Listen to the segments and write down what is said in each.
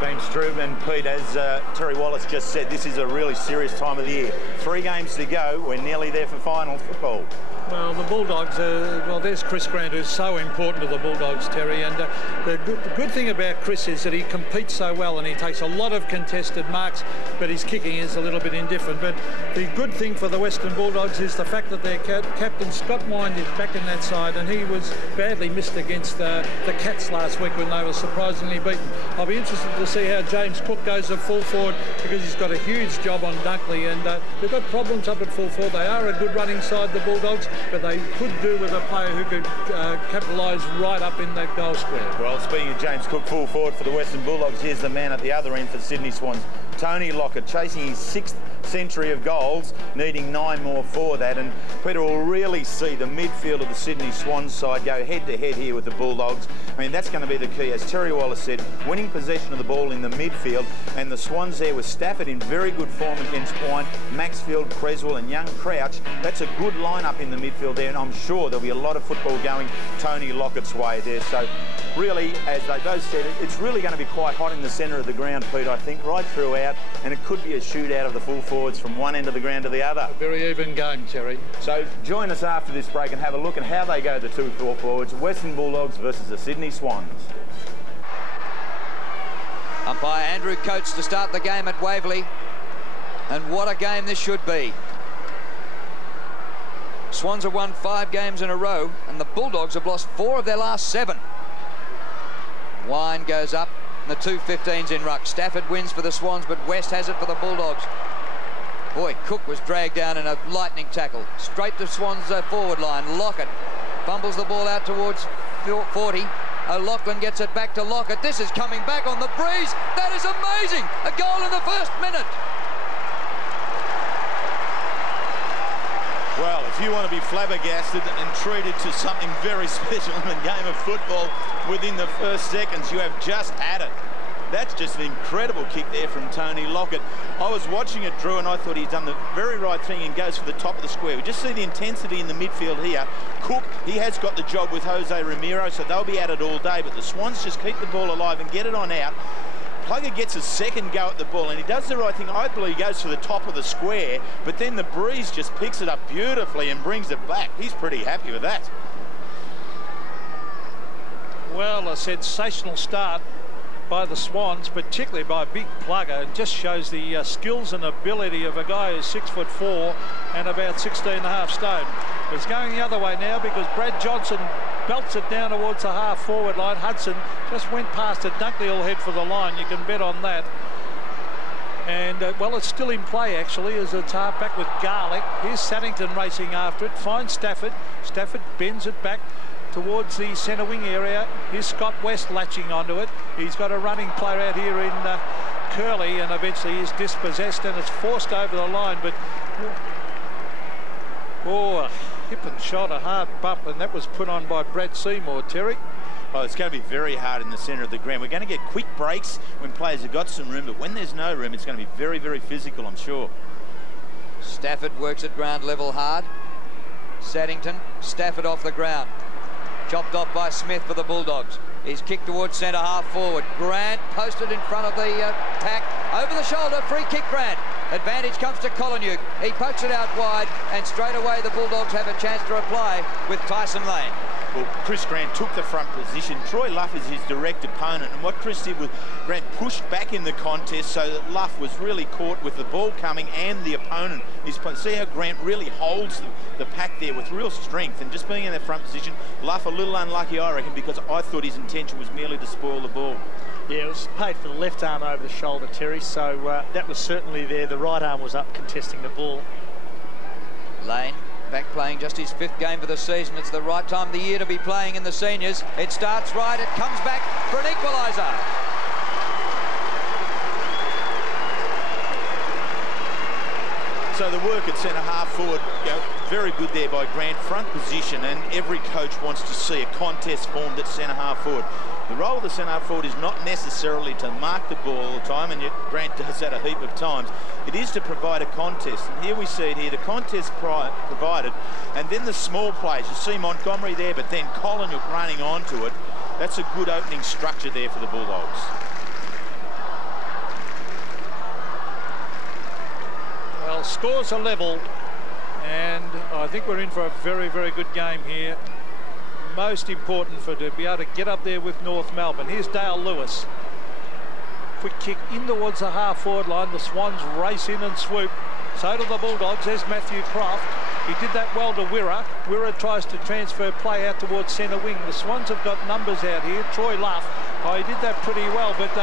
Thanks, Drew. And Pete, as Terry Wallace just said, this is a really serious time of the year. 3 games to go. We're nearly there for final football. Well, the Bulldogs, well, there's Chris Grant, who's so important to the Bulldogs, Terry. And the good thing about Chris is that he competes so well and he takes a lot of contested marks, but his kicking is a little bit indifferent. But the good thing for the Western Bulldogs is the fact that their captain, Scott Mind, is back in that side, and he was badly missed against the Cats last week when they were surprisingly beaten. I'll be interested to see how James Cook goes at full forward, because he's got a huge job on Dunkley, and they've got problems up at full forward. They are a good running side, the Bulldogs, but they could do with a player who could capitalise right up in that goal square. Well, speaking of James Cook, full forward for the Western Bulldogs, here's the man at the other end for Sydney Swans, Tony Lockett, chasing his 6th century of goals, needing 9 more for that. And Peter will really see the midfield of the Sydney Swans side go head-to-head here with the Bulldogs. I mean, that's going to be the key. As Terry Wallace said, winning possession of the ball in the midfield, and the Swans there with Stafford in very good form against Wine, Maxfield, Creswell and young Crouch. That's a good lineup in the midfield there, and I'm sure there'll be a lot of football going Tony Lockett's way there. So really, as they both said, it's really going to be quite hot in the centre of the ground, Pete, I think, right throughout, and it could be a shootout of the full forwards from one end of the ground to the other. A very even game, Terry. So join us after this break and have a look at how they go, the 2 full forwards, Western Bulldogs versus the Sydney Swans. Umpire Andrew Coates to start the game at Waverley, and what a game this should be. Swans have won 5 games in a row, and the Bulldogs have lost 4 of their last 7. Wine goes up, and the 2-15's in ruck. Stafford wins for the Swans, but West has it for the Bulldogs. Boy, Cook was dragged down in a lightning tackle. Straight to Swans' forward line. Lockett fumbles the ball out towards 40. O'Loughlin gets it back to Lockett. This is coming back on the breeze. That is amazing. A goal in the first minute. Well, if you want to be flabbergasted and treated to something very special in the game of football within the first seconds, you have just had it. That's just an incredible kick there from Tony Lockett. I was watching it, Drew, and I thought he's done the very right thing and goes for the top of the square. We just see the intensity in the midfield here. Cook, he has got the job with Jose Ramiro, so they'll be at it all day, but the Swans just keep the ball alive and get it on out. Plugger gets a second go at the ball, and he does the right thing. I believe he goes for the top of the square, but then the breeze just picks it up beautifully and brings it back. He's pretty happy with that. Well, a sensational start by the Swans, particularly by Big Plugger. It just shows the skills and ability of a guy who's 6'4" and about 16.5 stone. It's going the other way now because Brad Johnson belts it down towards the half-forward line. Hudson just went past it. Dunkley will head for the line. You can bet on that. And, well, it's still in play, actually, as it's half back with Garlick. Here's Saddington racing after it. Finds Stafford. Stafford bends it back towards the centre wing area. Here's Scott West latching onto it. He's got a running player out here in Curley, and eventually he's dispossessed and it's forced over the line. But, oh, a hip and shot, a hard bump, and that was put on by Brad Seymour, Terry. Oh, it's going to be very hard in the centre of the ground. We're going to get quick breaks when players have got some room, but when there's no room, it's going to be very, very physical, I'm sure. Stafford works at ground level hard. Saddington, Stafford off the ground. Chopped off by Smith for the Bulldogs. He's kicked towards centre half forward. Grant posted in front of the pack. Over the shoulder, free kick Grant. Advantage comes to Collingham. He pokes it out wide, and straight away the Bulldogs have a chance to reply with Tyson Lane. Well, Chris Grant took the front position. Troy Luff is his direct opponent, and what Chris did was Grant pushed back in the contest so that Luff was really caught with the ball coming and the opponent. See how Grant really holds the pack there with real strength, and just being in that front position. Luff a little unlucky, I reckon, because I thought his intention was merely to spoil the ball. Yeah, it was paid for the left arm over the shoulder, Terry, so that was certainly there. The right arm was up contesting the ball. Lane back playing just his 5th game for the season. It's the right time of the year to be playing in the seniors. It starts right, it comes back for an equaliser. So the work at centre half forward, very good there by Grant. Front position, and every coach wants to see a contest formed at centre half forward. The role of the centre half forward is not necessarily to mark the ball all the time, and yet Grant does that a heap of times. It is to provide a contest, and here we see it here, the contest provided, and then the small plays. You see Montgomery there, but then Collingham running onto it. That's a good opening structure there for the Bulldogs. scores are level, and I think we're in for a very, very good game here. Most important for to be able to get up there with North Melbourne. Here's Dale Lewis. Quick kick in towards the half-forward line. The Swans race in and swoop. So do the Bulldogs. There's Matthew Croft. He did that well to Wirra. Wirra tries to transfer play out towards centre wing. The Swans have got numbers out here. Troy Luff. Oh, he did that pretty well, but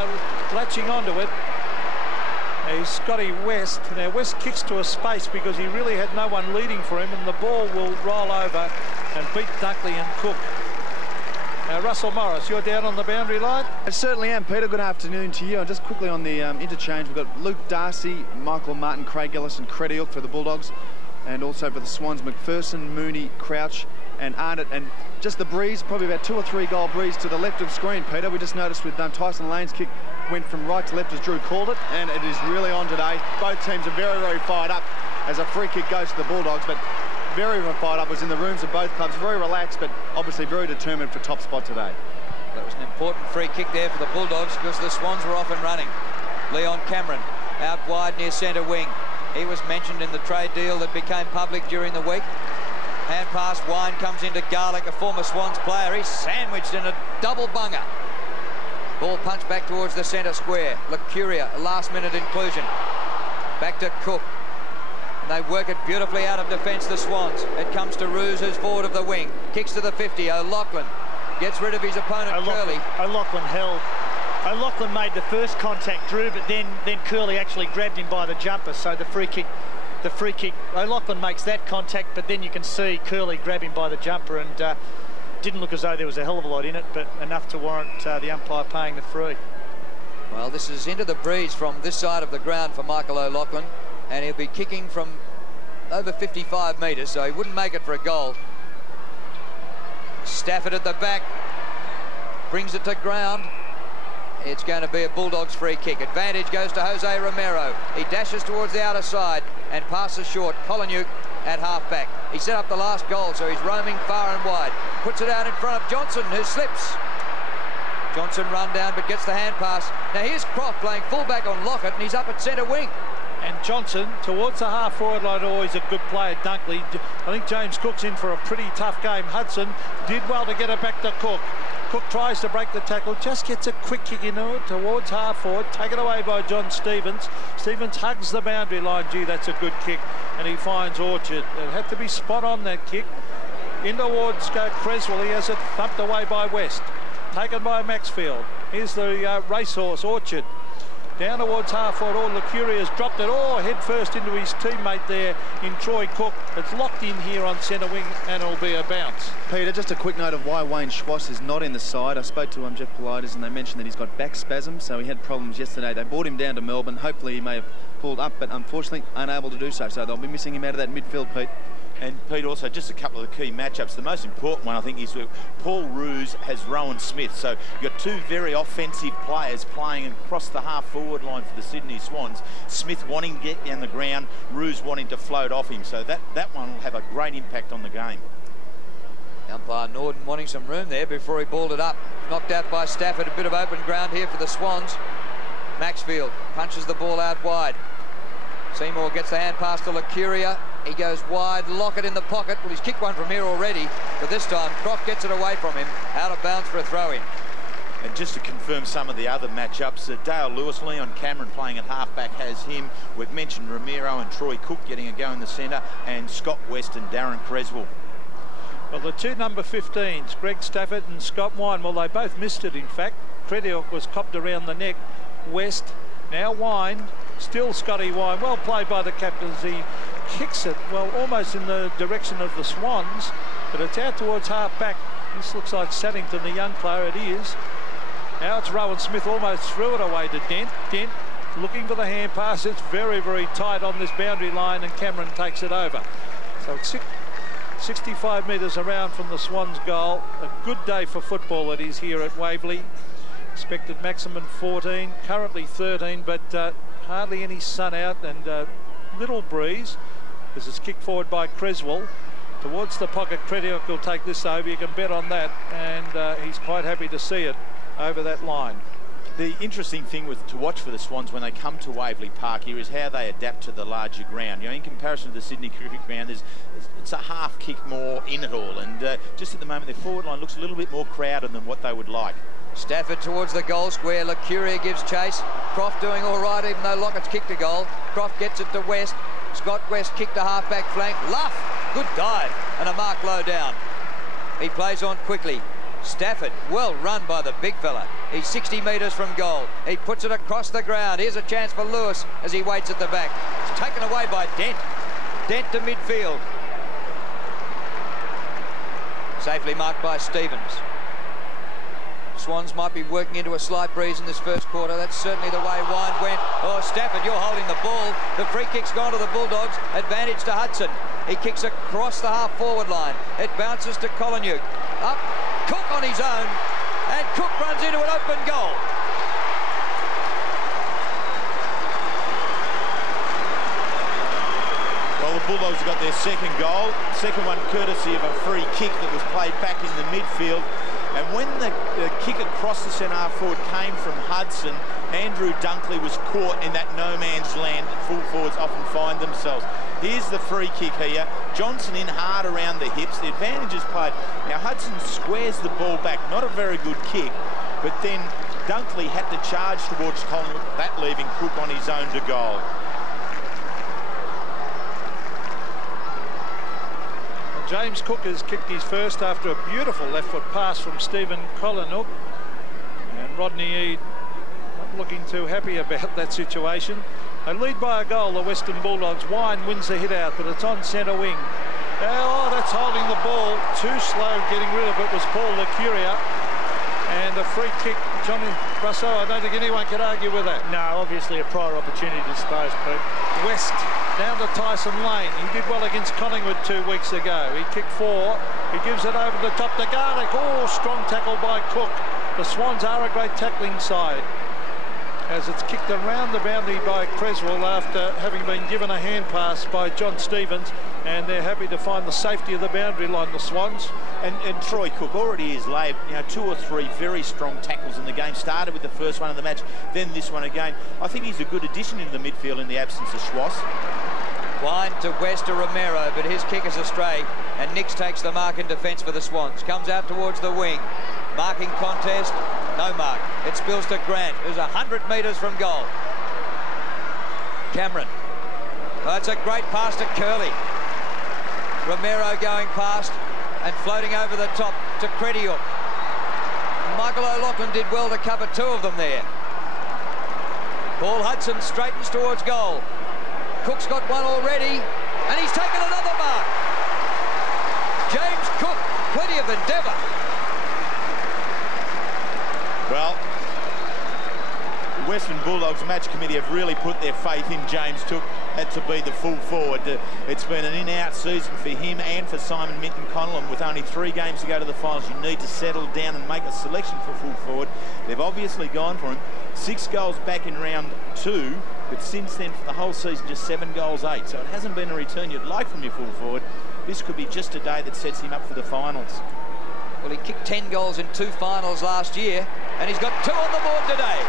latching onto it. He's Scotty West. Now West kicks to a space because he really had no one leading for him, and the ball will roll over and beat Dunkley and Cook. Now Russell Morris, you're down on the boundary line. I certainly am, Peter. Good afternoon to you. And just quickly on the interchange, we've got Luke Darcy, Michael Martin, Craig Ellis and Crediuk for the Bulldogs, and also for the Swans, McPherson, Mooney, Crouch and Arnott. And just the breeze, probably about 2 or 3 goal breeze to the left of screen, Peter. We just noticed with Tyson Lane's kick went from right to left as Drew called it, and it is really on today. Both teams are very, very fired up as a free kick goes to the Bulldogs, but very, very fired up. Was in the rooms of both clubs, very relaxed, but obviously very determined for top spot today. That was an important free kick there for the Bulldogs because the Swans were off and running. Leon Cameron out wide near centre wing. He was mentioned in the trade deal that became public during the week. Hand pass, Wine comes into Garlick, a former Swans player. He's sandwiched in a double bunger. Ball punched back towards the centre square. Lucuria, a last-minute inclusion. Back to Cook. And they work it beautifully out of defence, the Swans. It comes to Roos, who's forward of the wing. Kicks to the 50. O'Loughlin gets rid of his opponent, Curley. O'Loughlin held. O'Loughlin made the first contact, Drew, but then Curley actually grabbed him by the jumper. So the free kick, O'Loughlin makes that contact, but then you can see Curley grab him by the jumper, and didn't look as though there was a hell of a lot in it, but enough to warrant the umpire paying the free. Well, this is into the breeze from this side of the ground for Michael O'Loughlin, and he'll be kicking from over 55 metres, so he wouldn't make it for a goal. Stafford at the back, brings it to ground. It's going to be a Bulldogs free kick. Advantage goes to Jose Romero. He dashes towards the outer side and passes short. Kolonyuk at half-back. He set up the last goal, so he's roaming far and wide. Puts it out in front of Johnson, who slips. Johnson run down, but gets the hand pass. Now here's Croft playing fullback on Lockett, and he's up at centre wing. And Johnson towards the half-forward line, always a good player, Dunkley. I think James Cook's in for a pretty tough game. Hudson did well to get it back to Cook. Cook tries to break the tackle, just gets a quick kick in towards half-forward, taken away by John Stevens. Stevens hugs the boundary line. Gee, that's a good kick. And he finds Orchard. It had to be spot on, that kick. In towards Creswell. He has it thumped away by West. Taken by Maxfield. Here's the racehorse, Orchard. Down towards half-forward. Lucuria's dropped it head first into his teammate there in Troy Cook. It's locked in here on centre wing, and it'll be a bounce. Peter, just a quick note of why Wayne Schwass is not in the side. I spoke to Jeff Politis, and they mentioned that he's got back spasms, so he had problems yesterday. They brought him down to Melbourne. Hopefully he may have pulled up, but unfortunately unable to do so. So they'll be missing him out of that midfield, Pete. And Pete, also just a couple of the key matchups. The most important one, I think, is where Paul Roos has Rowan Smith. So you've got two very offensive players playing across the half-forward line for the Sydney Swans. Smith wanting to get down the ground, Roos wanting to float off him. So that one will have a great impact on the game. Umpire Norden wanting some room there before he balled it up. Knocked out by Stafford. A bit of open ground here for the Swans. Maxfield punches the ball out wide. Seymour gets the hand pass to Lucuria. He goes wide, Lockett in the pocket. Well, he's kicked one from here already, but this time Croft gets it away from him, out of bounds for a throw-in. And just to confirm some of the other matchups, Dale Lewis, Leon Cameron playing at halfback has him. We've mentioned Romero and Troy Cook getting a go in the centre, and Scott West and Darren Creswell. Well, the two number 15s, Greg Stafford and Scott Wine, well, they both missed it, in fact. Crediuk was copped around the neck. West, now Wine, still Scotty Wine. Well played by the captains. He kicks it, well, almost in the direction of the Swans, but it's out towards half-back. This looks like Saddington, the young player. It is. Now it's Rowan Smith, almost threw it away to Dent. Dent looking for the hand pass. It's very, very tight on this boundary line, and Cameron takes it over. So it's 65 metres around from the Swans' goal. A good day for football it is here at Waverley. Expected maximum 14, currently 13, but hardly any sun out, and little breeze. As it's kicked forward by Creswell towards the pocket. Crediuk will take this over. You can bet on that, and he's quite happy to see it over that line. The interesting thing to watch for the Swans when they come to Waverley Park here is how they adapt to the larger ground. You know, in comparison to the Sydney cricket ground, it's a half kick more in it all, and just at the moment their forward line looks a little bit more crowded than what they would like. Stafford towards the goal square. Lucuria gives chase. Croft doing all right, even though Lockett's kicked a goal. Croft gets it to West. Scott West kicked a half-back flank. Luff, good dive, and a mark low down. He plays on quickly. Stafford, well run by the big fella. He's 60 metres from goal. He puts it across the ground. Here's a chance for Lewis as he waits at the back. It's taken away by Dent. Dent to midfield. Safely marked by Stevens. Swans might be working into a slight breeze in this first quarter. That's certainly the way Wine went. Oh, Stafford, you're holding the ball. The free kick's gone to the Bulldogs. Advantage to Hudson. He kicks across the half-forward line. It bounces to Kolonyuk. Up, Cook on his own, and Cook runs into an open goal. Well, the Bulldogs got their second goal. Second one courtesy of a free kick that was played back in the midfield. And when the kick across the centre half forward came from Hudson, Andrew Dunkley was caught in that no man's land that full forwards often find themselves. Here's the free kick here. Johnson in hard around the hips. The advantage is played. Now Hudson squares the ball back. Not a very good kick, but then Dunkley had to charge towards Collingwood, that leaving Cook on his own to goal. James Cook has kicked his first after a beautiful left foot pass from Stephen Kolonyuk. And Rodney Eade not looking too happy about that situation. They lead by a goal, the Western Bulldogs. Wine wins the hit out, but it's on centre wing. Oh, that's holding the ball. Too slow getting rid of it was Paul Lucuria. And a free kick, Johnny Russo, I don't think anyone could argue with that. No, obviously a prior opportunity to dispose, Pete. West down to Tyson Lane. He did well against Collingwood 2 weeks ago. He kicked 4. He gives it over the top to Garlick. Oh, strong tackle by Cook. The Swans are a great tackling side, as it's kicked around the boundary by Creswell after having been given a hand pass by John Stevens, and they're happy to find the safety of the boundary line, the Swans. And Troy Cook already has laid, 2 or 3 very strong tackles in the game. Started with the first one of the match, then this one again. I think he's a good addition in the midfield in the absence of Schwass. Wine to West to Romero, but his kick is astray, and Nix takes the mark in defence for the Swans. Comes out towards the wing. Marking contest, no mark. It spills to Grant, who's 100 metres from goal. Cameron. Oh, that's a great pass to Curley. Romero going past and floating over the top to Crediuk. Michael O'Loughlin did well to cover 2 of them there. Paul Hudson straightens towards goal. Cook's got 1 already, and he's taken another mark. James Cook, plenty of endeavour. Well, the Western Bulldogs match committee have really put their faith in James Cook to be the full forward. It's been an in-out season for him and for Simon Minton-Connellan. With only 3 games to go to the finals, you need to settle down and make a selection for full forward. They've obviously gone for him. 6 goals back in round 2, but since then for the whole season just 7 goals 8. So it hasn't been a return you'd like from your full forward. This could be just a day that sets him up for the finals. Well, he kicked 10 goals in 2 finals last year, and he's got 2 on the board today.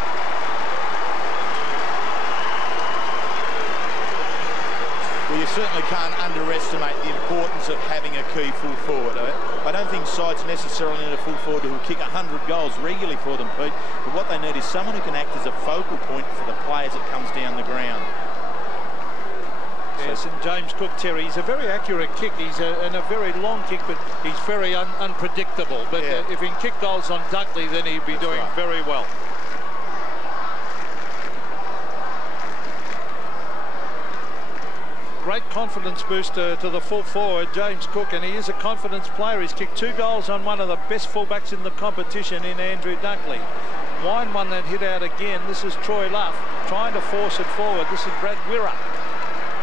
Well, you certainly can't underestimate the importance of having a key full forward. I don't think sides necessarily need a full forward who will kick 100 goals regularly for them, Pete, but what they need is someone who can act as a focal point for the players that comes down the ground. Yes, and James Cook, Terry, he's a very accurate kick. He's a very long kick, but he's very unpredictable. But yeah. If he can kick goals on Dunkley, then he'd be doing very well. Great confidence booster to the full forward, James Cook, and he is a confidence player. He's kicked 2 goals on one of the best fullbacks in the competition in Andrew Dunkley. Wine won that hit out again. This is Troy Luff trying to force it forward. This is Brad Wirra.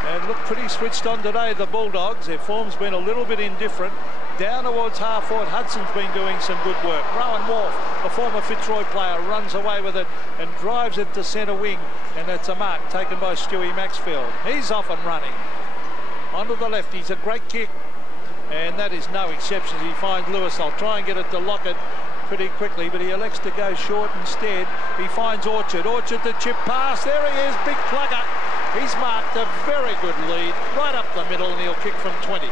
And look pretty switched on today, the Bulldogs. Their form's been a little bit indifferent. Down towards half forward, Hudson's been doing some good work. Rowan Wolf, a former Fitzroy player, runs away with it and drives it to centre wing. And that's a mark taken by Stewie Maxfield. He's off and running. Onto the left, he's a great kick. And that is no exception. He finds Lewis. I'll try and get it to Lockett. pretty quickly, but he elects to go short instead. He finds Orchard. Orchard the chip pass. There he is, big plugger. He's marked a very good lead right up the middle, and he'll kick from 20.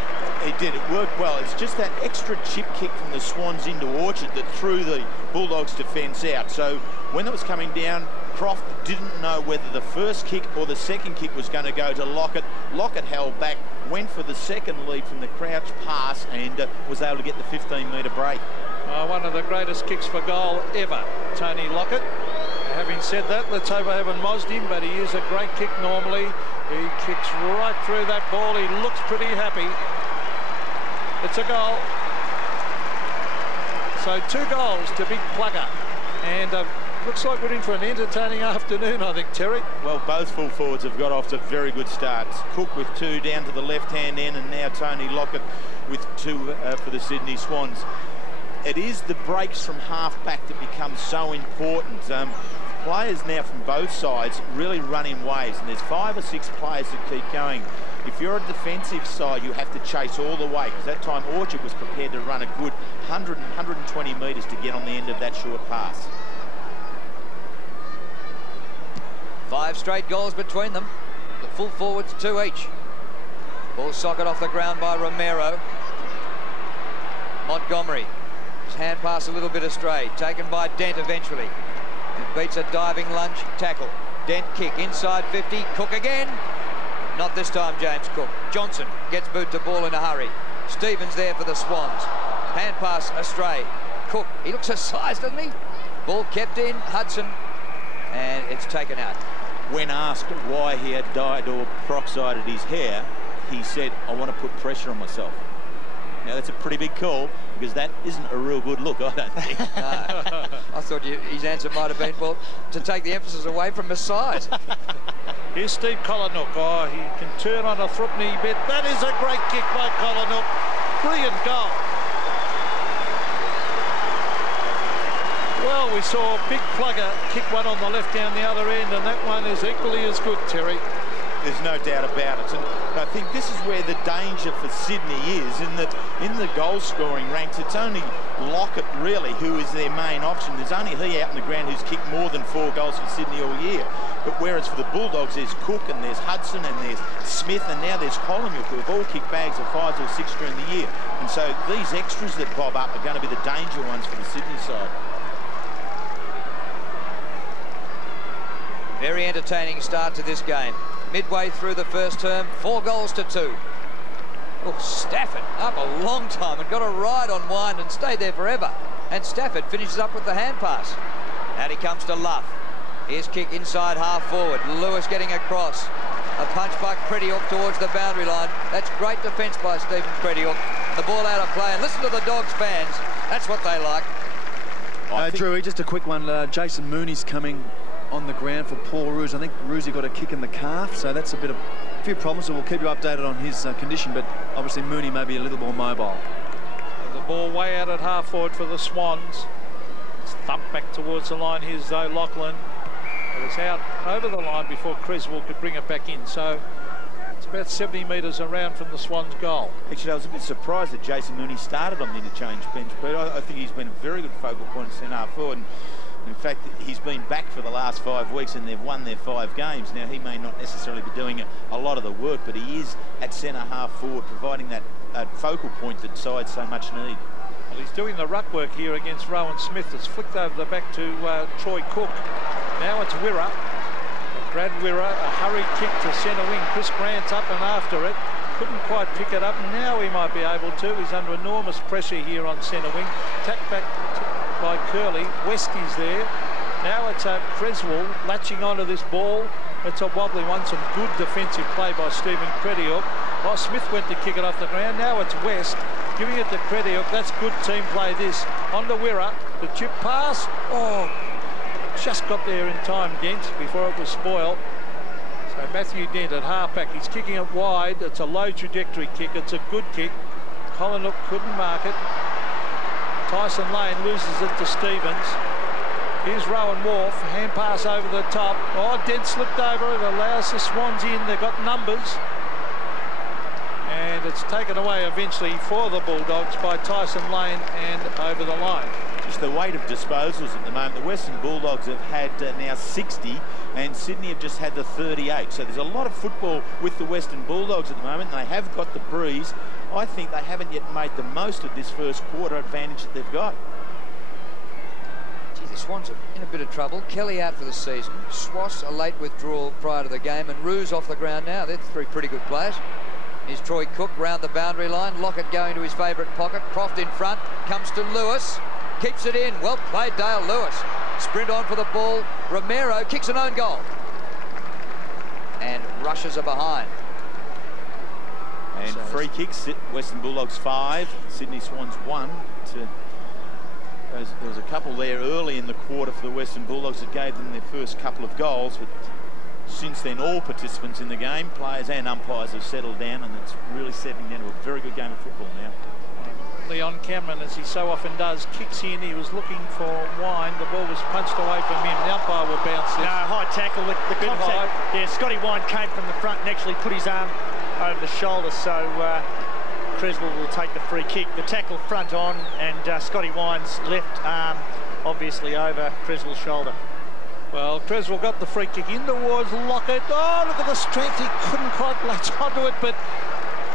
He did. It worked well. It's just that extra chip kick from the Swans into Orchard that threw the Bulldogs' defence out. So when it was coming down, Croft didn't know whether the first kick or the second kick was going to go to Lockett. Lockett held back, went for the second lead from the Crouch pass, and was able to get the 15-metre break. One of the greatest kicks for goal ever, Tony Lockett. Having said that, let's hope I haven't mozzed him, but he is a great kick normally. He kicks right through that ball. He looks pretty happy. It's a goal. So 2 goals to big plugger. And looks like we're in for an entertaining afternoon, I think, Terry. Well, both full forwards have got off to very good starts. Cook with 2 down to the left-hand end, and now Tony Lockett with 2 for the Sydney Swans. It is the breaks from half-back that become so important. Players now from both sides really run in waves, and there's 5 or 6 players that keep going. If you're a defensive side, you have to chase all the way, because that time Orchard was prepared to run a good 100 and 120 metres to get on the end of that short pass. 5 straight goals between them. The full forwards 2 each. Ball socket off the ground by Romero. Montgomery. His hand pass a little bit astray. Taken by Dent eventually. And beats a diving lunge tackle. Dent kick inside 50. Cook again. Not this time, James Cook. Johnson gets boot to ball in a hurry. Stevens there for the Swans. Hand pass astray. Cook, he looks a size, doesn't he? Ball kept in. Hudson. And it's taken out. When asked why he had dyed or peroxided his hair, he said, I want to put pressure on myself. Now, that's a pretty big call, because that isn't a real good look, I don't think. I thought his answer might have been, well, to take the emphasis away from his size. Here's Steve Collinwood. Oh, he can turn on a threepenny bit. That is a great kick by Collinwood. Brilliant goal. Well, we saw Big Plugger kick one on the left down the other end, and that one is equally as good, Terry. There's no doubt about it. And I think this is where the danger for Sydney is, in that in the goal-scoring ranks, it's only Lockett, really, who is their main option. There's only he out in the ground who's kicked more than 4 goals for Sydney all year. But whereas for the Bulldogs, there's Cook and there's Hudson and there's Smith and now there's Collinwood, who have all kicked bags of 5s or 6 during the year. And so these extras that bob up are going to be the danger ones for the Sydney side. Very entertaining start to this game. Midway through the first term, 4 goals to 2. Oh, Stafford up a long time and got a ride on Wind and stayed there forever. And Stafford finishes up with the hand pass. Out he comes to Luff. Here's kick inside half forward. Lewis getting across. A punch by Crediuk towards the boundary line. That's great defence by Stephen Crediuk. The ball out of play. And listen to the Dogs fans. That's what they like. Drew, just a quick one. Jason Mooney's coming on the ground for Paul Roos. I think Roosy got a kick in the calf, so that's a few problems, so we'll keep you updated on his condition, but obviously Mooney may be a little more mobile. The ball way out at half forward for the Swans. It's thumped back towards the line. Here's though Lachlan. It was out over the line before Creswell could bring it back in, so it's about 70 metres around from the Swans' goal. Actually, I was a bit surprised that Jason Mooney started on the interchange bench, but I think he's been a very good focal point at centre half forward. And in fact, he's been back for the last 5 weeks and they've won their 5 games. Now, he may not necessarily be doing a lot of the work, but he is at centre half forward, providing that focal point that sides so much need. Well, he's doing the ruck work here against Rowan Smith. It's flicked over the back to Troy Cook. Now it's Wirra. Brad Wirra, a hurried kick to centre wing. Chris Grant's up and after it. Couldn't quite pick it up. Now he might be able to. He's under enormous pressure here on centre wing. Tapped back by Curley. Westie's there. Now it's Creswell latching onto this ball. It's a wobbly one. Some good defensive play by Stephen Crediuk. Oh, Smith went to kick it off the ground. Now it's West giving it to Crediuk. That's good team play, this. On to Wirra. The chip pass. Oh, just got there in time, Dent, before it was spoiled. So Matthew Dent at halfback. He's kicking it wide. It's a low trajectory kick. It's a good kick. Collinwood couldn't mark it. Tyson Lane loses it to Stevens. Here's Rowan Wharf. Hand pass over the top. Oh, Dent slipped over it. Allows the Swans in. They've got numbers. And it's taken away eventually for the Bulldogs by Tyson Lane and over the line. Just the weight of disposals at the moment. The Western Bulldogs have had now 60, and Sydney have just had the 38. So there's a lot of football with the Western Bulldogs at the moment. They have got the breeze. I think they haven't yet made the most of this first quarter advantage that they've got. Gee, the Swans are in a bit of trouble. Kelly out for the season. Swass a late withdrawal prior to the game, and Ruse off the ground now. They're three pretty good players. Here's Troy Cook round the boundary line. Lockett going to his favourite pocket. Croft in front. Comes to Lewis. Keeps it in. Well played, Dale Lewis. Sprint on for the ball. Romero kicks an own goal. And rushes are behind. And so free kicks, Western Bulldogs 5, Sydney Swans 1. There was a couple there early in the quarter for the Western Bulldogs that gave them their first couple of goals, but since then all participants in the game, players and umpires, have settled down, and it's really settling down to a very good game of football now. Leon Cameron, as he so often does, kicks in. He was looking for Wine. The ball was punched away from him. The umpire will bounce this. No, high tackle. The contact. High. Yeah, Scotty Wine came from the front and actually put his arm over the shoulder, so Creswell will take the free kick. The tackle front on, and Scotty Wine's left arm obviously over Creswell's shoulder. Well, Creswell got the free kick in towards Lockett. Oh, look at the strength. He couldn't quite latch onto it, but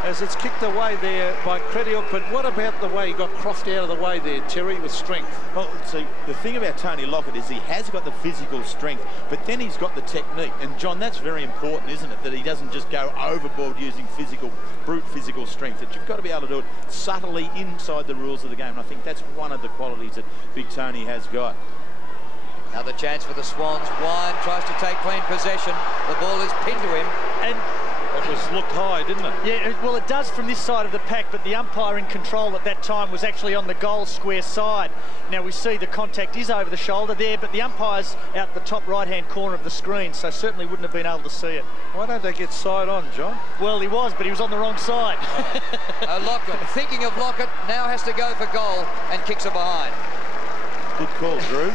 as it's kicked away there by Crediok. But what about the way he got Croft out of the way there, Terry, with strength? Well, see, the thing about Tony Lockett is he has got the physical strength, but then he's got the technique. And, John, that's very important, isn't it, that he doesn't just go overboard using brute physical strength, that you've got to be able to do it subtly inside the rules of the game. And I think that's one of the qualities that Big Tony has got. Another chance for the Swans. Wine tries to take clean possession. The ball is pinned to him. And it was looked high, didn't it? Yeah, well, it does from this side of the pack, but the umpire in control at that time was actually on the goal square side. Now we see the contact is over the shoulder there, but the umpire's out the top right-hand corner of the screen, so certainly wouldn't have been able to see it. Why don't they get side on, John? Well, he was, but he was on the wrong side. Lockett, thinking of Lockett, now has to go for goal and kicks it behind. Good call, Drew.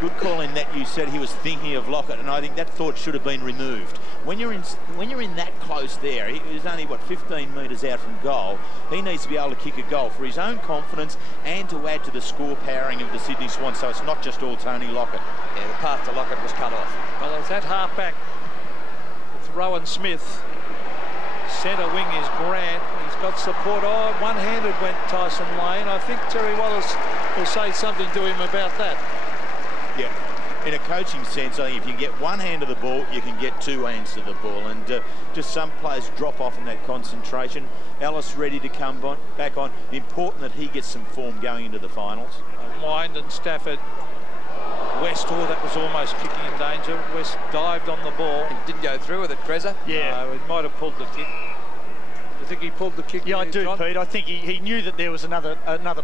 Good call in that you said he was thinking of Lockett, and I think that thought should have been removed. When you're in that close there, he was only, what, 15 metres out from goal. He needs to be able to kick a goal for his own confidence and to add to the score powering of the Sydney Swans, so it's not just all Tony Lockett. Yeah, the path to Lockett was cut off. Well, it's that half-back with Rowan Smith. Centre wing is Grant. He's got support. Oh, one-handed went Tyson Lane. I think Terry Wallace will say something to him about that. Yeah, in a coaching sense, I think if you get one hand to the ball, you can get two hands to the ball. And just some players drop off in that concentration. Ellis ready to come back on. Important that he gets some form going into the finals. Wind and Stafford. West, oh, that was almost kicking in danger. West dived on the ball. He didn't go through with it, Kreza. Yeah. He might have pulled the kick. I think he pulled the kick. Yeah, I do, John? Pete. I think he knew that there was another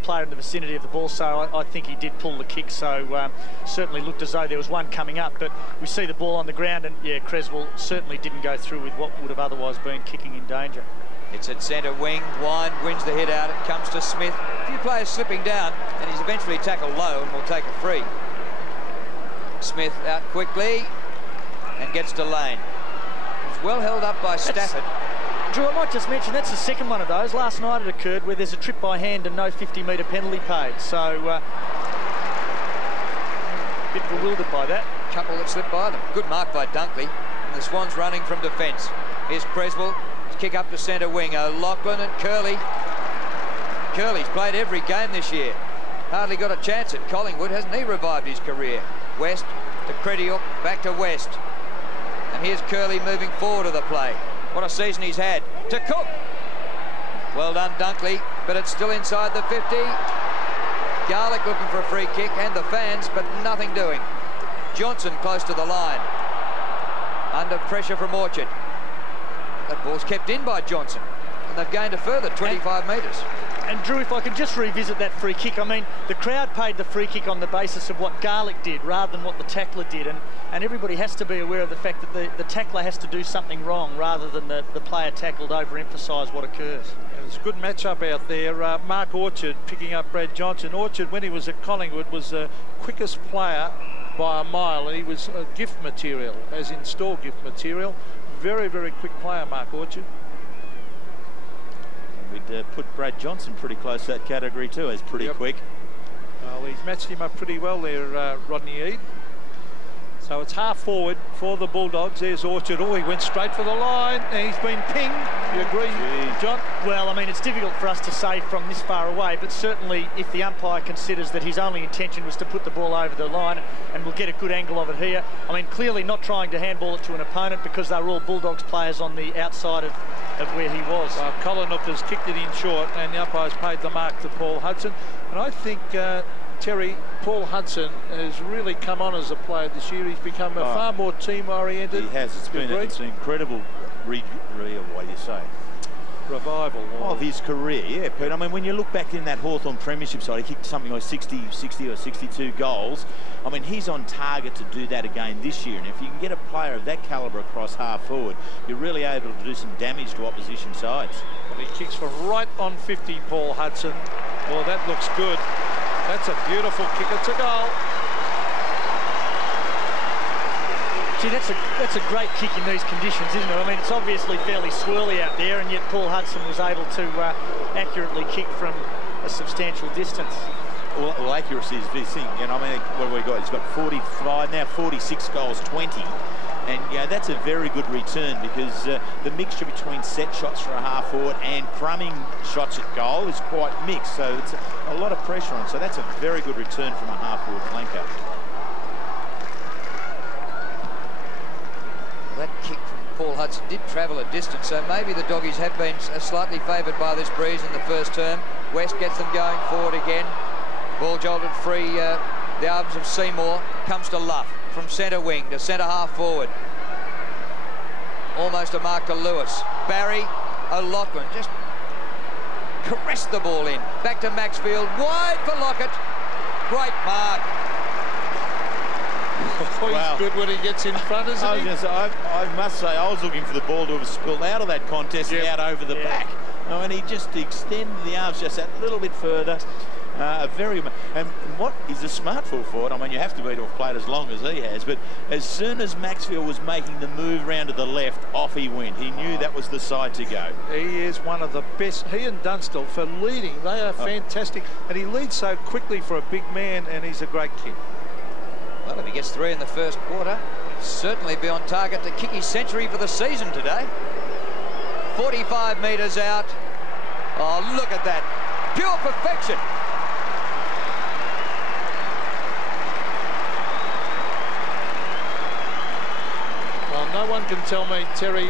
player in the vicinity of the ball, so I think he did pull the kick. So certainly looked as though there was one coming up. But we see the ball on the ground, and yeah, Creswell certainly didn't go through with what would have otherwise been kicking in danger. It's at centre wing. Wine wins the hit out. It comes to Smith. A few players slipping down, and he's eventually tackled low and will take a free. Smith out quickly and gets to Lane. He's well held up by Stafford. Drew, I might just mention that's the second one of those. Last night it occurred where there's a trip by hand and no 50-metre penalty paid. So, a bit bewildered by that. Couple that slipped by them. Good mark by Dunkley. And the Swans running from defence. Here's Creswell. Kick up to centre wing. O'Loughlin and Curley. Curley's played every game this year. Hardly got a chance at Collingwood. Hasn't he revived his career? West to Crediok. Back to West. And here's Curley moving forward of the play. What a season he's had. To Cook. Well done, Dunkley, but it's still inside the 50. Garlick looking for a free kick, and the fans, but nothing doing. Johnson close to the line. Under pressure from Orchard. That ball's kept in by Johnson, and they've gained a further 25 metres. And Drew, if I can just revisit that free kick, I mean, the crowd paid the free kick on the basis of what Garlick did rather than what the tackler did, and everybody has to be aware of the fact that the tackler has to do something wrong rather than the player tackled overemphasise what occurs. It was a good match-up out there. Mark Orchard picking up Brad Johnson. Orchard, when he was at Collingwood, was the quickest player by a mile, and he was gift material, as in store gift material. Very, very quick player, Mark Orchard. We'd put Brad Johnson pretty close to that category too, as pretty quick. Well, he's matched him up pretty well there, Rodney Eade. So it's half forward for the Bulldogs. There's Orchard. Oh, he went straight for the line. And he's been pinged. You agree, John? Well, I mean, it's difficult for us to say from this far away, but certainly if the umpire considers that his only intention was to put the ball over the line, and we'll get a good angle of it here. I mean, clearly not trying to handball it to an opponent because they were all Bulldogs players on the outside of where he was. Well, Colinook has kicked it in short, and the umpire's paid the mark to Paul Hudson. And I think, Terry, Paul Hudson has really come on as a player this year. He's become far more team-oriented. He has. It's been an incredible revival of his career. Yeah, Pete. I mean, when you look back in that Hawthorn Premiership side, he kicked something like 60 or 62 goals. I mean, he's on target to do that again this year. And if you can get a player of that calibre across half forward, you're really able to do some damage to opposition sides. Well, he kicks from right on 50, Paul Hudson. Well, that looks good. That's a beautiful kick. It's a goal. Gee, that's a great kick in these conditions, isn't it? I mean, it's obviously fairly swirly out there, and yet Paul Hudson was able to accurately kick from a substantial distance. Well, accuracy is the thing. You know, I mean, what have we got? He's got 45, now 46 goals, 20. And, yeah, that's a very good return because the mixture between set shots for a half forward and crumbing shots at goal is quite mixed. So it's a lot of pressure on. So that's a very good return from a half forward flanker. That kick from Paul Hudson did travel a distance, so maybe the Doggies have been slightly favoured by this breeze in the first term. West gets them going forward again. Ball jolted free, the arms of Seymour. Comes to Luff from centre wing to centre half forward. Almost a mark to Lewis. Barry O'Loughlin just caressed the ball in. Back to Maxfield, wide for Lockett. Great mark. He's good when he gets in front, isn't he? I must say, I was looking for the ball to have spilled out of that contest and out over the back. I mean, he just extended the arms just that little bit further. And what is a smart full forward? I mean, you have to be to have played as long as he has, but as soon as Maxfield was making the move round to the left, off he went. He knew that was the side to go. He is one of the best. He and Dunstall for leading, they are fantastic. And he leads so quickly for a big man, and he's a great kick. Well, if he gets 3 in the first quarter, he'll certainly be on target to kick his century for the season today. 45 metres out. Oh, look at that. Pure perfection. Well, no one can tell me, Terry,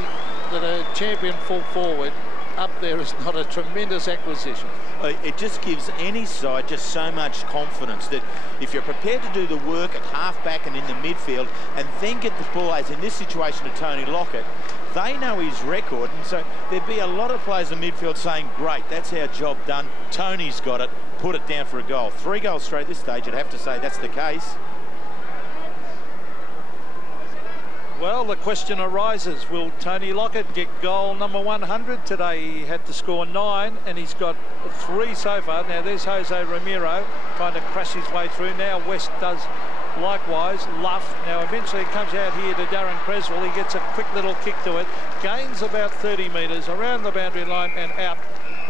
that a champion full forward up there is not a tremendous acquisition. It just gives any side just so much confidence that if you're prepared to do the work at half-back and in the midfield and then get the ball, as in this situation to Tony Lockett, they know his record, and so there'd be a lot of players in midfield saying, great, that's our job done. Tony's got it, put it down for a goal. 3 goals straight at this stage, I'd have to say that's the case. Well, the question arises, will Tony Lockett get goal number 100 today? He had to score 9, and he's got 3 so far. Now, there's Jose Ramiro trying to crash his way through. Now, West does likewise. Luff. Now, eventually it comes out here to Darren Creswell. He gets a quick little kick to it. Gains about 30 metres around the boundary line and out,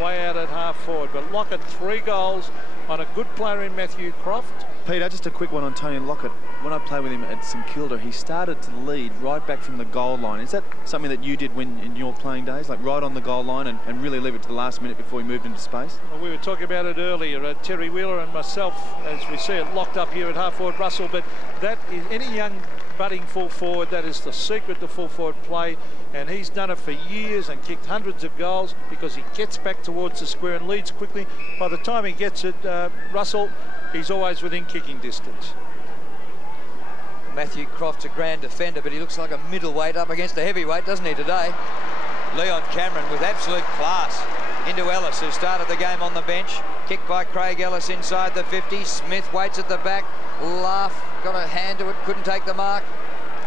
way out at half forward. But Lockett, 3 goals on a good player in Matthew Croft. Peter, just a quick one on Tony Lockett. When I played with him at St Kilda, he started to lead right back from the goal line. Is that something that you did when in your playing days, like right on the goal line and really leave it to the last minute before he moved into space? Well, we were talking about it earlier. Terry Wheeler and myself, as we see it locked up here at half forward, Russell, but that is any young budding full forward, that is the secret to full forward play, and he's done it for years and kicked hundreds of goals because he gets back towards the square and leads quickly. By the time he gets it, Russell, he's always within kicking distance. Matthew Croft's a grand defender, but he looks like a middleweight up against a heavyweight, doesn't he, today? Leon Cameron with absolute class into Ellis, who started the game on the bench. Kicked by Craig Ellis inside the 50. Smith waits at the back. Laugh got a hand to it, couldn't take the mark.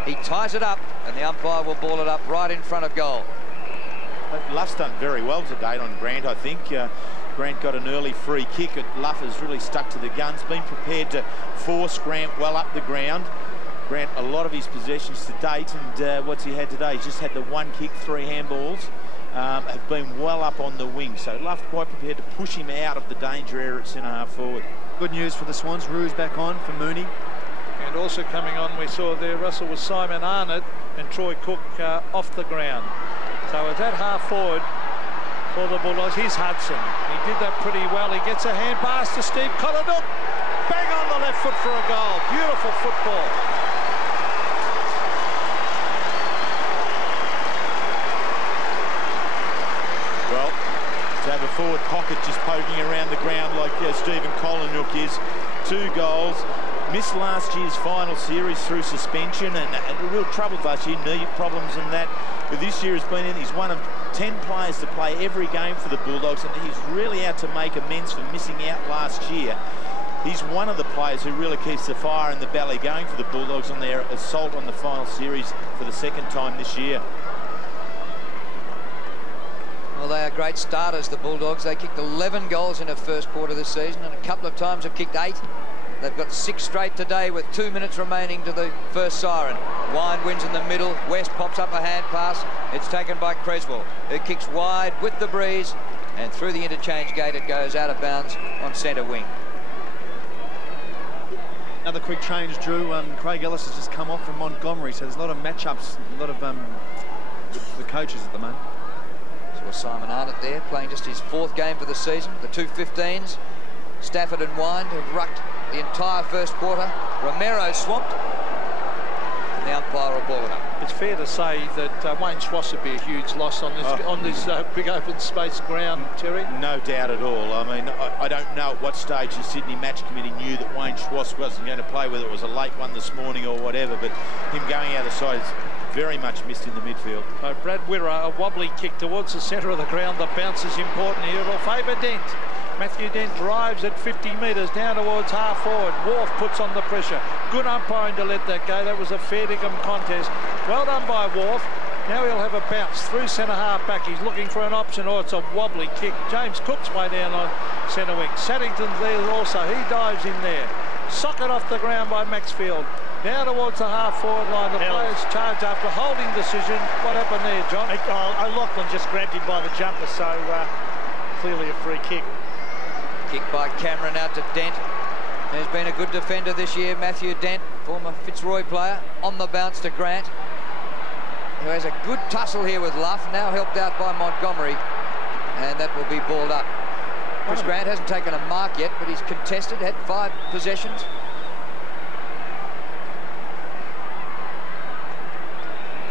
He ties it up, and the umpire will ball it up right in front of goal. Luff's done very well to date on Grant, I think. Grant got an early free kick. Luff has really stuck to the guns, been prepared to force Grant well up the ground. Grant, a lot of his possessions to date, and what's he had today? He's just had the 1 kick, 3 handballs, have been well up on the wing. So Luff quite prepared to push him out of the danger area at centre half forward. Good news for the Swans. Rue's back on for Mooney. And also coming on, we saw there, Russell, was Simon Arnott and Troy Cook off the ground. So it's at half forward for the Bulldogs. Here's Hudson. He did that pretty well. He gets a hand pass to Steve Collinwood. Bang on the left foot for a goal. Beautiful football. Well, to have a forward pocket just poking around the ground like Stephen Collinwood is. 2 goals. Missed last year's final series through suspension and real trouble last year, knee problems and that. But this year has been in. He's one of 10 players to play every game for the Bulldogs, and he's really out to make amends for missing out last year. He's one of the players who really keeps the fire in the belly going for the Bulldogs on their assault on the final series for the 2nd time this year. Well, they are great starters, the Bulldogs. They kicked 11 goals in the first quarter this season, and a couple of times have kicked 8. They've got 6 straight today with 2 minutes remaining to the first siren. Wine wins in the middle. West pops up a hand pass. It's taken by Creswell, who kicks wide with the breeze, and through the interchange gate it goes out of bounds on centre wing. Another quick change, Drew. Craig Ellis has just come off from Montgomery, so there's a lot of matchups, a lot of the coaches at the moment. So Simon Arnott there, playing just his 4th game for the season. The 2 15s, Stafford and Wine, have rucked the entire first quarter. Romero swamped, and the umpire will ball it up. It's fair to say that Wayne Schwass would be a huge loss on this big open space ground, Terry. No doubt at all. I mean, I don't know at what stage the Sydney Match Committee knew that Wayne Schwass wasn't going to play, whether it was a late one this morning or whatever, but him going out of the side is very much missed in the midfield. So Brad Whitterer, a wobbly kick towards the centre of the ground. The bounce is important here. It'll favour Dent. Matthew Dent drives at 50 metres down towards half forward. Wharf puts on the pressure. Good umpiring to let that go. That was a fair dinkum contest. Well done by Wharf. Now he'll have a bounce through centre half back. He's looking for an option. Oh, it's a wobbly kick. James Cook's way down on centre wing. Saddington's there also. He dives in there. Socket off the ground by Maxfield. Now towards the half forward line. The players charge after holding decision. What happened there, John? O'Loughlin just grabbed him by the jumper, so clearly a free kick. Kick by Cameron out to Dent. There's been a good defender this year, Matthew Dent, former Fitzroy player, on the bounce to Grant, who has a good tussle here with Luff, now helped out by Montgomery, and that will be balled up. Chris Grant hasn't taken a mark yet, but he's contested, had 5 possessions.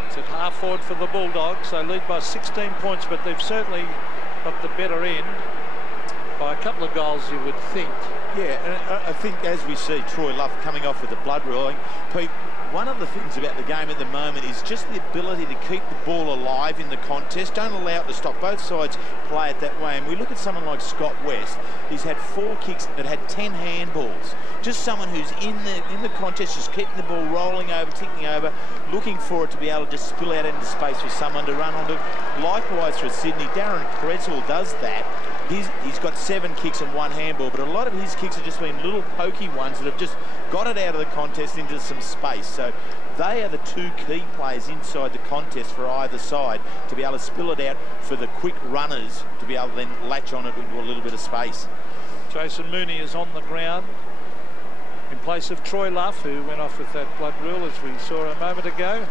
It's at half forward for the Bulldogs. They lead by 16 points, but they've certainly got the better end by a couple of goals, you would think. Yeah, and I think as we see Troy Luff coming off with the blood rolling, Pete, one of the things about the game at the moment is just the ability to keep the ball alive in the contest. Don't allow it to stop. Both sides play it that way. And we look at someone like Scott West. He's had 4 kicks that had 10 handballs. Just someone who's in the contest, just keeping the ball rolling over, ticking over, looking for it to be able to just spill out into space for someone to run onto. Likewise for Sydney, Darren Creswell does that. He's got 7 kicks and 1 handball, but a lot of his kicks have just been little pokey ones that have just got it out of the contest into some space. So they are the 2 key players inside the contest for either side to be able to spill it out for the quick runners to be able to then latch on it into a little bit of space. Jason Mooney is on the ground in place of Troy Luff, who went off with that blood rule as we saw a moment ago.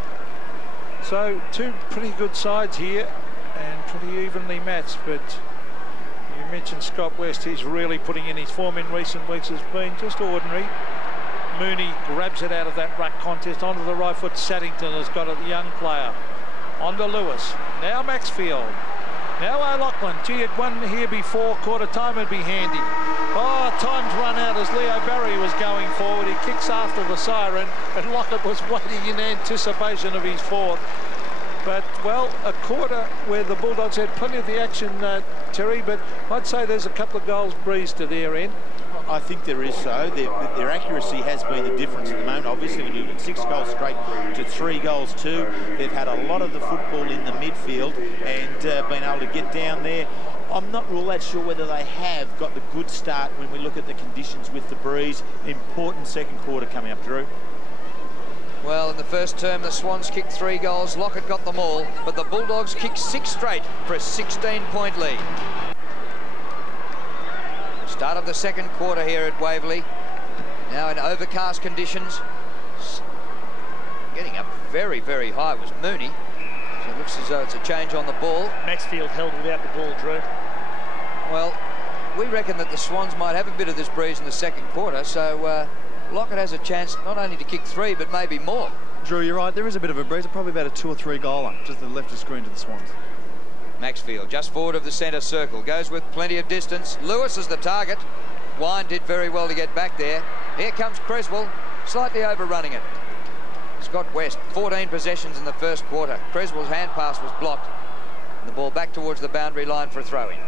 So 2 pretty good sides here and pretty evenly matched, but you mentioned Scott West. He's really putting in his form in recent weeks has been just ordinary. Mooney grabs it out of that ruck contest onto the right foot. Saddington has got a young player. On to Lewis. Now Maxfield. Now O'Loughlin. Gee, had one here before quarter time would be handy. Oh, time's run out as Leo Barry was going forward. He kicks after the siren, and Lockett was waiting in anticipation of his 4th. But, well, a quarter where the Bulldogs had plenty of the action, Terry, but I'd say there's a couple of goals breezed to their end. I think there is so. Their accuracy has been the difference at the moment. Obviously, when you look at 6 goals straight to 3 goals 2, they've had a lot of the football in the midfield and been able to get down there. I'm not all that sure whether they have got the good start when we look at the conditions with the breeze. Important second quarter coming up, Drew. Well, in the first term, the Swans kicked 3 goals. Lockett got them all, but the Bulldogs kicked 6 straight for a 16-point lead. Start of the second quarter here at Waverley. Now in overcast conditions. Getting up very, very high was Mooney. So it looks as though it's a change on the ball. Maxfield held without the ball, Drew. Well, we reckon that the Swans might have a bit of this breeze in the second quarter, so Lockett has a chance not only to kick 3, but maybe more. Drew, you're right. There is a bit of a breeze. Probably about a 2 or 3 goaler, just to the left of screen to the Swans. Maxfield just forward of the centre circle. Goes with plenty of distance. Lewis is the target. Wine did very well to get back there. Here comes Creswell, slightly overrunning it. Scott West, 14 possessions in the first quarter. Creswell's hand pass was blocked. And the ball back towards the boundary line for a throw-in.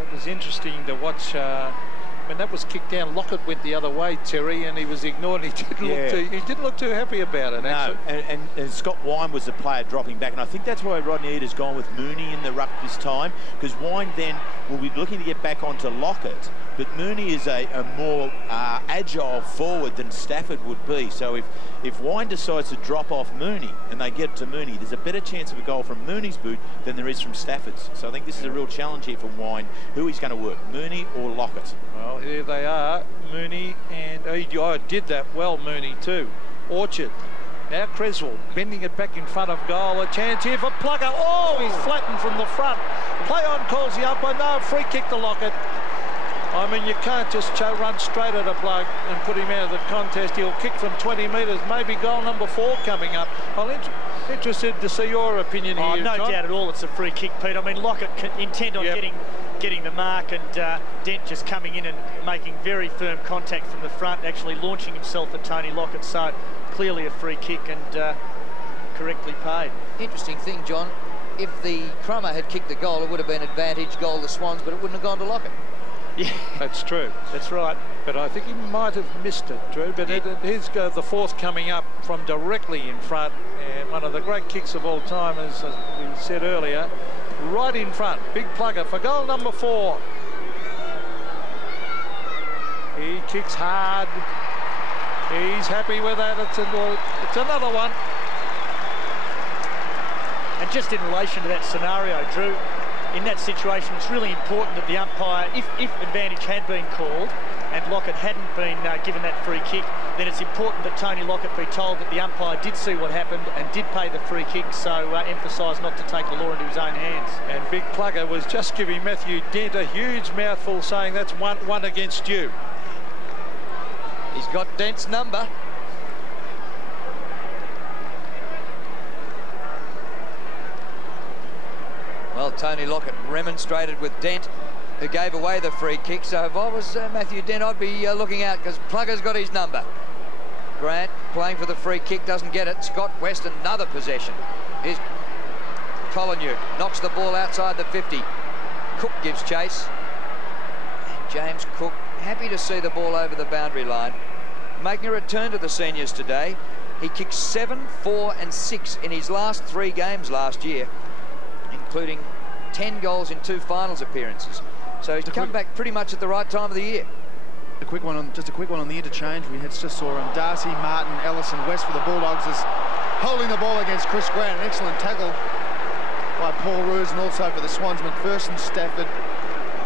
It was interesting to watch. When that was kicked down, Lockett went the other way, Terry, and he was ignored. He didn't look too happy about it, actually. No, and Scott Wine was the player dropping back, and I think that's why Rodney Eader's gone with Mooney in the ruck this time, because Wine then will be looking to get back onto Lockett, but Mooney is a more agile forward than Stafford would be. So if Wine decides to drop off Mooney and they get to Mooney, there's a better chance of a goal from Mooney's boot than there is from Stafford's. So I think this is a real challenge here for Wine. Who he's going to work, Mooney or Lockett? Well, here they are, Mooney, and oh, did that well, Mooney too. Orchard. Now Creswell bending it back in front of goal. A chance here for Plugger. Oh, he's flattened from the front. Play on calls the umpire. No, free kick to Lockett. I mean, you can't just run straight at a bloke and put him out of the contest. He'll kick from 20 metres. Maybe goal number 4 coming up. I'm interested to see your opinion here, no John. doubt at all it's a free kick, Pete. I mean, Lockett intent on getting the mark, and Dent just coming in and making very firm contact from the front, actually launching himself at Tony Lockett. So clearly a free kick and correctly paid. Interesting thing, John. If the Crummer had kicked the goal, it would have been advantage goal to Swans, but it wouldn't have gone to Lockett. Yeah, that's true. That's right. But I think he might have missed it, Drew. But here's the fourth coming up from directly in front. And one of the great kicks of all time, as we said earlier, right in front. Big Plugger for goal number 4. He kicks hard. He's happy with that. It's another one. And just in relation to that scenario, Drew, in that situation, it's really important that the umpire, if advantage had been called and Lockett hadn't been given that free kick, then it's important that Tony Lockett be told that the umpire did see what happened and did pay the free kick, so emphasise not to take the law into his own hands. And Big Plugger was just giving Matthew Dent a huge mouthful, saying that's one against you. He's got Dent's number. Well, Tony Lockett remonstrated with Dent, who gave away the free kick. So if I was Matthew Dent, I'd be looking out, because Plugger's got his number. Grant playing for the free kick, doesn't get it. Scott West, another possession. Here's Collingham, knocks the ball outside the 50. Cook gives chase. And James Cook, happy to see the ball over the boundary line. Making a return to the seniors today. He kicked 7, 4 and 6 in his last 3 games last year, including 10 goals in 2 finals appearances. So he's come back pretty much at the right time of the year. Just a quick one on the interchange. We just saw Darcy, Martin, Ellison, West for the Bulldogs is holding the ball against Chris Grant. An excellent tackle by Paul Roos, and also for the Swans, McPherson, Stafford,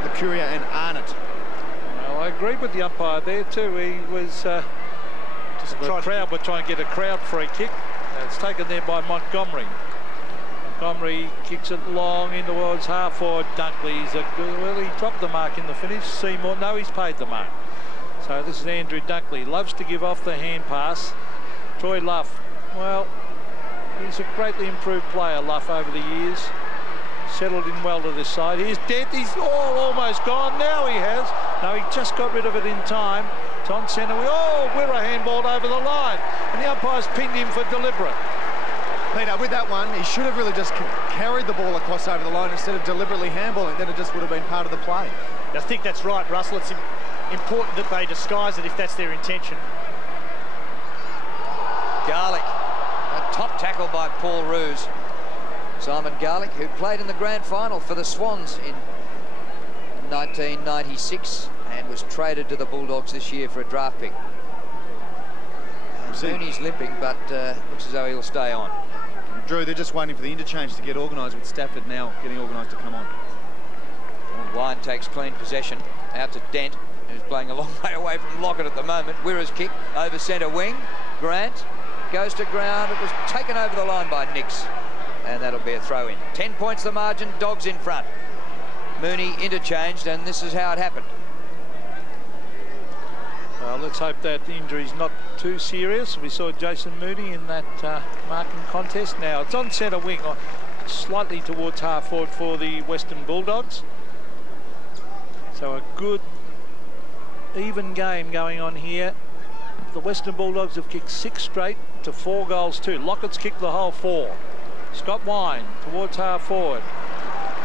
Lucuria and Arnott. Well, I agree with the umpire there too. He was the crowd were trying to get a crowd free kick. It's taken there by Montgomery. Montgomery kicks it long in towards half forward. Dunkley, he dropped the mark in the finish. Seymour, no, he's paid the mark. So this is Andrew Dunkley. Loves to give off the hand pass. Troy Luff, well, he's a greatly improved player, Luff, over the years. Settled in well to this side. Here's Dent, he's almost gone. Now he has. No, he just got rid of it in time. It's on centre. We're a handball over the line. And the umpire's pinned him for deliberate. Peter, with that one, he should have really just carried the ball across over the line instead of deliberately handballing. Then it just would have been part of the play. I think that's right, Russell. It's important that they disguise it if that's their intention. Garlick, a top tackle by Paul Roos. Simon Garlick, who played in the grand final for the Swans in 1996 and was traded to the Bulldogs this year for a draft pick. Mooney's limping, but looks as though he'll stay on. Drew, they're just waiting for the interchange to get organised, with Stafford now getting organised to come on. Wine takes clean possession out to Dent. who's playing a long way away from Lockett at the moment. Wirra's kick over centre wing. Grant goes to ground. It was taken over the line by Nix, and that'll be a throw in. 10 points the margin. Dogs in front. Mooney interchanged, and this is how it happened. Well, let's hope that the injury's not too serious. We saw Jason Mooney in that marking contest. Now it's on centre wing, slightly towards half forward for the Western Bulldogs. So a good even game going on here. The Western Bulldogs have kicked 6 straight to 4 goals 2. Lockett's kicked the whole 4. Scott Wine towards half forward.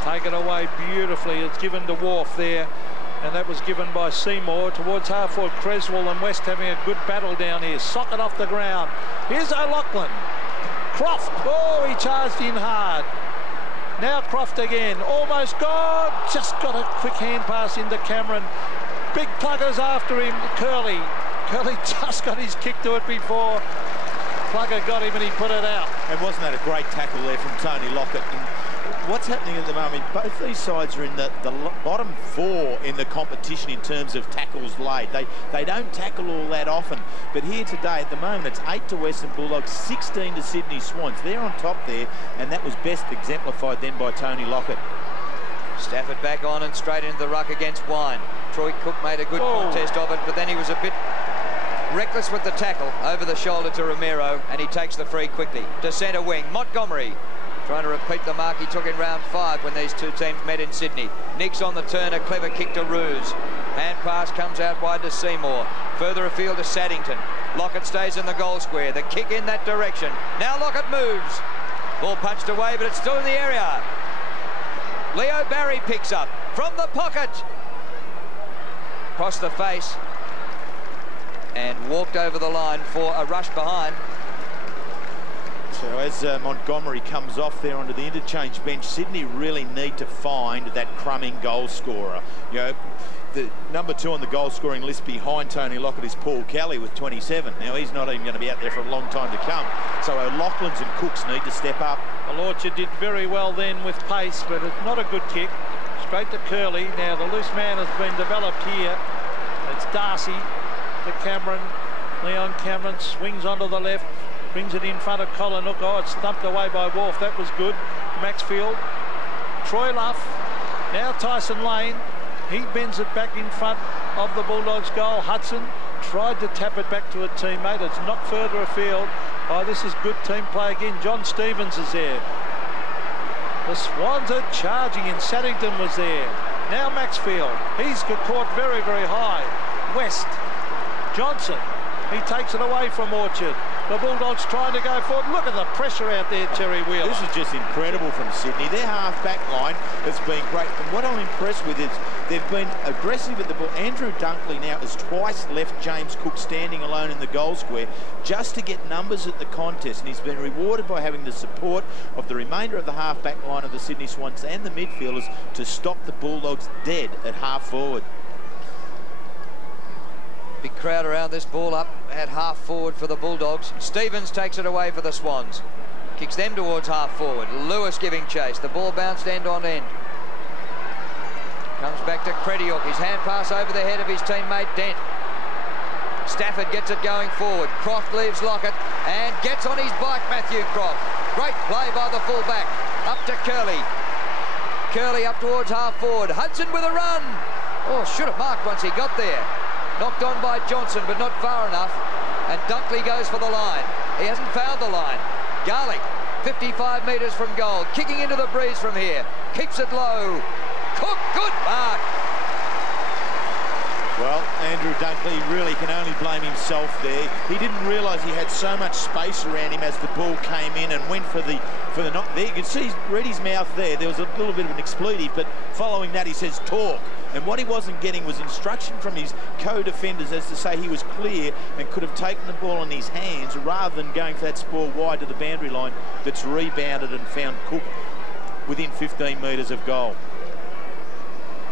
Taken away beautifully. It's given to Wharf there, and that was given by Seymour towards half forward. Creswell and West having a good battle down here. Socket off the ground. Here's O'Loughlin. Croft. Oh, he charged in hard. Now Croft again. Almost gone. Just got a quick hand pass into Cameron. Big Pluggers after him. Curley. Curley just got his kick to it before Plugger got him and he put it out. And wasn't that a great tackle there from Tony Lockett? And what's happening at the moment, both these sides are in the bottom 4 in the competition in terms of tackles laid. They don't tackle all that often. But here today, at the moment, it's 8 to Western Bulldogs, 16 to Sydney Swans. They're on top there, and that was best exemplified then by Tony Lockett. Stafford back on and straight into the ruck against Wine. Troy Cook made a good contest of it, but then he was a bit reckless with the tackle over the shoulder to Romero, and he takes the free quickly to centre wing. Montgomery trying to repeat the mark he took in round 5 when these two teams met in Sydney. Nix on the turn, a clever kick to Ruse. Hand pass comes out wide to Seymour. Further afield to Saddington. Lockett stays in the goal square. The kick in that direction. Now Lockett moves. Ball punched away, but it's still in the area. Leo Barry picks up from the pocket. Crossed the face and walked over the line for a rush behind. So as Montgomery comes off there onto the interchange bench, Sydney really need to find that crumbing goal scorer. You know, the number 2 on the goal scoring list behind Tony Lockett is Paul Kelly with 27. Now he's not even going to be out there for a long time to come. So O'Loughlin's and Cooks need to step up. Well, Orchard did very well then with pace, but it's not a good kick. Straight to Curley. Now the loose man has been developed here. It's Darcy to Cameron. Leon Cameron swings onto the left. Brings it in front of Colin Hook. Oh, it's thumped away by Wharf. That was good. Maxfield. Troy Luff. Now Tyson Lane. He bends it back in front of the Bulldogs goal. Hudson tried to tap it back to a teammate. It's knocked further afield. Oh, this is good team play again. John Stevens is there. The Swans are charging and Saddington was there. Now Maxfield. He's caught very, very high. West. Johnson. He takes it away from Orchard. The Bulldogs trying to go forward. Look at the pressure out there, Terry Wheeler. This is just incredible from Sydney. Their half-back line has been great. And what I'm impressed with is they've been aggressive at the ball. Andrew Dunkley now has twice left James Cook standing alone in the goal square just to get numbers at the contest. And he's been rewarded by having the support of the remainder of the half-back line of the Sydney Swans and the midfielders to stop the Bulldogs dead at half-forward. Big crowd around this ball up at half forward for the Bulldogs. Stevens takes it away for the Swans. Kicks them towards half forward. Lewis giving chase. The ball bounced end on end. Comes back to Crediuk. His hand pass over the head of his teammate Dent. Stafford gets it going forward. Croft leaves Lockett and gets on his bike, Matthew Croft. Great play by the fullback. Up to Curley. Curley up towards half forward. Hudson with a run. Oh, should have marked once he got there. Knocked on by Johnson, but not far enough. And Dunkley goes for the line. He hasn't found the line. Garlick, 55 metres from goal. Kicking into the breeze from here. Keeps it low. Cook, good mark. Well, Andrew Dunkley really can only blame himself there. He didn't realise he had so much space around him as the ball came in and went for the knock. There you can see, read his mouth there. There was a little bit of an expletive, but following that he says talk. And what he wasn't getting was instruction from his co-defenders as to say he was clear and could have taken the ball in his hands rather than going for that spoil wide to the boundary line that's rebounded and found Cook within 15 metres of goal.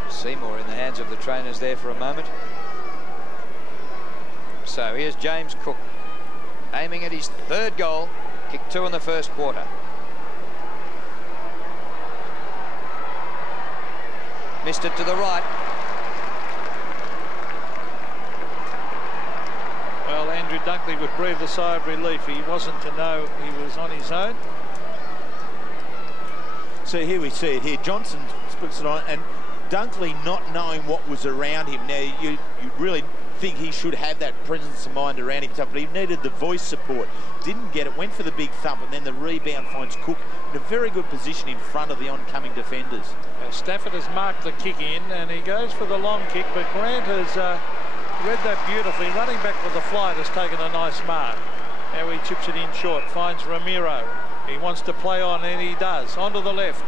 Seymour in the hands of the trainers there for a moment. So here's James Cook aiming at his 3rd goal. Kicked 2 in the first quarter. Missed it to the right. Andrew Dunkley would breathe a sigh of relief. He wasn't to know he was on his own. So here we see it here. Johnson puts it on, and Dunkley not knowing what was around him. Now, you really think he should have that presence of mind around himself, but he needed the voice support. Didn't get it, went for the big thump, and then the rebound finds Cook in a very good position in front of the oncoming defenders. Stafford has marked the kick in, and he goes for the long kick, but Grant has read that beautifully. Running back with the flight has taken a nice mark. Now he chips it in short, finds Ramiro. He wants to play on, and he does. Onto the left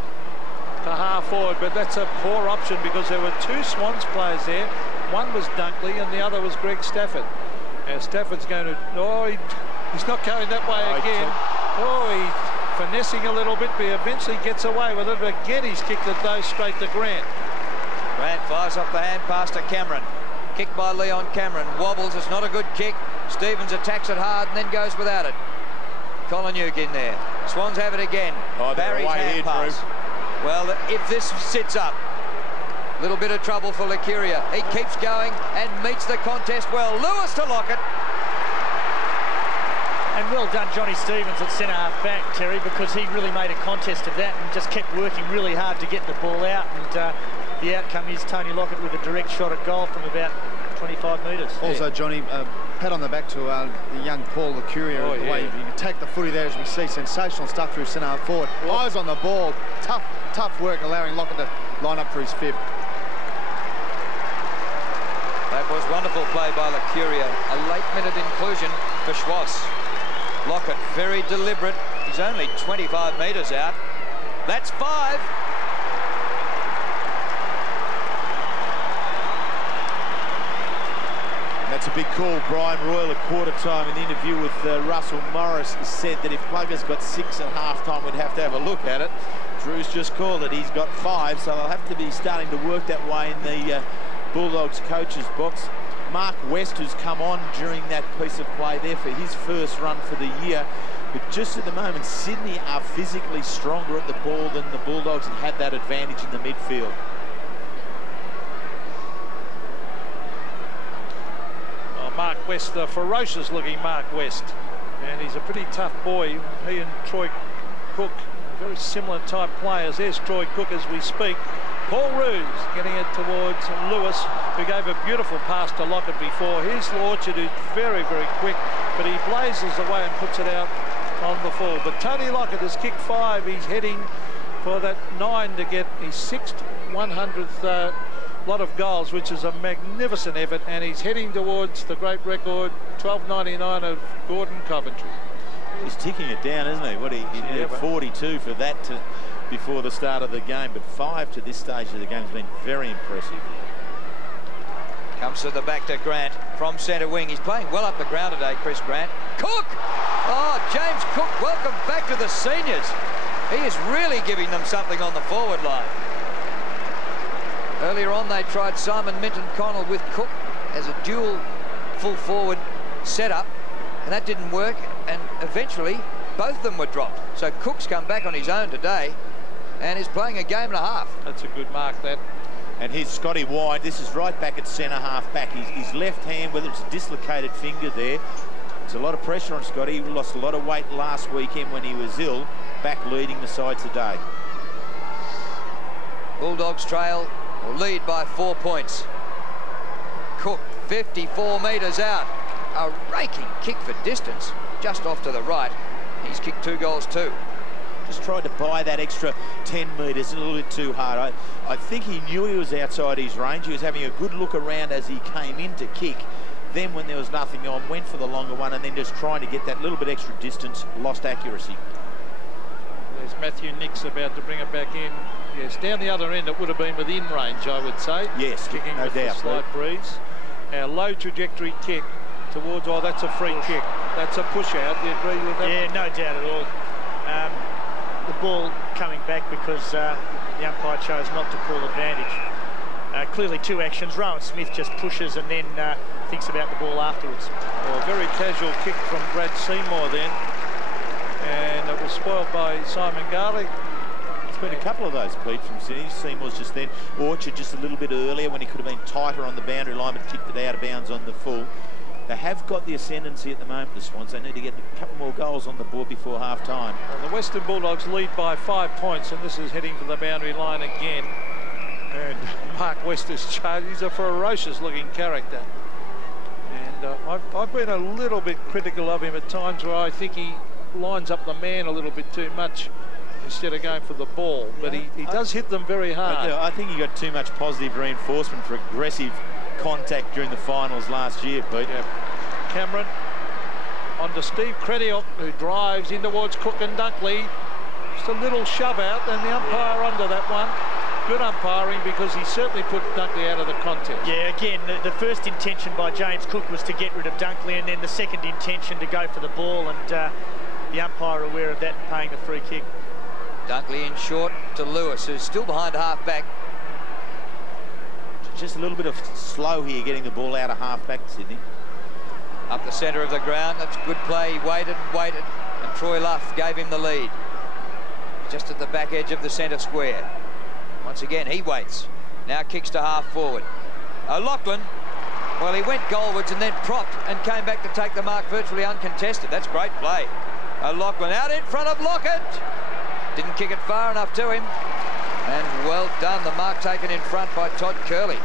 to half forward, but that's a poor option because there were two Swans players there. One was Dunkley and the other was Greg Stafford. Now Stafford's going to... Oh, he's not going that way again. Oh, he's finessing a little bit, but he eventually gets away with it. But again, he's kicked it though straight to Grant. Grant fires off the hand pass to Cameron. Kick by Leon Cameron. Wobbles. It's not a good kick. Stevens attacks it hard and then goes without it. Colin-Uke in there. Swans have it again. Barry's hand pass. Well, if this sits up, a little bit of trouble for Lacuria. He keeps going and meets the contest well. Lewis to lock it. And well done, Johnny Stevens at centre-half back, Terry, because he really made a contest of that and just kept working really hard to get the ball out. And the outcome is Tony Lockett with a direct shot at goal from about 25 metres. Also, Johnny, pat on the back to the young Paul Lacuria. The way you can take the footy there, as we see, sensational stuff through centre half forward. Eyes on the ball, tough work, allowing Lockett to line up for his fifth. That was wonderful play by Lacuria. A late-minute inclusion for Schwartz. Lockett very deliberate. He's only 25 metres out. That's 5. That's a big call. Brian Royal at quarter time in the interview with Russell Morris said that if Plugger's got 6 at half time, we'd have to have a look at it. Drew's just called it. He's got 5, so they'll have to be starting to work that way in the Bulldogs coach's box. Mark West, who's come on during that piece of play there for his first run for the year. But just at the moment, Sydney are physically stronger at the ball than the Bulldogs and had that advantage in the midfield. Mark West, the ferocious looking Mark West, and he's a pretty tough boy. He and Troy Cook, very similar type players. There's Troy Cook as we speak. Paul Roos getting it towards Lewis, who gave a beautiful pass to Lockett before. Here's Orchard, who's very, very quick, but he blazes away and puts it out on the full. But Tony Lockett has kicked 5. He's heading for that 9 to get his 6th 100th lot of goals, which is a magnificent effort, and he's heading towards the great record 12.99 of Gordon Coventry. He's ticking it down, isn't he? What he did 42 for that before the start of the game, but 5 to this stage of the game has been very impressive. Comes to the back to Grant from centre wing. He's playing well up the ground today, Chris Grant. Cook! Oh, James Cook, welcome back to the seniors. He is really giving them something on the forward line. Earlier on, they tried Simon Minton-Connell with Cook as a dual full forward setup, and that didn't work, and eventually both of them were dropped. So Cook's come back on his own today and is playing a game and a half. That's a good mark, that. And here's Scotty Wide. This is right back at centre half back. His left hand, whether it's a dislocated finger there, there's a lot of pressure on Scotty. He lost a lot of weight last weekend when he was ill. Back leading the side today. Bulldogs trail or lead by 4 points. Cook 54 metres out. A raking kick for distance just off to the right. He's kicked 2 goals too. Just tried to buy that extra 10 metres a little bit too hard. I think he knew he was outside his range. He was having a good look around as he came in to kick. Then when there was nothing on, went for the longer one, and then just trying to get that little bit extra distance, lost accuracy. There's Matthew Nix about to bring it back in. Yes, down the other end, it would have been within range, I would say. Yes, kicking no with doubt. A slight breeze. Our low trajectory kick towards, oh, that's a free kick. That's a push out. Do you agree with that? Yeah, no doubt at all. The ball coming back because the umpire chose not to call advantage. Clearly 2 actions. Rowan Smith just pushes and then thinks about the ball afterwards. Well, a very casual kick from Brad Seymour then. And it was spoiled by Simon Garlick. There's been a couple of those, Pete, from Sydney. Seymour's just then. Orchard just a little bit earlier when he could have been tighter on the boundary line but kicked it out of bounds on the full. They have got the ascendancy at the moment, the Swans. They need to get a couple more goals on the board before half-time. Well, the Western Bulldogs lead by 5 points, and this is heading for the boundary line again. And Mark West is charged. He's a ferocious-looking character. And I've been a little bit critical of him at times where I think he lines up the man a little bit too much instead of going for the ball. But he does hit them very hard. I think he got too much positive reinforcement for aggressive contact during the finals last year, Pete. Yeah. Cameron on to Steve Crediok, who drives in towards Cook and Dunkley. Just a little shove out, and the umpire under that one. Good umpiring, because he certainly put Dunkley out of the contest. Yeah, again, the first intention by James Cook was to get rid of Dunkley, and then the second intention to go for the ball, and the umpire aware of that and paying the free kick. Dunkley in short to Lewis, who's still behind half-back. Just a little bit of slow here getting the ball out of half-back, Sydney. Up the centre of the ground. That's good play. He waited and waited, and Troy Luff gave him the lead. Just at the back edge of the centre square. Once again, he waits. Now kicks to half-forward. O'Loughlin, well, he went goalwards and then propped and came back to take the mark virtually uncontested. That's great play. O'Loughlin out in front of Lockett. Didn't kick it far enough to him. And well done, the mark taken in front by Todd Curley.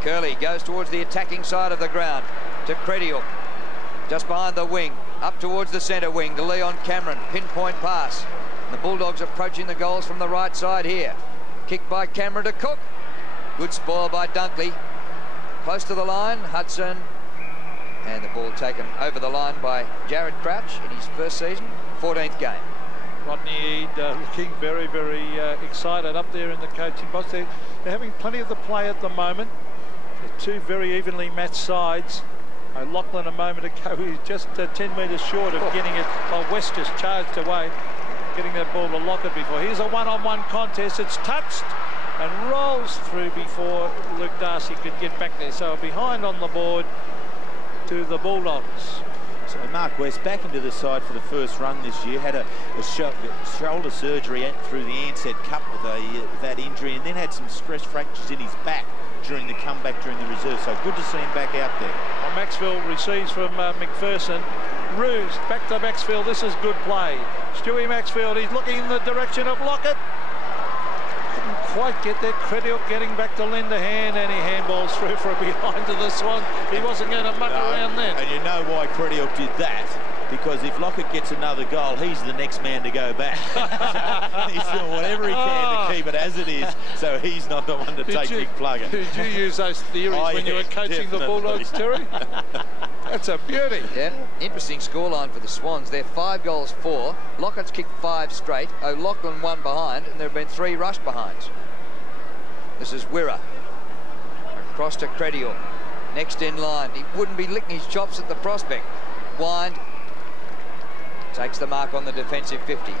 Curley goes towards the attacking side of the ground to Crediok. Just behind the wing, up towards the centre wing to Leon Cameron. Pinpoint pass. The Bulldogs approaching the goals from the right side here. Kick by Cameron to Cook. Good spoil by Dunkley. Close to the line, Hudson. And the ball taken over the line by Jared Crouch in his first season, 14th game. Rodney Eade looking very, very excited up there in the coaching box. They're having plenty of the play at the moment. They're two very evenly matched sides. O'Loughlin a moment ago, he's just 10 metres short of getting it. Well, West just charged away, getting that ball to Lockett before. Here's a one-on-one contest. It's touched and rolls through before Luke Darcy could get back there. So behind on the board to the Bulldogs. So Mark West back into the side for the first run this year. Had a shoulder surgery through the Ansett Cup with that injury, and then had some stress fractures in his back during the comeback during the reserve. So good to see him back out there. Well, Maxfield receives from McPherson. Roos back to Maxfield. This is good play. Stewie Maxfield, he's looking in the direction of Lockett. Couldn't quite get there. Crediok getting back to lend a hand, and he handballs through for a behind to the Swan. He wasn't going to muck around then. And you know why Crediok did that? Because if Lockett gets another goal, he's the next man to go back. He's doing whatever he can to keep it as it is, so he's not the one to take big plugger. Did you use those theories when you were coaching the Bulldogs, Terry? That's a beauty. Yeah, interesting scoreline for the Swans. They're 5 goals for. Lockett's kicked 5 straight. O'Loughlin 1 behind, and there have been 3 rush behinds. This is Wirra. Across to Credior. Next in line. He wouldn't be licking his chops at the prospect. Wind. Takes the mark on the defensive 50.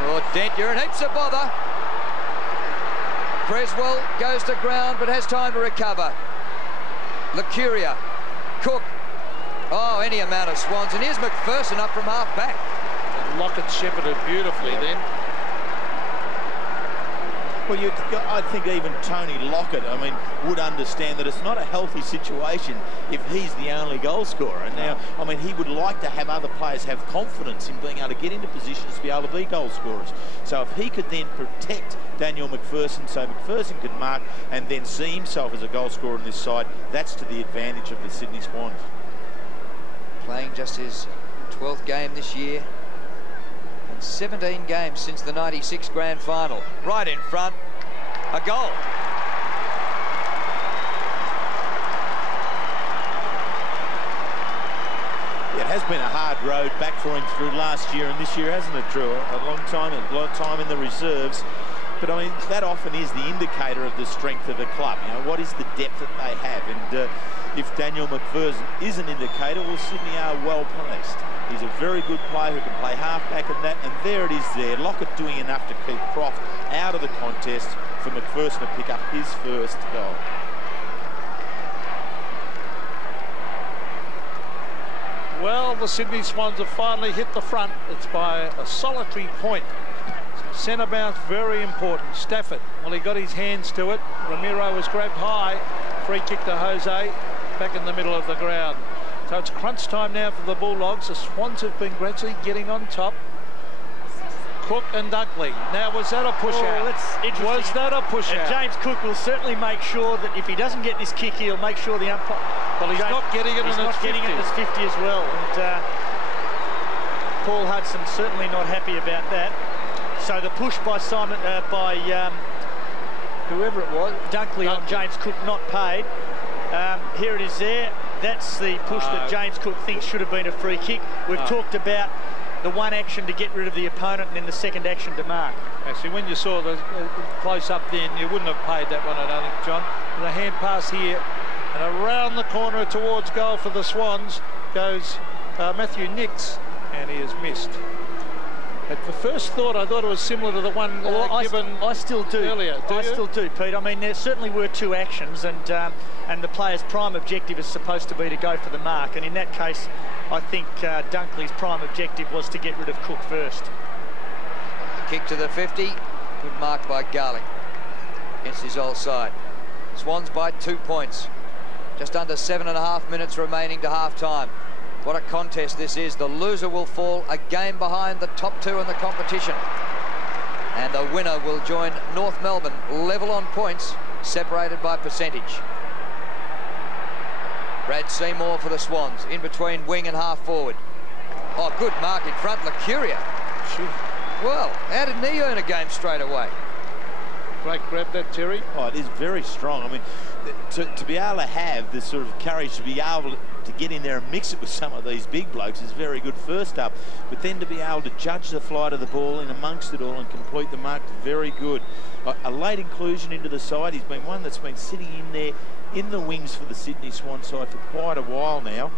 Oh, Dent, you're in heaps of bother. Creswell goes to ground, but has time to recover. Lacuria. Cook. Oh, any amount of Swans. And here's McPherson up from half-back. Lockett shepherded beautifully then. Well, I think even Tony Lockett, I mean, would understand that it's not a healthy situation if he's the only goal scorer. Now, I mean, he would like to have other players have confidence in being able to get into positions to be able to be goal scorers. So if he could then protect Daniel McPherson so McPherson could mark and then see himself as a goal scorer on this side, that's to the advantage of the Sydney Swans. Playing just his 12th game this year. 17 games since the 96 grand final. Right in front, a goal. Yeah, it has been a hard road back for him through last year and this year, hasn't it, Drew? A lot of time in the reserves. But I mean, that often is the indicator of the strength of a club. You know, what is the depth that they have? And if Daniel McPherson is an indicator, well, Sydney are well placed. He's a very good player who can play half-back and that, and there it is there. Lockett doing enough to keep Croft out of the contest for McPherson to pick up his first goal. Well, the Sydney Swans have finally hit the front. It's by a solitary point. Centre bounce, very important. Stafford, well, he got his hands to it. Ramiro was grabbed high. Free kick to Jose, back in the middle of the ground. So it's crunch time now for the Bulldogs. The Swans have been gradually getting on top. Cook and Dunkley. Now, was that a push-out? That's interesting. Was that a push-out? James Cook will certainly make sure that if he doesn't get this kick, he'll make sure the umpire... Well, he's not getting it, he's not getting it in his 50 as well. And Paul Hudson certainly not happy about that. So the push by Simon, whoever it was, Dunkley on James Cook, not paid. Here it is there. That's the push that James Cook thinks should have been a free kick. We've talked about the one action to get rid of the opponent and then the second action to mark. Actually, when you saw the close up then, you wouldn't have paid that one, I don't think, John. The hand pass here, and around the corner towards goal for the Swans goes Matthew Nix, and he has missed. At the first thought, I thought it was similar to the one given I still do. Earlier. I still do, Pete. I mean, there certainly were two actions, and the player's prime objective is supposed to be to go for the mark. And in that case, I think Dunkley's prime objective was to get rid of Cook first. Kick to the 50. Good mark by Garlick against his old side. Swans by 2 points. Just under 7.5 minutes remaining to half-time. What a contest this is. The loser will fall a game behind the top two in the competition. And the winner will join North Melbourne level on points, separated by percentage. Brad Seymour for the Swans, in between wing and half forward. Oh, good mark in front, Lacuria. Well, how didn't he earn a game straight away? Great grab that, Terry. Oh, it is very strong. I mean, to be able to have the sort of courage to be able to get in there and mix it with some of these big blokes is very good first up. But then to be able to judge the flight of the ball in amongst it all and complete the mark, very good. A late inclusion into the side. He's been one that's been sitting in there in the wings for the Sydney Swan side for quite a while now.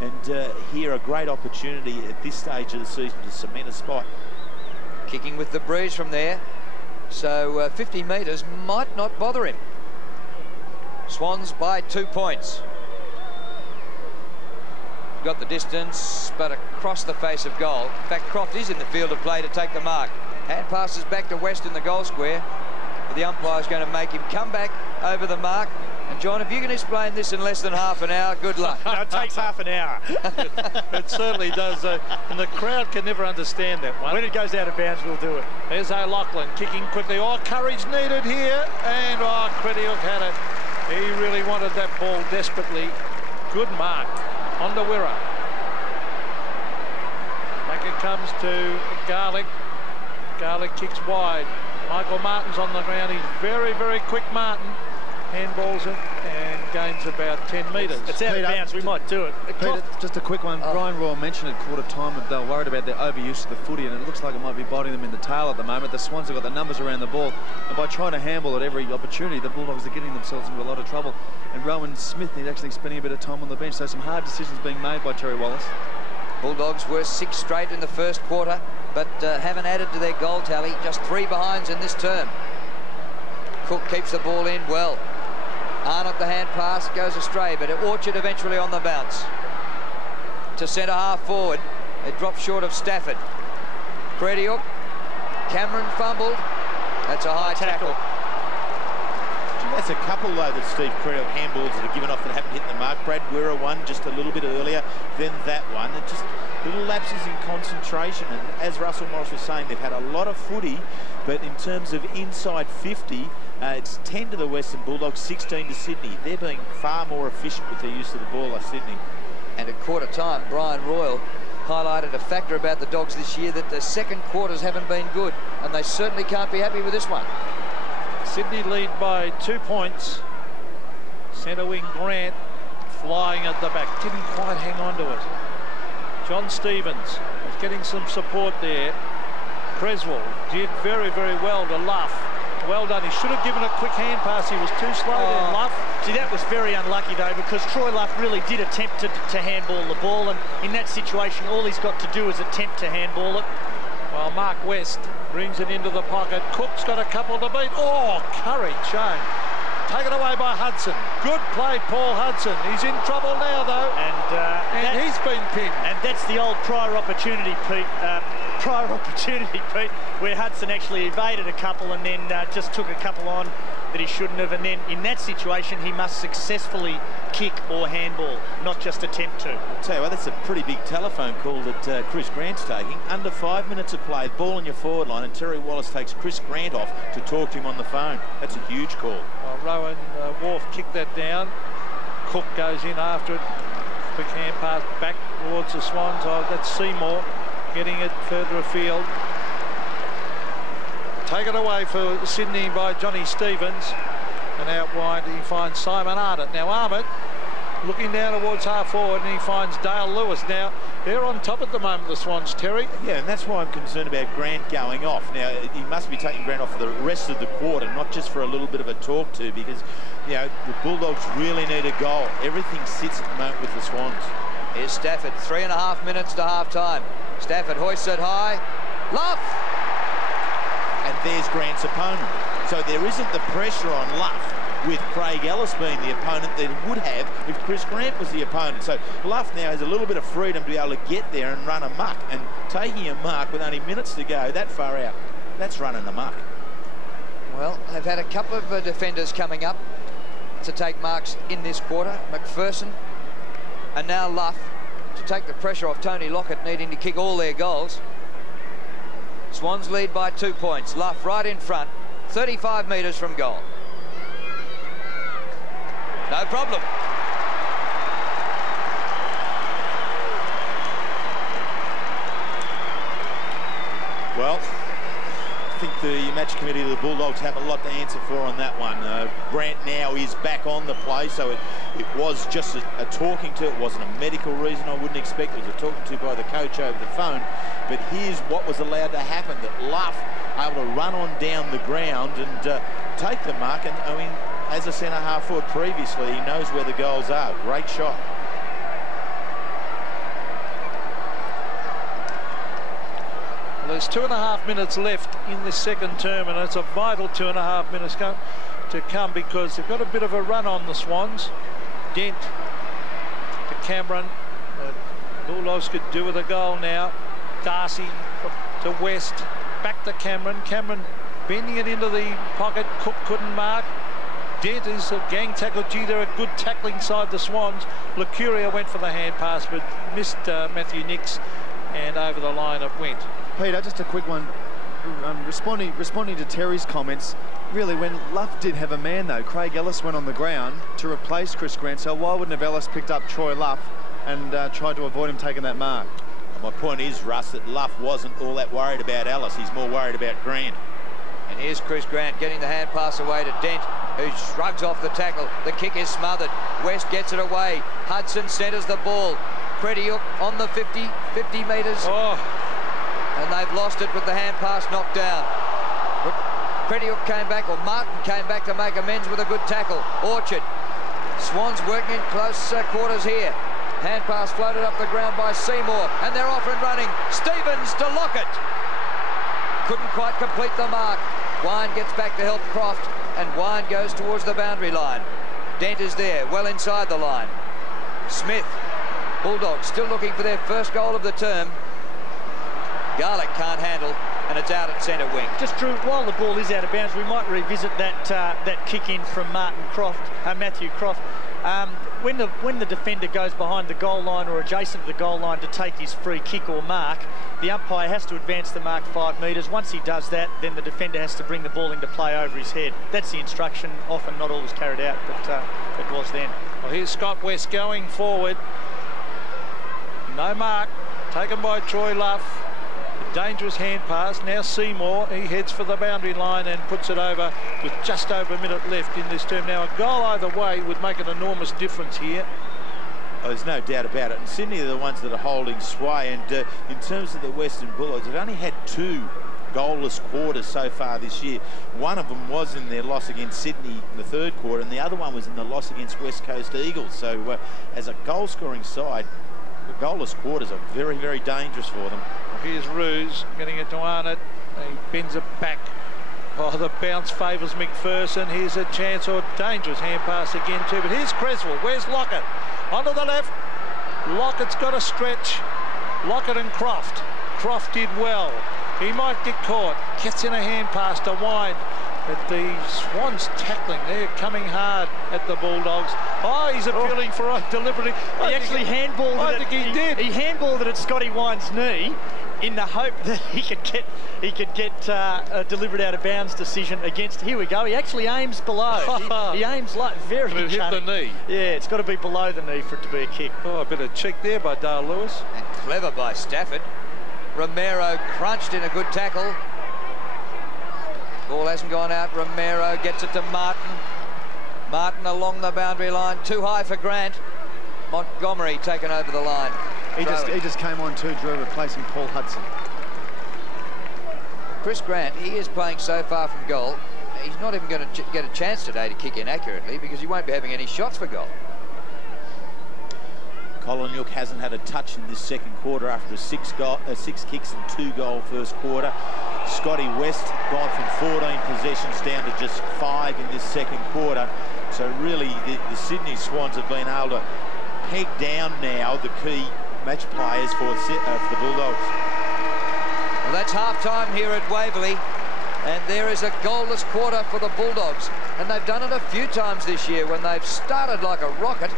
And here a great opportunity at this stage of the season to cement a spot. Kicking with the breeze from there. So 50 metres might not bother him. Swans by 2 points. Got the distance, but across the face of goal. In fact, Croft is in the field of play to take the mark. Hand passes back to West in the goal square. But the umpire's going to make him come back over the mark. And John, if you can explain this in less than half an hour, good luck. No, it takes half an hour. It certainly does, and the crowd can never understand that one. When it goes out of bounds, we'll do it. There's O'Loughlin kicking quickly. Oh, courage needed here, and Crediuk had it. He really wanted that ball desperately. Good mark on the Wirra. Back it comes to Garlick. Garlick kicks wide. Michael Martin's on the ground. He's very, very quick, Martin. Handballs it and gains about 10 metres. It's out of bounds. We might do it. Peter, just a quick one. Brian Royal mentioned at quarter time that they were worried about their overuse of the footy, and it looks like it might be biting them in the tail at the moment. The Swans have got the numbers around the ball, and by trying to handball at every opportunity, the Bulldogs are getting themselves into a lot of trouble. And Rowan Smith is actually spending a bit of time on the bench, so some hard decisions being made by Terry Wallace. Bulldogs were 6 straight in the first quarter, but haven't added to their goal tally. Just 3 behinds in this term. Cook keeps the ball in well. Arnott, the hand pass, goes astray, but Orchard eventually on the bounce. To centre half forward. It drops short of Stafford. Crediuk. Cameron fumbled. That's a high tackle. That's a couple, though, that Steve Crediuk handballs that are given off that haven't hit the mark. Brad Wirra one just a little bit earlier than that one. It just little lapses in concentration. And as Russell Morris was saying, they've had a lot of footy, but in terms of inside 50, it's 10 to the Western Bulldogs, 16 to Sydney. They're being far more efficient with their use of the ball like Sydney. And at quarter time, Brian Royal highlighted a factor about the Dogs this year, that the second quarters haven't been good, and they certainly can't be happy with this one. Sydney lead by 2 points. Centre wing Grant flying at the back. Didn't quite hang on to it. John Stevens was getting some support there. Creswell did very, very well to Luff. Well done. He should have given a quick hand pass. He was too slow there, Luff. See, that was very unlucky, though, because Troy Luff really did attempt to handball the ball, and in that situation, all he's got to do is attempt to handball it. Well, Mark West brings it into the pocket. Cook's got a couple to beat. Oh, courage shown. Taken away by Hudson. Good play, Paul Hudson. He's in trouble now, though. And he's been pinned. And that's the old prior opportunity, Pete. Where Hudson actually evaded a couple and then just took a couple on that he shouldn't have, and then in that situation he must successfully kick or handball, not just attempt to. I'll tell you what, that's a pretty big telephone call that Chris Grant's taking. Under 5 minutes of play, ball in your forward line, and Terry Wallace takes Chris Grant off to talk to him on the phone. That's a huge call. Well, Rowan Wharf kicked that down. Cook goes in after it. Quick hand pass back towards the Swans. Oh, that's Seymour getting it further afield. Taken away for Sydney by Johnny Stevens. And out wide he finds Simon Arnott. Now Arnott looking down towards half forward, and he finds Dale Lewis. Now they're on top at the moment, the Swans, Terry. Yeah, and that's why I'm concerned about Grant going off. Now he must be taking Grant off for the rest of the quarter, not just for a little bit of a talk to, because you know the Bulldogs really need a goal. Everything sits at the moment with the Swans. Here's Stafford, 3.5 minutes to half time. Stafford hoists it high. Luff! And there's Grant's opponent. So there isn't the pressure on Luff with Craig Ellis being the opponent that it would have if Chris Grant was the opponent. So Luff now has a little bit of freedom to be able to get there and run amok. And taking a mark with only minutes to go that far out, that's running amok. Well, they've had a couple of defenders coming up to take marks in this quarter. McPherson and now Luff to take the pressure off Tony Lockett, needing to kick all their goals. Swans lead by 2 points. Luff right in front, 35 metres from goal. No problem. Well, I think the match committee of the Bulldogs have a lot to answer for on that one. Grant now is back on the play, so it was just a talking to. It wasn't a medical reason, I wouldn't expect. It was a talking to by the coach over the phone. But here's what was allowed to happen, that Luff able to run on down the ground and take the mark. And I mean, as a centre half forward previously, he knows where the goals are. Great shot. Well, there's 2.5 minutes left in this second term, and it's a vital 2.5 minutes to come, because they've got a bit of a run on, the Swans. Dent to Cameron. Bulldogs could do with a goal now. Darcy to West. Back to Cameron. Cameron bending it into the pocket. Cook couldn't mark. Dent is a gang tackle. Gee, they're a good tackling side, the Swans. Lucuria went for the hand pass, but missed Matthew Nix, and over the line it went. Peter, just a quick one. Responding to Terry's comments, really, when Luff did have a man, though, Craig Ellis went on the ground to replace Chris Grant, so why wouldn't have Ellis picked up Troy Luff and tried to avoid him taking that mark? My point is, Russ, that Luff wasn't all that worried about Ellis. He's more worried about Grant. And here's Chris Grant getting the hand pass away to Dent, who shrugs off the tackle. The kick is smothered. West gets it away. Hudson centres the ball. Crediuk on the 50 metres. Oh. And they've lost it with the hand pass knocked down. Crediuk came back, or Martin came back to make amends with a good tackle. Orchard. Swans working in close quarters here. Hand pass floated up the ground by Seymour, and they're off and running. Stevens to Lockett. Couldn't quite complete the mark. Wine gets back to help Croft, and Wine goes towards the boundary line. Dent is there, well inside the line. Smith. Bulldogs still looking for their first goal of the term. Garlick can't handle, and it's out at centre wing. Just Drew, while the ball is out of bounds, we might revisit that kick in from Matthew Croft. When the defender goes behind the goal line or adjacent to the goal line to take his free kick or mark, the umpire has to advance the mark 5 metres. Once he does that, then the defender has to bring the ball into play over his head. That's the instruction, often not always carried out, but it was then. Well, here's Scott West going forward. No mark, taken by Troy Luff. A dangerous hand pass. Now Seymour, he heads for the boundary line and puts it over with just over a minute left in this term. Now a goal either way would make an enormous difference here. Oh, there's no doubt about it. And Sydney are the ones that are holding sway. And in terms of the Western Bulldogs, they've only had 2 goalless quarters so far this year. One of them was in their loss against Sydney in the 3rd quarter, and the other one was in the loss against West Coast Eagles. So as a goal-scoring side, the goalless quarters are very, very dangerous for them. Here's Ruse getting it to Arnott. He bends it back. Oh, the bounce favours McPherson. Here's a chance, or dangerous hand pass again too. But here's Creswell. Where's Lockett? Onto the left. Lockett's got a stretch. Lockett and Croft. Croft did well. He might get caught. Gets in a hand pass to Wine. But the Swans tackling, they're coming hard at the Bulldogs. Oh, he's appealing for a deliberately. He actually handballed it. I think he did. He handballed it at Scotty Wine's knee in the hope that he could get a delivered out of bounds decision against. Here we go. He actually aims below. he aims like very. But it hit the knee. Yeah, it's got to be below the knee for it to be a kick. Oh, a bit of cheek there by Dale Lewis. And clever by Stafford. Romero crunched in a good tackle. Ball hasn't gone out. Romero gets it to Martin. Martin along the boundary line. Too high for Grant. Montgomery taken over the line. He just came on too, Drew, replacing Paul Hudson. Chris Grant, he is playing so far from goal. He's not even going to get a chance today to kick in accurately because he won't be having any shots for goal. Colin Yook hasn't had a touch in this second quarter after a six kicks and 2 goal first quarter. Scotty West gone from 14 possessions down to just 5 in this second quarter. So really the Sydney Swans have been able to peg down now the key match players for the Bulldogs. Well, that's half-time here at Waverley, and there is a goalless quarter for the Bulldogs. And they've done it a few times this year when they've started like a rocket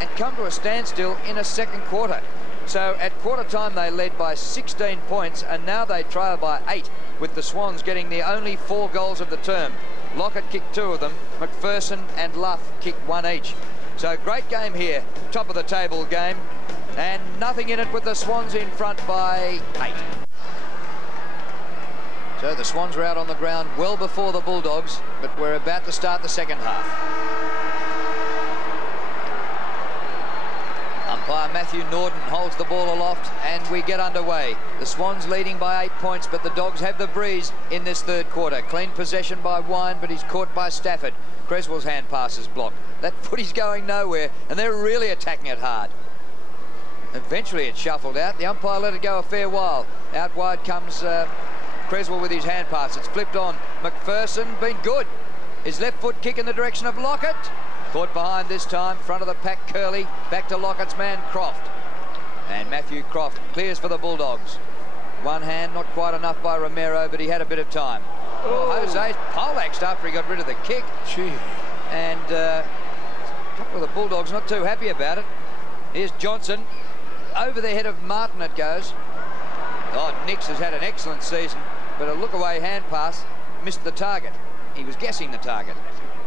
and come to a standstill in a second quarter. So at quarter time they led by 16 points, and now they trail by 8, with the Swans getting the only 4 goals of the term. Lockett kicked 2 of them, McPherson and Luff kicked 1 each. So great game here, top of the table game, and nothing in it with the Swans in front by 8. So the Swans are out on the ground well before the Bulldogs, but we're about to start the second half. Umpire Matthew Norton holds the ball aloft, and we get underway. The Swans leading by 8 points, but the Dogs have the breeze in this third quarter. Clean possession by Wine, but he's caught by Stafford. Creswell's hand pass is blocked. That footy's going nowhere, and they're really attacking it hard. Eventually it's shuffled out. The umpire let it go a fair while. Out wide comes Creswell with his hand pass. It's flipped on. McPherson been good. His left foot kick in the direction of Lockett. Caught behind this time. Front of the pack, Curley. Back to Lockett's man, Croft. And Matthew Croft clears for the Bulldogs. One hand, not quite enough by Romero, but he had a bit of time. Oh, Jose's poleaxed after he got rid of the kick. Gee. And a couple of the Bulldogs not too happy about it. Here's Johnson. Over the head of Martin it goes. Oh, Nix has had an excellent season, but a look-away hand pass missed the target. He was guessing the target.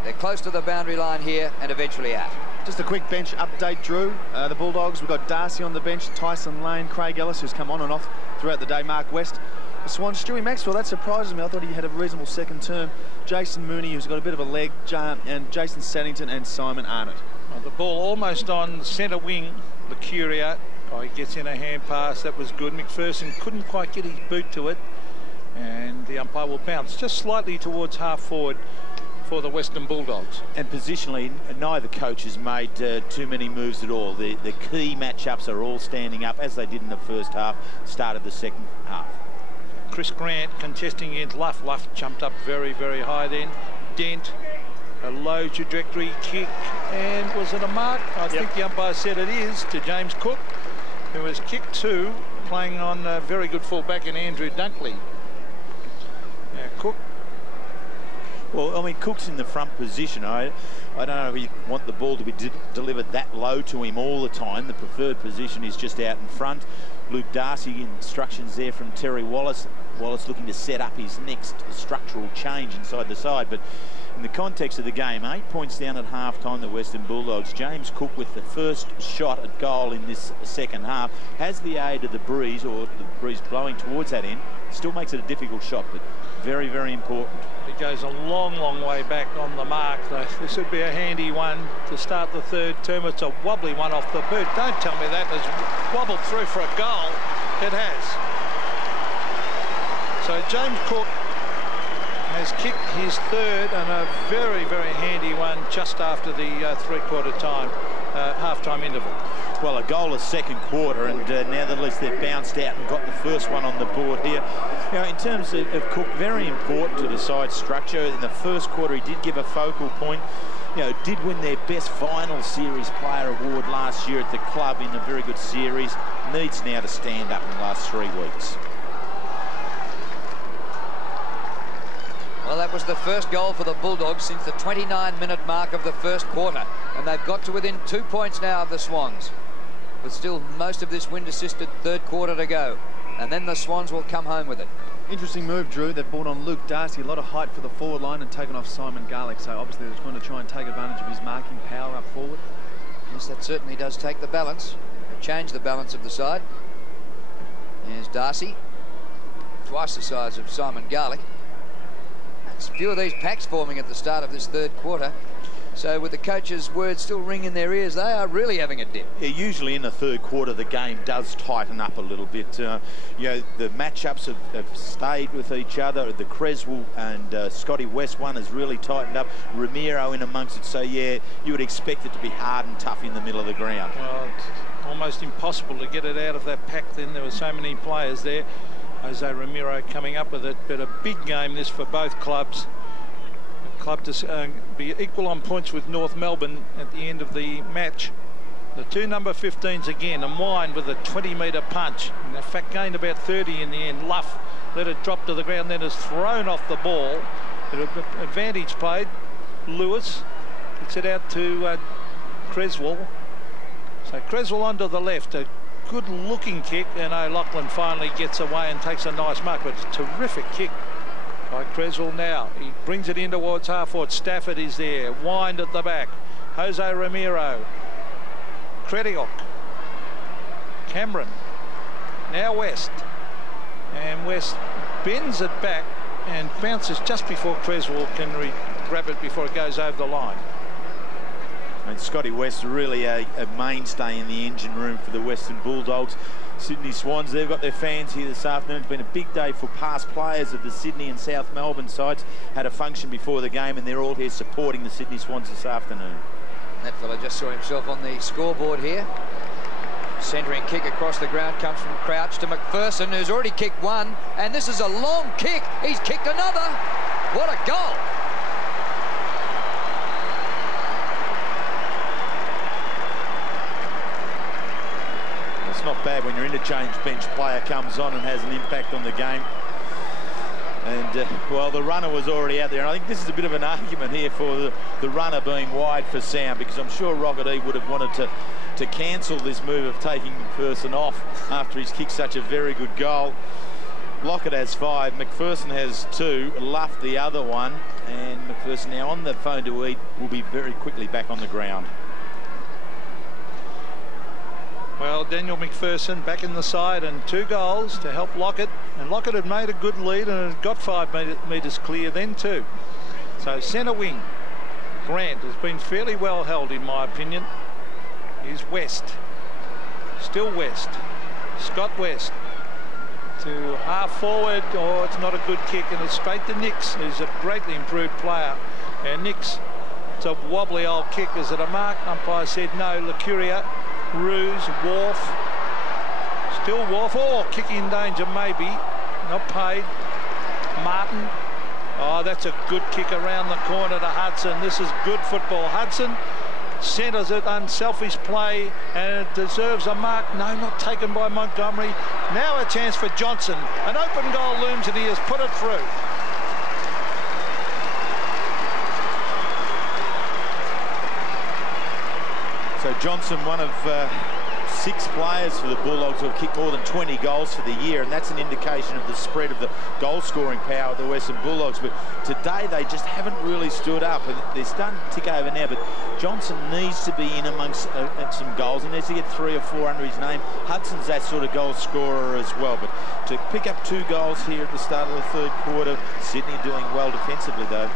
They're close to the boundary line here and eventually out. Just a quick bench update, Drew. The Bulldogs, we've got Darcy on the bench, Tyson Lane, Craig Ellis, who's come on and off throughout the day, Mark West. The Swans, Stewie Maxwell, that surprises me. I thought he had a reasonable second term. Jason Mooney, who's got a bit of a leg, and Jason Saddington and Simon Arnott. Well, the ball almost on centre wing, Lucuria. Oh, he gets in a hand pass. That was good. McPherson couldn't quite get his boot to it, and the umpire will bounce just slightly towards half forward for the Western Bulldogs. And positionally, neither coach has made too many moves at all. The key matchups are all standing up as they did in the first half, started the second half. Chris Grant contesting against Luff. Luff jumped up very, very high then. Dent, a low trajectory kick, and was it a mark? I think the umpire said it is, to James Cook, who was kicked 2, playing on a very good fullback in Andrew Dunkley. Now Cook. Well, I mean, Cook's in the front position. I don't know if you want the ball to be delivered that low to him all the time. The preferred position is just out in front. Luke Darcy, instructions there from Terry Wallace. Wallace looking to set up his next structural change inside the side. But in the context of the game, 8 points down at half-time, the Western Bulldogs. James Cook with the first shot at goal in this second half has the aid of the breeze, or the breeze blowing towards that end. Still makes it a difficult shot, but very, very important. It goes a long, long way back on the mark. This would be a handy one to start the third term. It's a wobbly one off the boot. Don't tell me that has wobbled through for a goal. It has. So James Cook has kicked his third, and a very, very handy one just after the three-quarter time, half-time interval. Well, a goalless second quarter, and nevertheless they've bounced out and got the first one on the board here. You know, in terms of Cook, very important to the side structure. In the first quarter, he did give a focal point. You know, did win their best final series player award last year at the club in a very good series. Needs now to stand up in the last 3 weeks. Well, that was the first goal for the Bulldogs since the 29-minute mark of the first quarter, and they've got to within 2 points now of the Swans, with still most of this wind-assisted third quarter to go, and then the Swans will come home with it. Interesting move, Drew. They've brought on Luke Darcy, a lot of height for the forward line, and taken off Simon Garlick, so obviously they're going to try and take advantage of his marking power up forward. Yes, that certainly does take the balance, change the balance of the side. There's Darcy, twice the size of Simon Garlick. There's a few of these packs forming at the start of this third quarter. So with the coach's words still ringing in their ears, they are really having a dip. Yeah, usually in the third quarter, the game does tighten up a little bit. You know, the matchups have stayed with each other. The Creswell and Scotty West one has really tightened up. Ramiro in amongst it. So, yeah, you would expect it to be hard and tough in the middle of the ground. Well, it's almost impossible to get it out of that pack then. There were so many players there. Jose Ramiro coming up with it, but a big game this for both clubs. The club to be equal on points with North Melbourne at the end of the match. The two number 15s again, and Wine with a 20-metre punch. And in fact, gained about 30 in the end. Luff let it drop to the ground, then has thrown off the ball. Advantage played. Lewis gets it out to Creswell. So Creswell onto the left. A good looking kick, and O'Loughlin finally gets away and takes a nice mark, but it's a terrific kick by Creswell now. He brings it in towards half forward. Stafford is there. Wind at the back. Jose Ramiro. Crediok. Cameron. Now West. And West bends it back and bounces just before Creswell can grab it before it goes over the line. And Scotty West really a mainstay in the engine room for the Western Bulldogs. Sydney Swans, they've got their fans here this afternoon. It's been a big day for past players of the Sydney and South Melbourne sides. Had a function before the game, and they're all here supporting the Sydney Swans this afternoon. That fella just saw himself on the scoreboard here. Centering kick across the ground comes from Crouch to McPherson, who's already kicked one, and this is a long kick. He's kicked another. What a goal! Not bad when your interchange bench player comes on and has an impact on the game. And well, the runner was already out there, and I think this is a bit of an argument here for the runner being wide for sound, because I'm sure Rocketee would have wanted to cancel this move of taking McPherson off after he's kicked such a very good goal. Lockett has 5, McPherson has 2, Luff the other one, and McPherson now on the phone to eat will be very quickly back on the ground. Well, Daniel McPherson back in the side, and 2 goals to help Lockett. And Lockett had made a good lead and had got 5 metres clear then too. So centre wing, Grant has been fairly well held in my opinion. Here's West. Still West. Scott West. To half forward. Oh, it's not a good kick, and it's straight to Nix, who's a greatly improved player. And Nix, it's a wobbly old kick. Is it a mark? Umpire said no. Lucuria. Ruse, Wharf, still Wharf, oh, kick in danger maybe, not paid. Martin, oh, that's a good kick around the corner to Hudson. This is good football. Hudson centres it, unselfish play, and it deserves a mark. No, not taken by Montgomery. Now a chance for Johnson. An open goal looms, and he has put it through. So Johnson, one of 6 players for the Bulldogs who have kicked more than 20 goals for the year, and that's an indication of the spread of the goal-scoring power of the Western Bulldogs. But today they just haven't really stood up, and they're starting to tick over now. But Johnson needs to be in amongst some goals. He needs to get 3 or 4 under his name. Hudson's that sort of goal scorer as well. But to pick up 2 goals here at the start of the third quarter, Sydney doing well defensively though.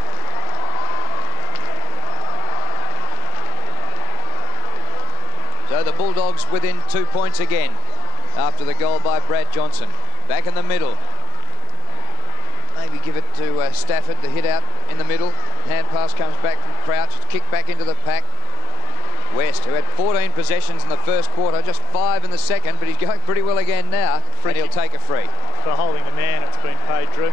So the Bulldogs within 2 points again after the goal by Brad Johnson. Back in the middle. Maybe give it to Stafford, the hit out in the middle. Hand pass comes back from Crouch. It's kicked back into the pack. West, who had 14 possessions in the first quarter, just 5 in the second, but he's going pretty well again now. And he'll take a free. For holding the man, it's been paid, Drew.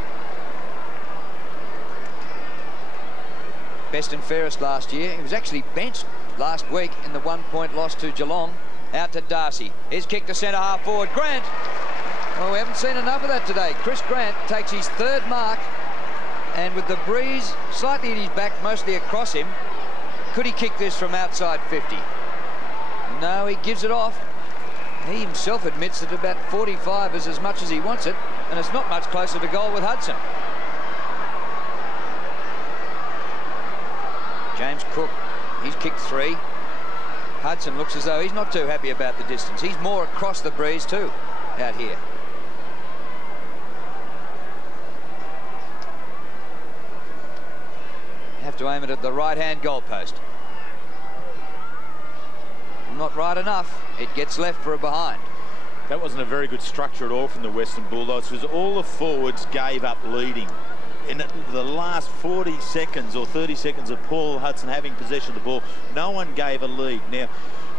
Best and fairest last year. He was actually benched last week in the 1-point loss to Geelong. Out to Darcy. His kick to centre half forward. Grant. Well, we haven't seen enough of that today. Chris Grant takes his 3rd mark And with the breeze slightly at his back, mostly across him, could he kick this from outside 50? No, he gives it off. He himself admits that about 45 is as much as he wants it, and it's not much closer to goal with Hudson. James Cook, he's kicked 3. Hudson looks as though he's not too happy about the distance. He's more across the breeze too, out here. Have to aim it at the right-hand goalpost. Not right enough. It gets left for a behind. That wasn't a very good structure at all from the Western Bulldogs, because all the forwards gave up leading. In the last 40 seconds or 30 seconds of Paul Hudson having possession of the ball, no one gave a lead. Now,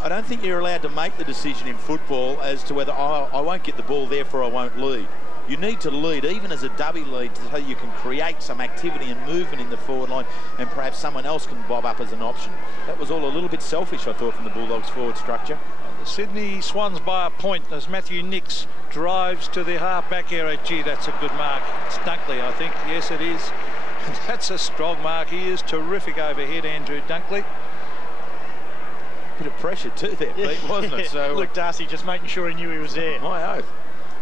I don't think you're allowed to make the decision in football as to whether I won't get the ball, therefore I won't lead. You need to lead, even as a dummy lead, so you can create some activity and movement in the forward line, and perhaps someone else can bob up as an option. That was all a little bit selfish, I thought, from the Bulldogs' forward structure. The Sydney Swans by a point as Matthew Nicks drives to the half-back area. Gee, that's a good mark. It's Dunkley, I think. Yes, it is. That's a strong mark. He is terrific overhead, Andrew Dunkley. Bit of pressure too there, Pete, wasn't it? So Luke Darcy just making sure he knew he was there. My oath.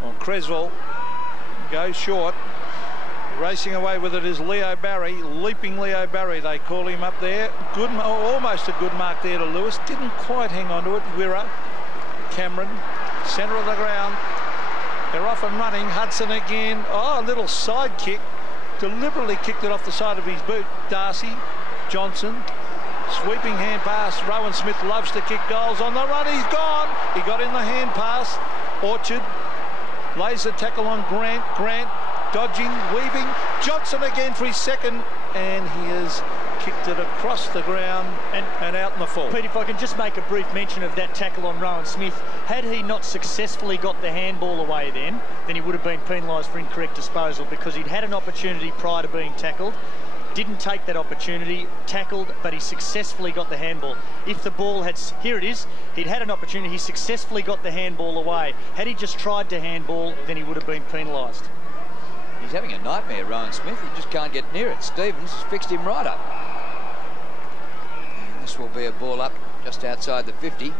Well, Creswell goes short. Racing away with it is Leo Barry, leaping Leo Barry, they call him up there. Good, almost a good mark there to Lewis. Didn't quite hang on to it. Wirra, Cameron, centre of the ground. They're off and running. Hudson again. Oh, a little side kick. Deliberately kicked it off the side of his boot. Darcy, Johnson, sweeping hand pass. Rowan Smith loves to kick goals on the run. He's gone. He got in the hand pass. Orchard lays the tackle on Grant. Grant dodging, weaving. Johnson again for his second, and he has kicked it across the ground and out in the full. Pete, if I can just make a brief mention of that tackle on Rowan Smith. Had he not successfully got the handball away then he would have been penalised for incorrect disposal, because he'd had an opportunity prior to being tackled. Didn't take that opportunity, tackled, but he successfully got the handball. If the ball had, here it is, he'd had an opportunity, he successfully got the handball away. Had he just tried to handball, then he would have been penalised. He's having a nightmare, Rowan Smith. He just can't get near it. Stevens has fixed him right up. And this will be a ball up just outside the 50.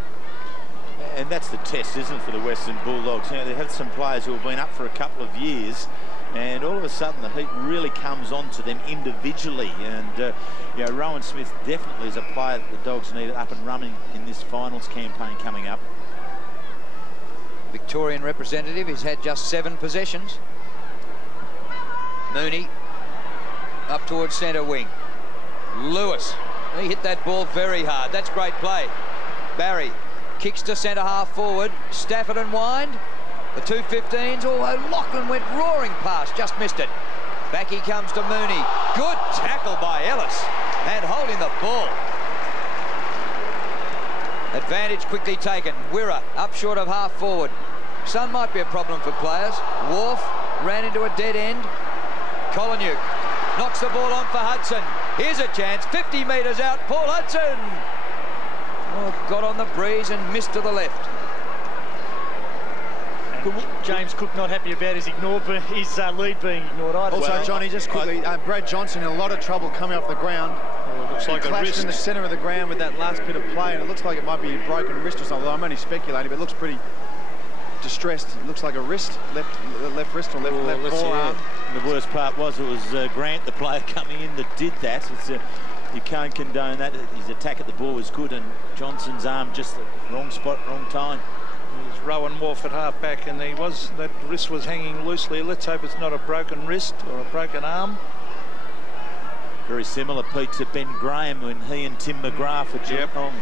And that's the test, isn't it, for the Western Bulldogs? You know, they have some players who have been up for a couple of years, and all of a sudden the heat really comes on to them individually. And you know, Rowan Smith definitely is a player that the Dogs need up and running in this finals campaign coming up. Victorian representative, he's had just 7 possessions. Mooney up towards centre wing. Lewis, he hit that ball very hard. That's great play. Barry kicks to centre half forward. Stafford and Wind. The 2-15s, although Lachlan went roaring past, just missed it. Back he comes to Mooney. Good tackle by Ellis, and holding the ball. Advantage quickly taken. Wirra up short of half forward. Some might be a problem for players. Wharf ran into a dead end. Kolonyuk knocks the ball on for Hudson. Here's a chance, 50 metres out, Paul Hudson. Oh, got on the breeze and missed to the left. And James Cook not happy about his lead being ignored either. Also, Johnny, just quickly, Brad Johnson in a lot of trouble coming off the ground. Oh, looks like clashed a wrist in the centre of the ground with that last bit of play, and it looks like it might be a broken wrist or something. I'm only speculating, but it looks pretty distressed. It looks like a wrist, left wrist or left forearm. Yeah. The worst part was it was Grant, the player coming in, that did that. You can't condone that. His attack at the ball was good, and Johnson's arm just the wrong spot, wrong time. There's Rowan Wharf at half back, and that wrist was hanging loosely. Let's hope it's not a broken wrist or a broken arm. Very similar, Pete, to Ben Graham when he and Tim McGrath at Geelong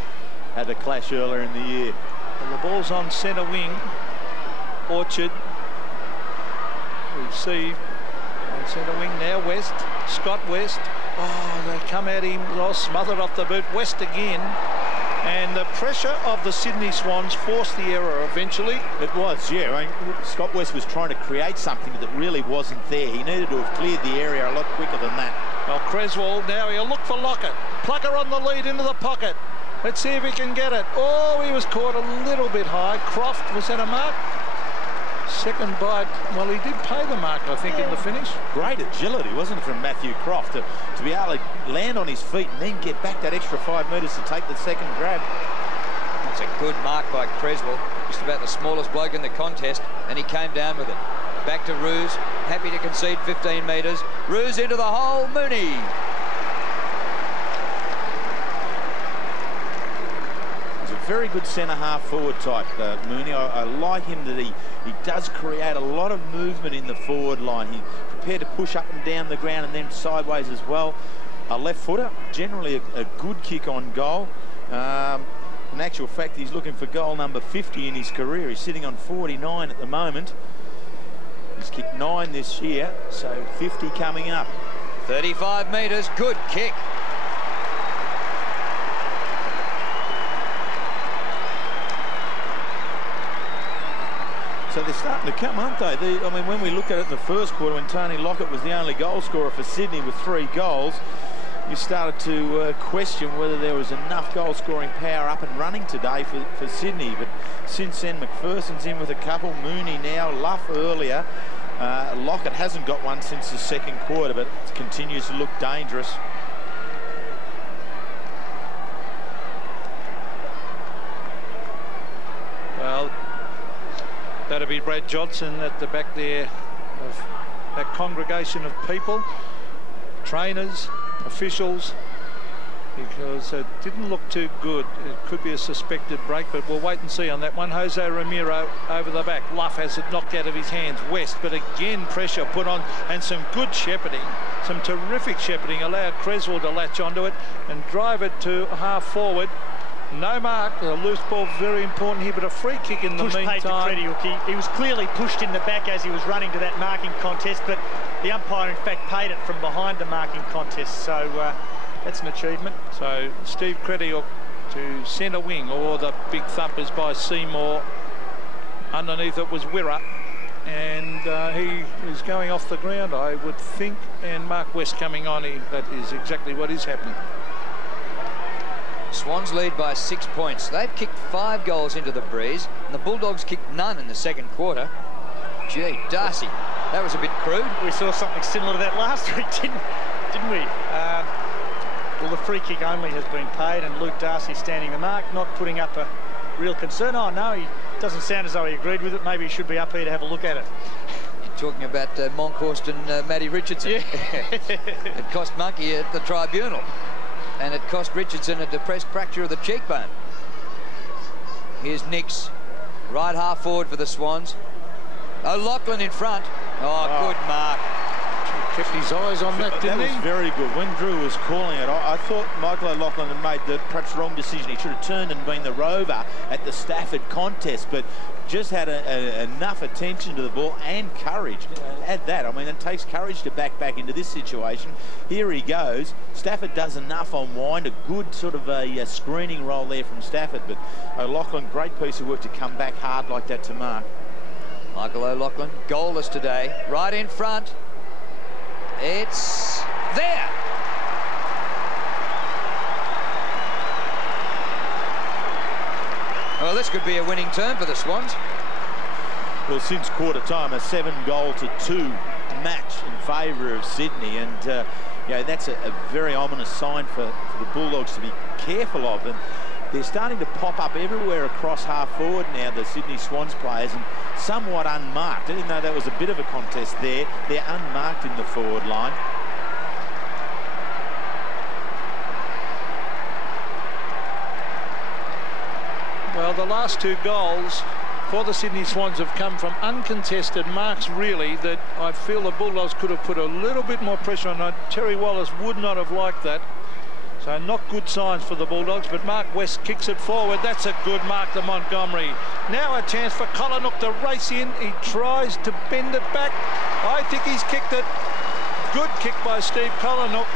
had a clash earlier in the year. Well, the ball's on centre wing. Orchard. We see on centre wing now West. Scott West. Oh, they come at him. Oh, smothered off the boot. West again. And the pressure of the Sydney Swans forced the error eventually. It was, yeah. I mean, Scott West was trying to create something that really wasn't there. He needed to have cleared the area a lot quicker than that. Well, Creswell, now he'll look for Lockett. Plucker on the lead into the pocket. Let's see if he can get it. Oh, he was caught a little bit high. Croft, was that a mark? second bite, well, he did pay the mark, I think, in the finish. Great agility, wasn't it, from Matthew Croft to be able to land on his feet and then get back that extra 5 metres to take the second grab. That's a good mark by Creswell, just about the smallest bloke in the contest, and he came down with it. Back to Roos, happy to concede 15 metres. Roos into the hole, Mooney. Very good centre-half forward type, Mooney. I like him that he does create a lot of movement in the forward line. He's prepared to push up and down the ground and then sideways as well. A left footer, generally a good kick on goal. In actual fact, he's looking for goal number 50 in his career. He's sitting on 49 at the moment. He's kicked 9 this year, so 50 coming up. 35 metres, good kick. So they're starting to come, aren't they? I mean, when we look at it in the first quarter, when Tony Lockett was the only goal scorer for Sydney with 3 goals, you started to question whether there was enough goal-scoring power up and running today for Sydney. But since then, McPherson's in with a couple, Mooney now, Luff earlier. Lockett hasn't got one since the second quarter, but continues to look dangerous. Well, that'll be Brad Johnson at the back there of that congregation of people, trainers, officials, because it didn't look too good. It could be a suspected break, but we'll wait and see on that one. Jose Ramiro over the back. Luff has it knocked out of his hands. West, but again pressure put on, and some good shepherding, some terrific shepherding allowed Creswell to latch onto it and drive it to half forward. No mark, a loose ball, very important here, but a free kick in the meantime. Paid to Crediuk. He was clearly pushed in the back as he was running to that marking contest, but the umpire in fact paid it from behind the marking contest, so that's an achievement. So Steve Crediuk to centre wing, or the big thumpers by Seymour. Underneath it was Wirra, and he is going off the ground, I would think, and Mark West coming on. That is exactly what is happening. Swans lead by 6 points. They've kicked 5 goals into the breeze, and the Bulldogs kicked none in the second quarter. Gee, Darcy, that was a bit crude. We saw something similar to that last week, didn't we? Well, the free kick only has been paid, and Luke Darcy standing the mark, not putting up a real concern. Oh, no, he doesn't sound as though he agreed with it. Maybe he should be up here to have a look at it. You're talking about Monkhorst and Matty Richardson. Yeah. It cost Monkey at the tribunal. And it cost Richardson a depressed fracture of the cheekbone. Here's Nix, right half forward for the Swans. O'Loughlin in front. Oh, good mark. Kept his eyes on that, didn't he? That was very good. When Drew was calling it, I thought Michael O'Loughlin had made the perhaps wrong decision. He should have turned and been the rover at the Stafford contest, but just had enough attention to the ball and courage. Add that. I mean, it takes courage to back into this situation. Here he goes. Stafford does enough on wind. A good sort of a screening roll there from Stafford, but O'Loughlin, great piece of work to come back hard like that to mark. Michael O'Loughlin, goalless today. Right in front. It's there. Well, this could be a winning turn for the Swans. Well, since quarter time, a 7-2 match in favour of Sydney, and you know, that's a very ominous sign for the Bulldogs to be careful of. And they're starting to pop up everywhere across half forward now, the Sydney Swans players, and somewhat unmarked. Even though that was a bit of a contest there, they're unmarked in the forward line. Well, the last 2 goals for the Sydney Swans have come from uncontested marks, really, that I feel the Bulldogs could have put a little bit more pressure on. Terry Wallace would not have liked that. So not good signs for the Bulldogs, but Mark West kicks it forward. That's a good mark to Montgomery. Now a chance for Collinwood to race in. He tries to bend it back. I think he's kicked it. Good kick by Steve Collinwood.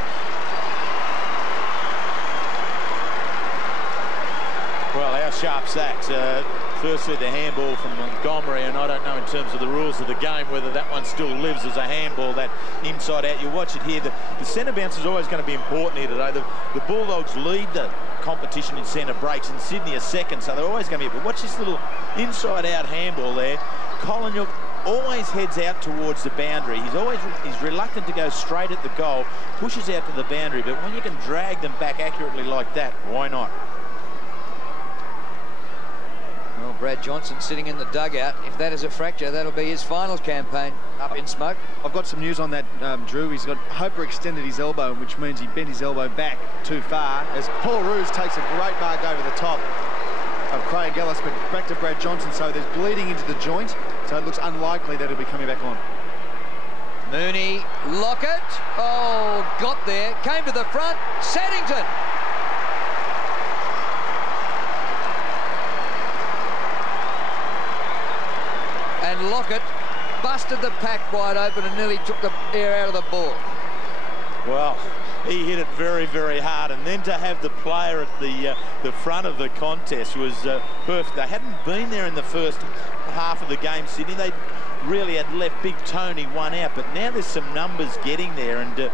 Well, how sharp's that? Firstly, the handball from Montgomery, and I don't know in terms of the rules of the game whether that one still lives as a handball, that inside out. You watch it here. The centre bounce is always going to be important here today. The Bulldogs lead the competition in centre breaks, and Sydney are second, so they're always going to be. But watch this little inside out handball there. Collinwood always heads out towards the boundary. He's reluctant to go straight at the goal, pushes out to the boundary, but when you can drag them back accurately like that, why not? Well, Brad Johnson sitting in the dugout. If that is a fracture, that'll be his finals campaign up in smoke. I've got some news on that, Drew. He's got hyperextended his elbow, which means he bent his elbow back too far, as Paul Roos takes a great mark over the top of Craig Ellis, but back to Brad Johnson. So there's bleeding into the joint, so it looks unlikely that he'll be coming back on. Mooney, Lockett. Oh, got there, came to the front. Saddington. And Lockett busted the pack wide open and nearly took the air out of the ball. Well, he hit it very, very hard, and then to have the player at the front of the contest was perfect. They hadn't been there in the first half of the game, Sydney. They really had left Big Tony one out, but now there's some numbers getting there, and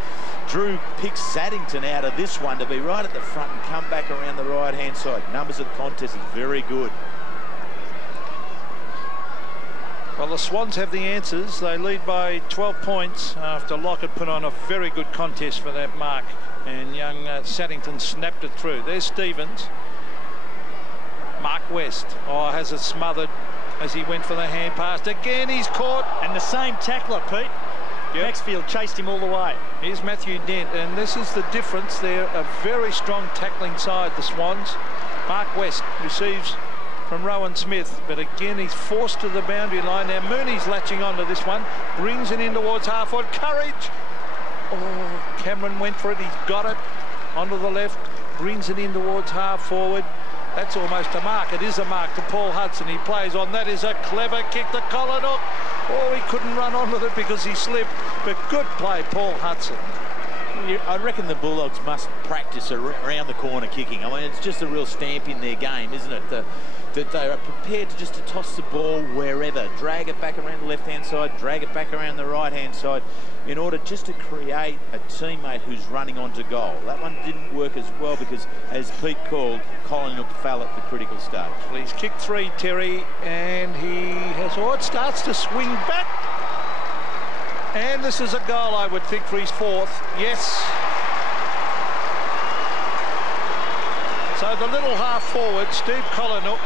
Drew picks Saddington out of this one to be right at the front and come back around the right-hand side. Numbers of the contest is very good. Well, the Swans have the answers. They lead by 12 points after Lockett put on a very good contest for that mark, and young Saddington snapped it through. There's Stevens. Mark West. Oh, has it smothered as he went for the hand pass. Again, he's caught. And the same tackler, Pete. Yep. Maxfield chased him all the way. Here's Matthew Dent, and this is the difference. They're a very strong tackling side, the Swans. Mark West receives from Rowan Smith, but again he's forced to the boundary line. Now Mooney's latching onto this one, brings it in towards half forward. Courage! Oh, Cameron went for it. He's got it onto the left, brings it in towards half forward. That's almost a mark. It is a mark to Paul Hudson. He plays on. That is a clever kick to Colin Hook. Oh, he couldn't run on with it because he slipped, but good play, Paul Hudson. I reckon the Bulldogs must practice around the corner kicking. I mean, it's just a real stamp in their game, isn't it? That they are prepared to just toss the ball wherever, drag it back around the left-hand side, drag it back around the right-hand side, in order just to create a teammate who's running onto goal. That one didn't work as well because, as Pete called, Colin Hook fell at the critical stage. Well, he's kicked 3, Terry, and he has, oh, it starts to swing back. And this is a goal, I would think, for his 4th. Yes. So the little half forward, Steve Collinhook,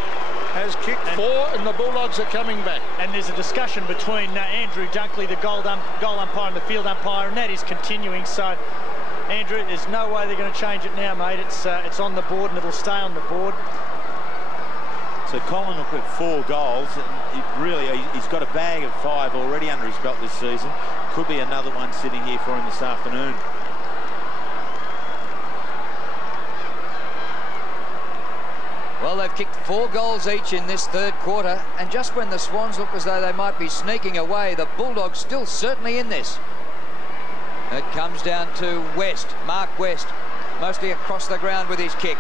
has kicked 4, and the Bulldogs are coming back. And there's a discussion between Andrew Dunkley, the goal umpire, and the field umpire, and that is continuing. So, Andrew, there's no way they're going to change it now, mate. It's on the board, and it'll stay on the board. So Collinhook with 4 goals, and he's got a bag of 5 already under his belt this season. Could be another one sitting here for him this afternoon. Well, they've kicked 4 goals each in this 3rd quarter, and just when the Swans look as though they might be sneaking away, the Bulldogs still certainly in this. It comes down to West, Mark West, mostly across the ground with his kick.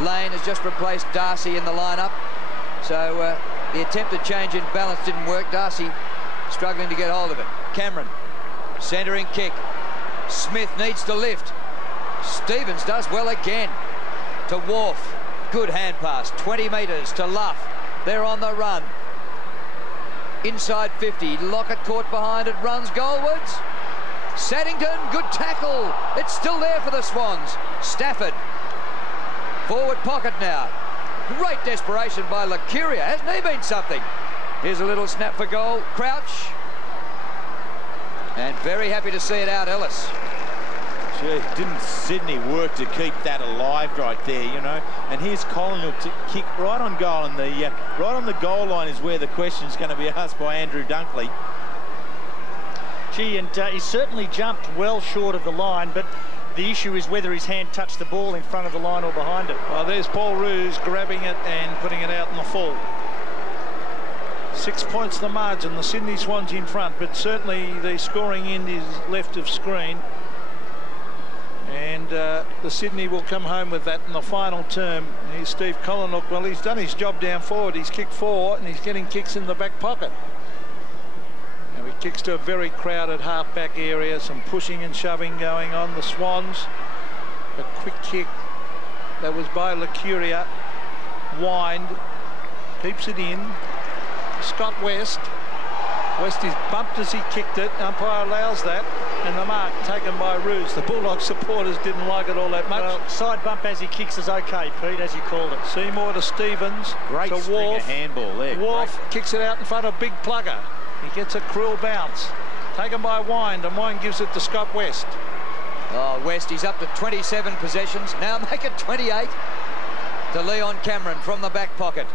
Lane has just replaced Darcy in the lineup, so the attempted change in balance didn't work. Darcy struggling to get hold of it. Cameron, centering kick. Smith needs to lift. Stevens does well again to Wharf. Good hand pass, 20 metres to Luff. They're on the run. Inside 50, Lockett caught behind it, runs goalwards. Saddington, good tackle. It's still there for the Swans. Stafford, forward pocket now. Great desperation by Lacuria. Hasn't he been something? Here's a little snap for goal. Crouch. And very happy to see it out, Ellis. Gee, didn't Sydney work to keep that alive right there, you know? And here's Colin to kick right on goal, and right on the goal line is where the question's going to be asked by Andrew Dunkley. Gee, and he certainly jumped well short of the line, but the issue is whether his hand touched the ball in front of the line or behind it. Well, there's Paul Roos grabbing it and putting it out in the full. 6 points the margin. The Sydney Swans in front, but certainly the scoring end is left of screen. And the Sydney will come home with that in the final term. Here's Steve Collinhook. Well, he's done his job down forward. He's kicked 4, and he's getting kicks in the back pocket. Now he kicks to a very crowded half-back area. Some pushing and shoving going on. The Swans, a quick kick that was by Lacuria. Wind, keeps it in. Scott West. Westies bumped as he kicked it. Umpire allows that, and the mark taken by Roos. The Bulldog supporters didn't like it all that much. Well, side bump as he kicks is okay, Pete, as you called it. Seymour to Stevens. Great to string Wharf. of handball there. Wharf kicks it out in front of Big Plugger. He gets a cruel bounce. Taken by Wind, and Wind gives it to Scott West. Oh, West, he's up to 27 possessions. Now make it 28 to Leon Cameron from the back pocket.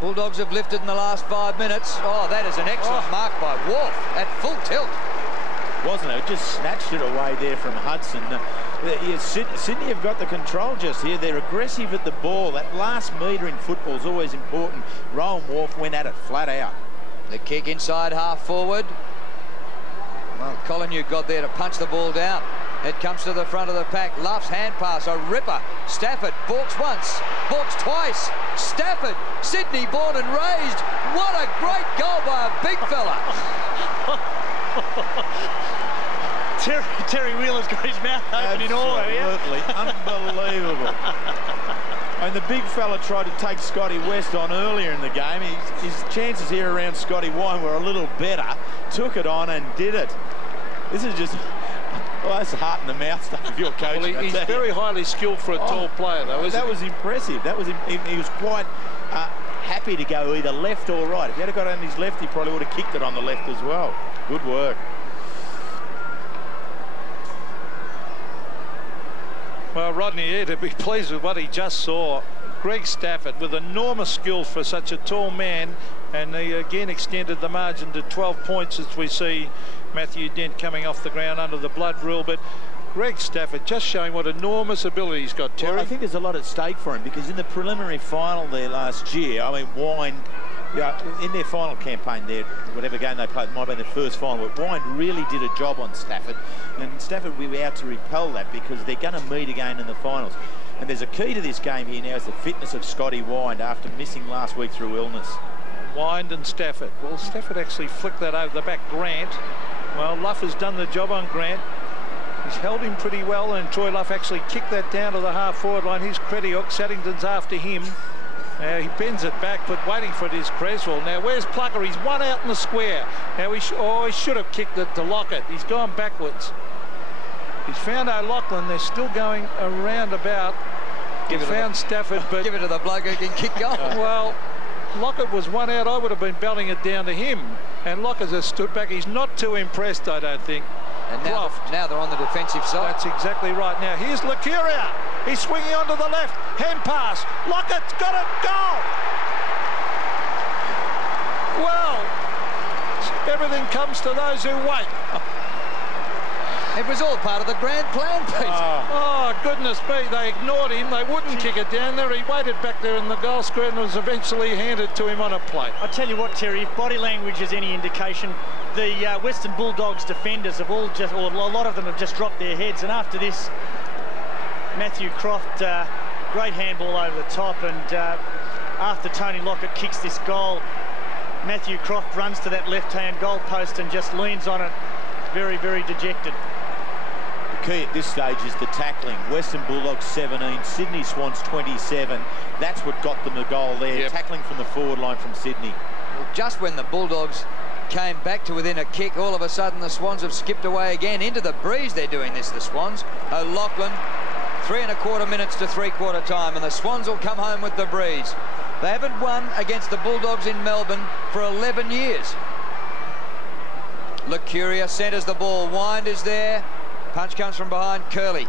Bulldogs have lifted in the last 5 minutes. Oh, that is an excellent mark by Wharf at full tilt. Wasn't it? Just snatched it away there from Hudson. Sydney have got the control just here. They're aggressive at the ball. That last metre in football is always important. Rowan Wharf went at it flat out. The kick inside half forward. Well, Collingham got there to punch the ball down. It comes to the front of the pack. Luff's hand pass, a ripper. Stafford balks once, balks twice. Stafford, Sydney born and raised. What a great goal by a big fella. Terry Wheeler's got his mouth open in awe. Absolutely unbelievable. And the big fella tried to take Scotty West on earlier in the game. His chances here around Scotty Wine were a little better. Took it on and did it. This is just... Well, that's heart in the mouth stuff if you're coaching. Well, he's very highly skilled for a tall player, though, isn't he? That was impressive. That was he was quite happy to go either left or right. If he had got on his left, he probably would have kicked it on the left as well. Good work. Well, Rodney here to be pleased with what he just saw. Greg Stafford with enormous skill for such a tall man, and he again extended the margin to 12 points as we see Matthew Dent coming off the ground under the blood rule. But Greg Stafford just showing what enormous ability he's got, Terry. Well, I think there's a lot at stake for him, because in the preliminary final there last year, I mean, Wine, in their final campaign there, whatever game they played, it might have been the first final, but Wine really did a job on Stafford, and Stafford will be out to repel that because they're going to meet again in the finals. And there's a key to this game here now is the fitness of Scotty Wind after missing last week through illness. Wind and Stafford. Well, Stafford actually flicked that over the back. Grant. Well, Luff has done the job on Grant. He's held him pretty well, and Troy Luff actually kicked that down to the half-forward line. Here's Credihook. Saddington's after him. Now he bends it back, but waiting for it is Creswell. Now where's Plugger? He's one out in the square. Now he should have kicked it to Lockett. He's gone backwards. He's found O'Loughlin. They're still going around about. He found Stafford, but give it to the bloke who can kick goal. Well, Lockett was one out. I would have been belting it down to him, and Lockett has stood back. He's not too impressed, I don't think. And now they're on the defensive side. That's exactly right. Now here's Lacuria. He's swinging onto the left. Hand pass. Lockett's got it. Goal. Well, everything comes to those who wait. It was all part of the grand plan, Pete. Oh, goodness me. They ignored him. They wouldn't kick it down there. He waited back there in the goal square and was eventually handed to him on a plate. I tell you what, Terry, if body language is any indication, the Western Bulldogs defenders have all just, or a lot of them have just dropped their heads. And after this, Matthew Croft, great handball over the top. And after Tony Lockett kicks this goal, Matthew Croft runs to that left-hand goal post and just leans on it, very, very dejected. Key at this stage is the tackling. Western Bulldogs 17, Sydney Swans 27. That's what got them the goal there. Yep. Tackling from the forward line from Sydney. Well, just when the Bulldogs came back to within a kick, all of a sudden the Swans have skipped away again into the breeze. They're doing this, the Swans. O'Loughlin, 3 1/4 minutes to 3/4 time, and the Swans will come home with the breeze. They haven't won against the Bulldogs in Melbourne for 11 years. Lacuria centres the ball. Wind is there. Punch comes from behind. Curley.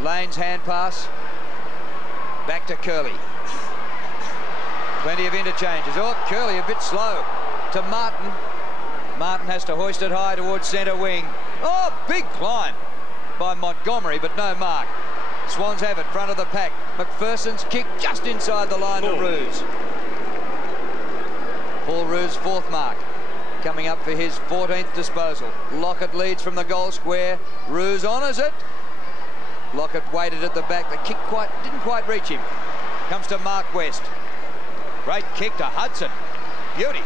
Lane's hand pass. Back to Curley. Plenty of interchanges. Oh, Curley a bit slow to Martin. Martin has to hoist it high towards centre wing. Oh, big climb by Montgomery, but no mark. Swans have it, front of the pack. McPherson's kick just inside the line to Roos. Paul Roos' 4th mark. Coming up for his 14th disposal. Lockett leads from the goal square. Roos honours it. Lockett waited at the back. The kick didn't quite reach him. Comes to Mark West. Great kick to Hudson. Beauty.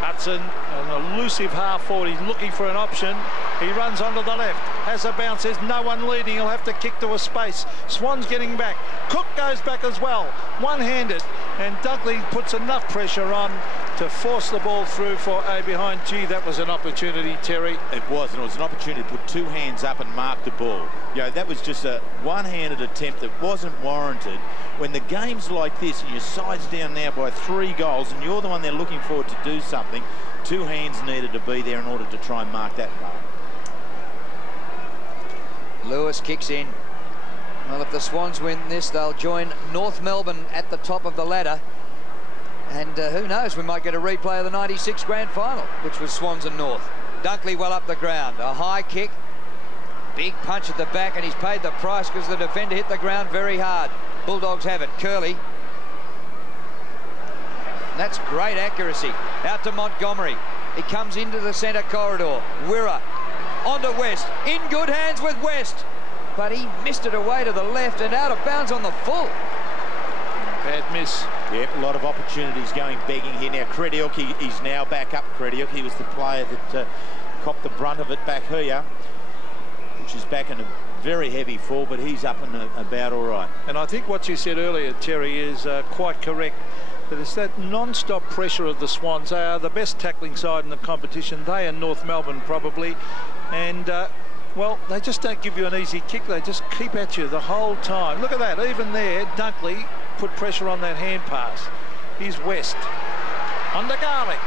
Hudson, an elusive half forward. He's looking for an option. He runs onto the left. Has a bounce. There's no one leading. He'll have to kick to a space. Swan's getting back. Cook goes back as well. One-handed. And Dunkley puts enough pressure on to force the ball through for a behind. Gee, that was an opportunity, Terry. It was, and it was an opportunity to put 2 hands up and mark the ball. You know, that was just a one-handed attempt that wasn't warranted. When the game's like this and your side's down now by 3 goals and you're the one they're looking forward to do something, 2 hands needed to be there in order to try and mark that mark. Lewis kicks in. Well, if the Swans win this, they'll join North Melbourne at the top of the ladder. And who knows, we might get a replay of the 96 grand final, which was Swans and North. Dunkley well up the ground. A high kick. Big punch at the back, and he's paid the price because the defender hit the ground very hard. Bulldogs have it. Curley. That's great accuracy. Out to Montgomery. He comes into the centre corridor. Wirra onto West. In good hands with West. But he missed it away to the left and out of bounds on the full. Bad miss. Yep, a lot of opportunities going begging here now. Crediuk, he's now back up. Crediuk, he was the player that copped the brunt of it back here, which is back in a very heavy fall, but he's up and about all right. And I think what you said earlier, Terry, is quite correct. But it's that non-stop pressure of the Swans. They are the best tackling side in the competition. They and North Melbourne probably. And well, they just don't give you an easy kick. They just keep at you the whole time. Look at that. Even there, Dunkley put pressure on that hand pass. Here's West. Under Garlick.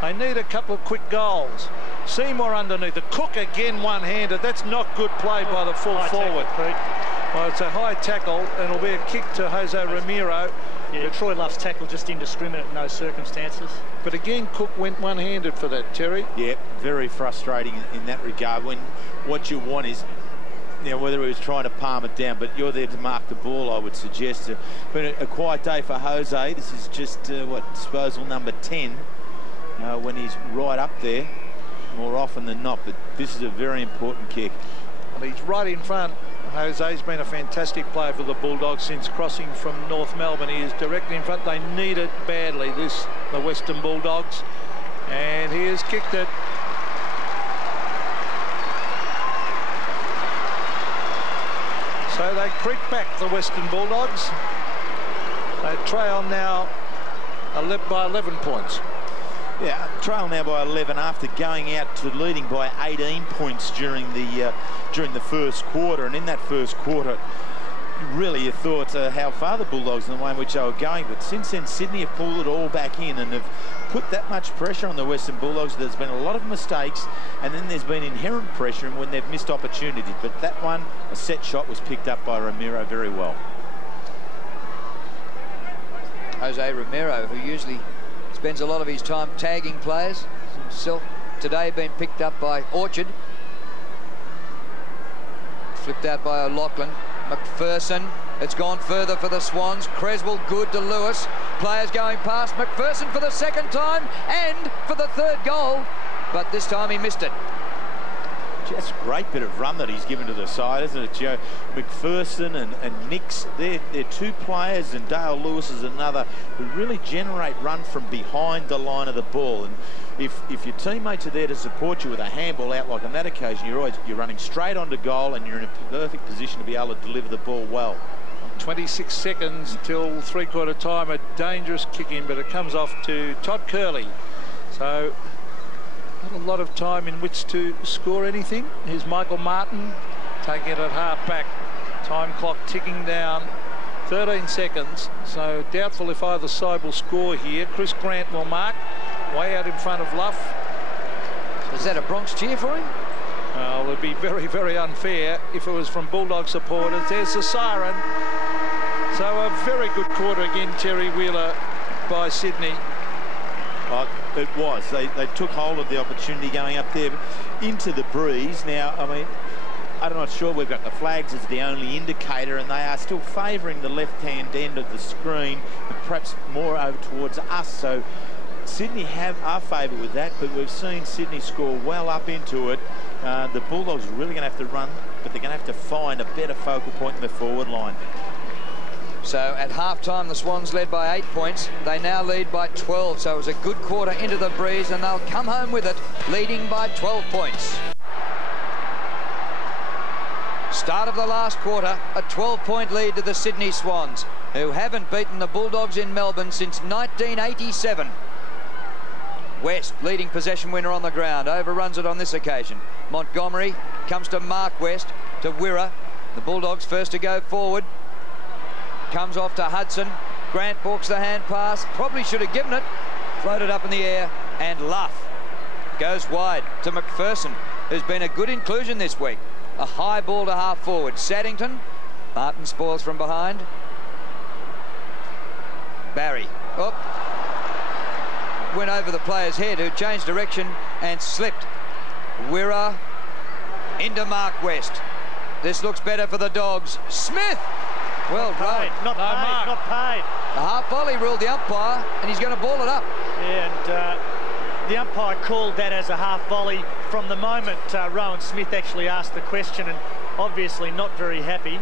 They need a couple of quick goals. Seymour underneath it. Cook again one-handed. That's not good play by the full forward. Well, it's a high tackle, and it'll be a kick to Jose Ramiro. Yeah, Troy Luff's tackle just indiscriminate in those circumstances. But again, Cook went one-handed for that, Terry. Yeah, very frustrating in that regard. When what you want is, you know, whether he was trying to palm it down, but you're there to mark the ball, I would suggest. But a quiet day for Jose. This is just, disposal number 10 when he's right up there more often than not. But this is a very important kick. Well, he's right in front. Jose's been a fantastic player for the Bulldogs since crossing from North Melbourne. He is directly in front. They need it badly, the Western Bulldogs. And he has kicked it. So they creep back, the Western Bulldogs. They trail now by 11 points. Yeah, trail now by 11 after going out to leading by 18 points during the first quarter. And in that first quarter, really you thought how far the Bulldogs and the way in which they were going. But since then, Sydney have pulled it all back in and have put that much pressure on the Western Bulldogs. There's been a lot of mistakes, and then there's been inherent pressure when they've missed opportunities. But that one, a set shot, was picked up by Ramiro very well. Jose Ramiro, who usually spends a lot of his time tagging players, himself today been picked up by Orchard. Flipped out by O'Loughlin. McPherson, it's gone further for the Swans. Creswell good to Lewis. Players going past McPherson for the second time and for the third goal, but this time he missed it. Just a great bit of run that he's given to the side, isn't it, Joe? McPherson and Nix, they're 2 players, and Dale Lewis is another, who really generate run from behind the line of the ball. And if your teammates are there to support you with a handball out like on that occasion, you're running straight onto goal and you're in a perfect position to be able to deliver the ball well. 26 seconds till three-quarter time, a dangerous kick in, but it comes off to Todd Curley. So not a lot of time in which to score anything. Here's Michael Martin taking it at half back. Time clock ticking down. 13 seconds. So doubtful if either side will score here. Chris Grant will mark. Way out in front of Luff. Is that a Bronx cheer for him? Well, it would be very, very unfair if it was from Bulldog supporters. There's the siren. So a very good quarter again, Terry Wheeler, by Sydney. It was. They took hold of the opportunity going up there into the breeze. Now, I mean, I'm not sure. We've got the flags as the only indicator, and they are still favouring the left-hand end of the screen, but perhaps more over towards us. So Sydney are favoured with that, but we've seen Sydney score well up into it. The Bulldogs are really going to have to run, but they're going to have to find a better focal point in the forward line. So at half-time, the Swans led by 8 points. They now lead by 12, so it was a good quarter into the breeze, and they'll come home with it, leading by 12 points. Start of the last quarter, a 12-point lead to the Sydney Swans, who haven't beaten the Bulldogs in Melbourne since 1987. West, leading possession winner on the ground, overruns it on this occasion. Montgomery comes to Mark West, to Wirra. The Bulldogs first to go forward. Comes off to Hudson. Grant balks the hand pass. Probably should have given it. Floated up in the air, and Luff goes wide to McPherson, who's been a good inclusion this week. A high ball to half forward. Saddington. Martin spoils from behind. Barry. Oh. Went over the player's head, who changed direction and slipped. Wirra into Mark West. This looks better for the Dogs. Smith! Well done. Not paid, not paid. A half volley ruled the umpire, and he's going to ball it up. Yeah, and the umpire called that as a half volley from the moment Rowan Smith actually asked the question, and obviously not very happy.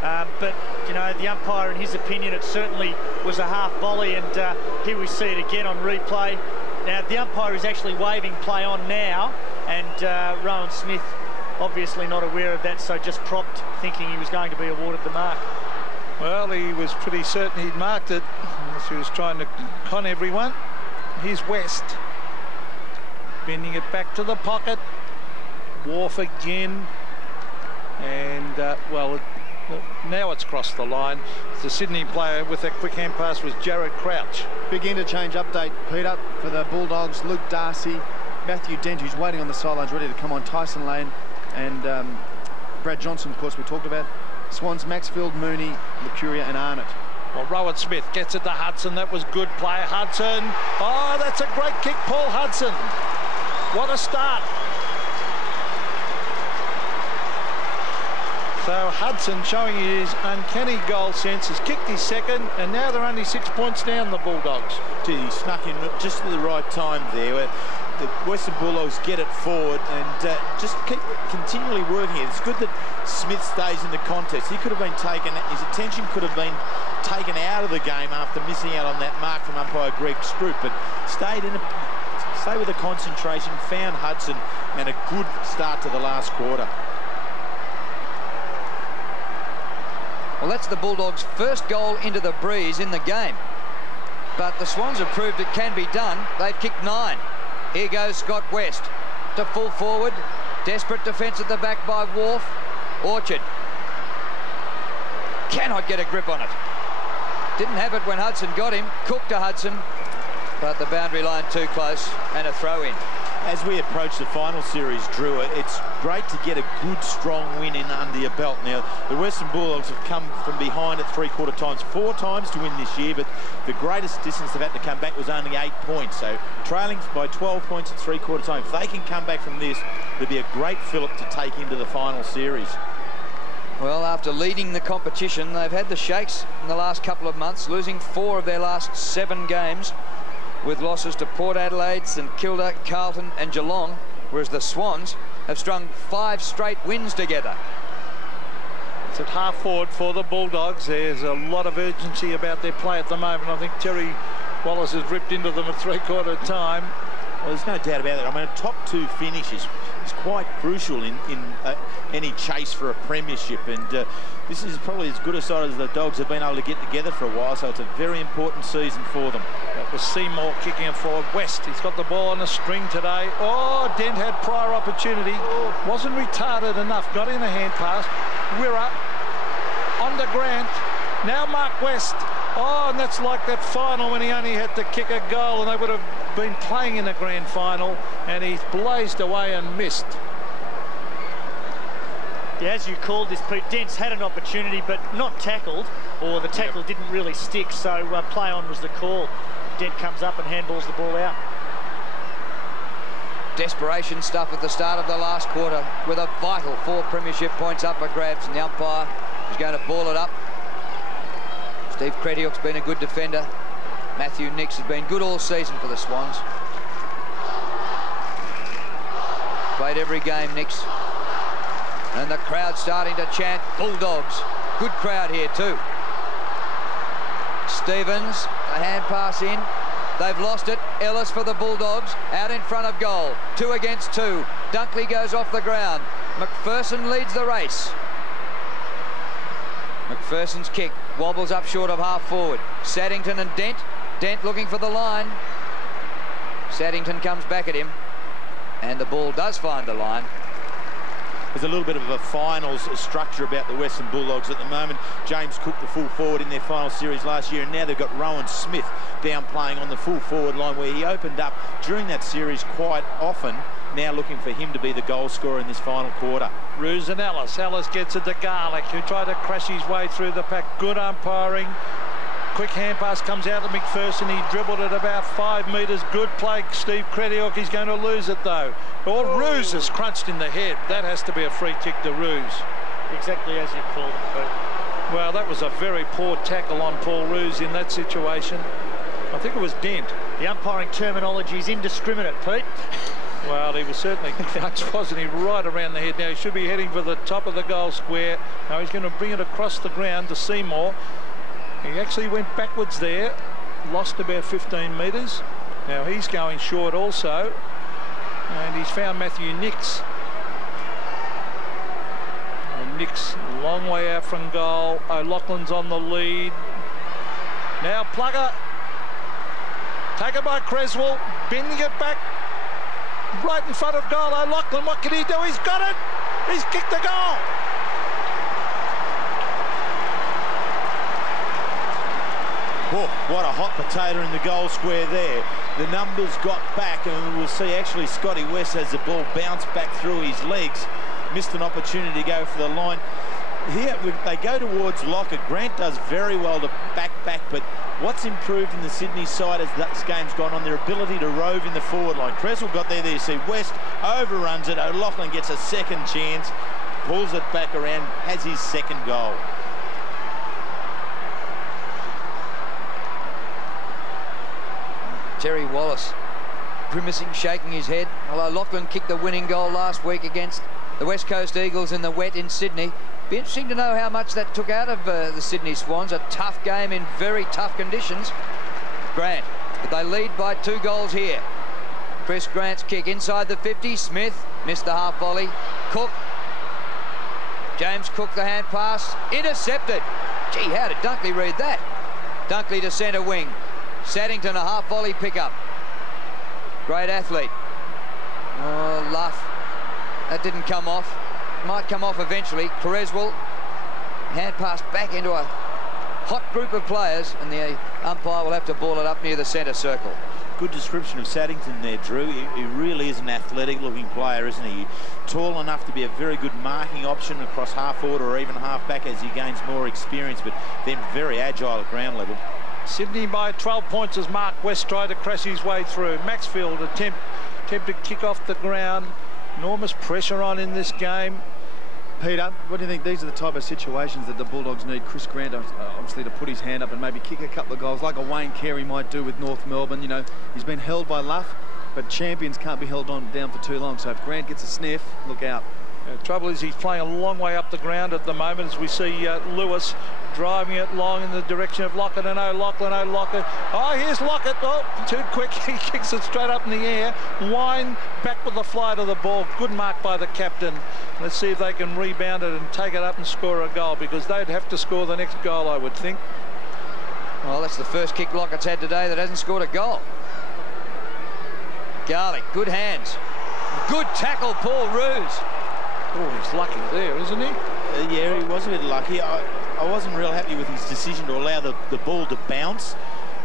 But, you know, the umpire, in his opinion, it certainly was a half volley, and here we see it again on replay. Now, the umpire is actually waving play on now, and Rowan Smith obviously not aware of that, so just propped, thinking he was going to be awarded the mark. Well, he was pretty certain he'd marked it, unless he was trying to con everyone. Here's West. Bending it back to the pocket. Wharf again. And, well, now it's crossed the line. The Sydney player with that quick hand pass was Jared Crouch. Big interchange update, Peter, for the Bulldogs. Luke Darcy, Matthew Dent, who's waiting on the sidelines, ready to come on. Tyson Lane and Brad Johnson, of course, we talked about. Swans, Maxfield, Mooney, Mercuria and Arnott. Well, Rowan Smith gets it to Hudson. That was good play. Hudson. Oh, that's a great kick, Paul Hudson. What a start. So Hudson, showing his uncanny goal sense, has kicked his second, and now they're only 6 points down, the Bulldogs. Gee, he snuck in just at the right time there, where the Western Bulldogs get it forward and just keep continually working it. It's good that Smith stays in the contest. He could have been taken, his attention could have been taken out of the game after missing out on that mark from umpire Greg Stroop, but stayed with the concentration, found Hudson, and a good start to the last quarter. Well, that's the Bulldogs' first goal into the breeze in the game. But the Swans have proved it can be done. They've kicked 9. Here goes Scott West to full forward. Desperate defence at the back by Wharf. Orchard cannot get a grip on it. Didn't have it when Hudson got him. Cook to Hudson, but the boundary line too close, and a throw in. As we approach the final series, Drew, it's great to get a good, strong win in under your belt. Now, the Western Bulldogs have come from behind at three-quarter times 4 times to win this year, but the greatest distance they've had to come back was only 8 points. So, trailing by 12 points at three-quarter time. If they can come back from this, it'll be a great fillip to take into the final series. Well, after leading the competition, they've had the shakes in the last couple of months, losing 4 of their last 7 games, with losses to Port Adelaide, St Kilda, Carlton and Geelong, whereas the Swans have strung 5 straight wins together. It's at half forward for the Bulldogs. There's a lot of urgency about their play at the moment. I think Terry Wallace has ripped into them at three-quarter time. Well, there's no doubt about that. I mean, a top 2 finish is quite crucial in any chase for a premiership, and this is probably as good a side as the Dogs have been able to get together for a while, so it's a very important season for them. That was Seymour kicking it forward. West, he's got the ball on a string today. Oh, Dent had prior opportunity. Wasn't retarded enough. Got in a hand pass. Wirra on to Grant. Now Mark West. Oh, and that's like that final when he only had to kick a goal and they would have been playing in the grand final, and he's blazed away and missed. Yeah, as you called this, Pete, Dent's had an opportunity but not tackled, or the tackle didn't really stick, so play on was the call. Dent comes up and handballs the ball out. Desperation stuff at the start of the last quarter, with a vital 4 premiership points up for grabs, and the umpire is going to ball it up. Steve Kretiuk's been a good defender. Matthew Nix has been good all season for the Swans. Played every game, Nix. And the crowd starting to chant Bulldogs. Good crowd here too. Stevens, a hand pass in. They've lost it. Ellis for the Bulldogs, out in front of goal. 2 against 2. Dunkley goes off the ground. McPherson leads the race. McPherson's kick wobbles up short of half forward. Saddington and Dent. Dent looking for the line. Saddington comes back at him, and the ball does find the line. There's a little bit of a finals structure about the Western Bulldogs at the moment. James Cook, the full forward in their final series last year, and now they've got Rowan Smith down playing on the full forward line, where he opened up during that series quite often. Now looking for him to be the goal scorer in this final quarter. Roos and Ellis. Ellis gets it to Garlick, who tried to crash his way through the pack. Good umpiring. Quick hand pass comes out to McPherson. He dribbled it about 5 metres. Good play, Steve Crediock. He's going to lose it, though. Or Roos is crunched in the head. That has to be a free kick to Roos. Exactly as you called it, Pete. Well, that was a very poor tackle on Paul Roos in that situation. I think it was Dent. The umpiring terminology is indiscriminate, Pete. Well, he was certainly crunched, wasn't he? Right around the head. Now, he should be heading for the top of the goal square. Now, he's going to bring it across the ground to Seymour. He actually went backwards there, lost about 15 metres. Now he's going short also, and he's found Matthew Nix. And Nix, a long way out from goal. O'Loughlin's on the lead. Now Plugger, taken by Creswell, bending it back, right in front of goal. O'Loughlin, what can he do? He's got it! He's kicked the goal! Oh, what a hot potato in the goal square there. The numbers got back, and we'll see actually Scotty West as the ball bounced back through his legs. Missed an opportunity to go for the line. Here, they go towards Lockett. Grant does very well to back, but what's improved in the Sydney side as this game's gone on, their ability to rove in the forward line. Creswell got there, you see West overruns it. O'Loughlin gets a second chance, pulls it back around, has his second goal. Terry Wallace grimacing, shaking his head. Well, O'Loughlin kicked the winning goal last week against the West Coast Eagles in the wet in Sydney. Be interesting to know how much that took out of the Sydney Swans. A tough game in very tough conditions. Grant, but they lead by 2 goals here. Chris Grant's kick inside the 50. Smith missed the half volley. Cook. James Cook, the hand pass. Intercepted. Gee, how did Dunkley read that? Dunkley to centre wing. Saddington, a half volley pickup. Great athlete. Oh, Luff. That didn't come off. Might come off eventually. Creswell, hand pass back into a hot group of players, and the umpire will have to ball it up near the centre circle. Good description of Saddington there, Drew. He really is an athletic-looking player, isn't he? Tall enough to be a very good marking option across half forward or even half back as he gains more experience, but then very agile at ground level. Sydney by 12 points as Mark West tried to crash his way through. Maxfield attempt to kick off the ground. Enormous pressure on in this game. Peter, what do you think? These are the type of situations that the Bulldogs need Chris Grant obviously to put his hand up and maybe kick a couple of goals like a Wayne Carey might do with North Melbourne. You know, he's been held by Luff, but champions can't be held down for too long. So if Grant gets a sniff, look out. The trouble is he's playing a long way up the ground at the moment as we see Lewis driving it long in the direction of Lockett and O'Loughlin. Oh, here's Lockett. Oh, too quick. He kicks it straight up in the air. Wine back with the flight of the ball. Good mark by the captain. Let's see if they can rebound it and take it up and score a goal, because they'd have to score the next goal, I would think. Well, that's the first kick Lockett's had today that hasn't scored a goal. Garlick, good hands. Good tackle, Paul Roos. Oh, he's lucky there, isn't he? Yeah, he was a bit lucky. I wasn't real happy with his decision to allow the ball to bounce.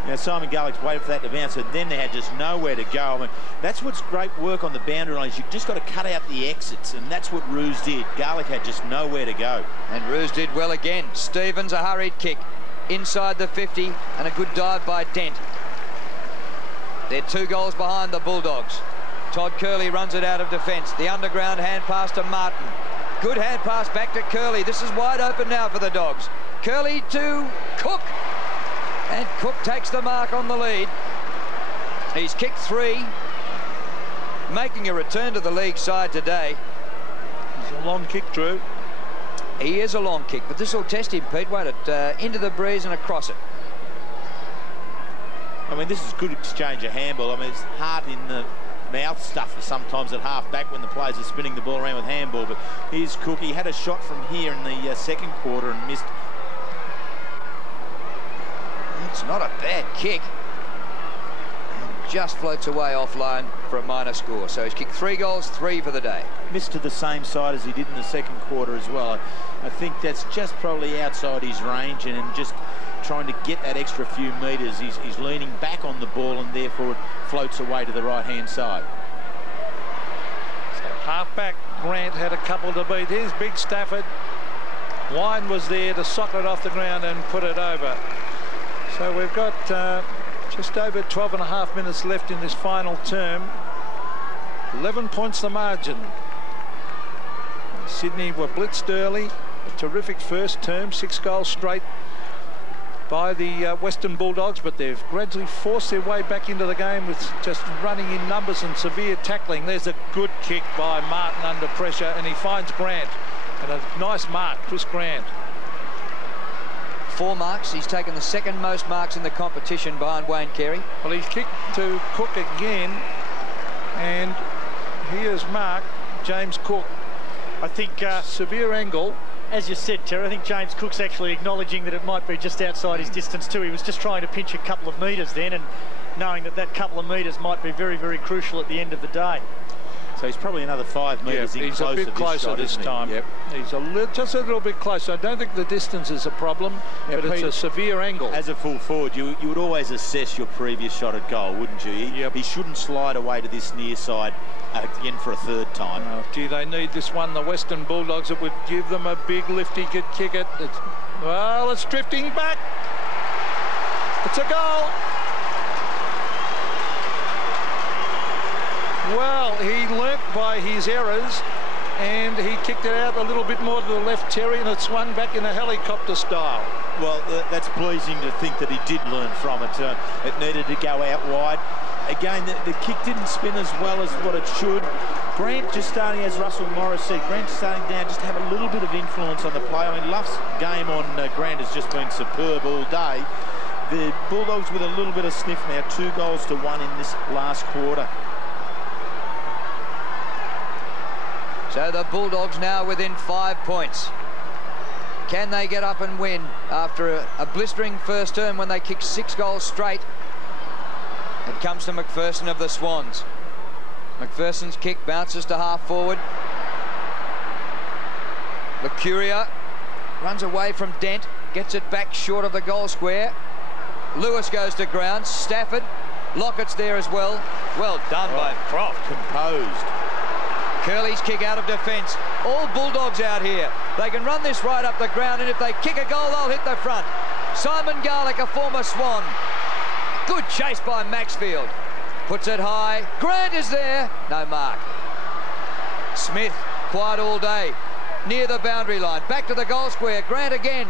You know, Simon Garlick's waited for that to bounce, and then they had just nowhere to go. I mean, that's what's great work on the boundary lines. You've just got to cut out the exits, and that's what Roos did. Garlick had just nowhere to go. And Roos did well again. Stevens, a hurried kick inside the 50, and a good dive by Dent. They're 2 goals behind the Bulldogs. Todd Curley runs it out of defence. The underground hand pass to Martin. Good hand pass back to Curley. This is wide open now for the Dogs. Curley to Cook. And Cook takes the mark on the lead. He's kicked 3. Making a return to the league side today. It's a long kick, Drew. He is a long kick, but this will test him, Pete, won't it? Into the breeze and across it. I mean, this is good exchange of handball. I mean, it's hard in the mouth stuff sometimes at half back when the players are spinning the ball around with handball, but here's Cook. He had a shot from here in the second quarter and missed. It's not a bad kick. And just floats away offline for a minor score. So he's kicked 3 goals, 3 for the day. Missed to the same side as he did in the second quarter as well. I think that's just probably outside his range and just trying to get that extra few metres. He's leaning back on the ball and therefore it floats away to the right-hand side. So half-back Grant had a couple to beat. Here's Big Stafford. Wine was there to sock it off the ground and put it over. So we've got just over 12.5 minutes left in this final term. 11 points the margin. Sydney were blitzed early. A terrific first term, 6 goals straight by the Western Bulldogs, but they've gradually forced their way back into the game with just running in numbers and severe tackling. There's a good kick by Martin under pressure, and he finds Grant. And a nice mark, Chris Grant. 4 marks. He's taken the second most marks in the competition behind Wayne Carey. Well, he's kicked to Cook again, and here's Mark, James Cook. I think severe angle. As you said, Terry, I think James Cook's actually acknowledging that it might be just outside his distance too. He was just trying to pinch a couple of metres then, and knowing that that couple of metres might be very, very crucial at the end of the day. So he's probably another 5 metres in he's closer. He's a bit closer this time. Yep. He's just a little bit closer. I don't think the distance is a problem, but it's a severe angle. As a full forward, you would always assess your previous shot at goal, wouldn't you? He shouldn't slide away to this near side again for a 3rd time. Gee, they need this one. The Western Bulldogs, it would give them a big lift. He could kick it. Well, it's drifting back. It's a goal. Well, he learnt by his errors, and he kicked it out a little bit more to the left, Terry, and it swung back in a helicopter style. Well, that's pleasing to think that he did learn from it. It needed to go out wide. Again, the kick didn't spin as well as what it should. Grant just starting, as Russell Morris said, Grant starting down, just have a little bit of influence on the play. I mean, Luff's game on Grant has just been superb all day. The Bulldogs with a little bit of sniff now, 2 goals to 1 in this last quarter. So the Bulldogs now within 5 points. Can they get up and win after a blistering first term when they kicked 6 goals straight? It comes to McPherson of the Swans. McPherson's kick bounces to half forward. Lucuria runs away from Dent, gets it back short of the goal square. Lewis goes to ground. Stafford, Lockett's there as well. Well done by Croft. Composed. Curley's kick out of defence. All Bulldogs out here. They can run this right up the ground, and if they kick a goal, they'll hit the front. Simon Garlick, a former Swan. Good chase by Maxfield. Puts it high. Grant is there. No mark. Smith, quiet all day. Near the boundary line. Back to the goal square. Grant again.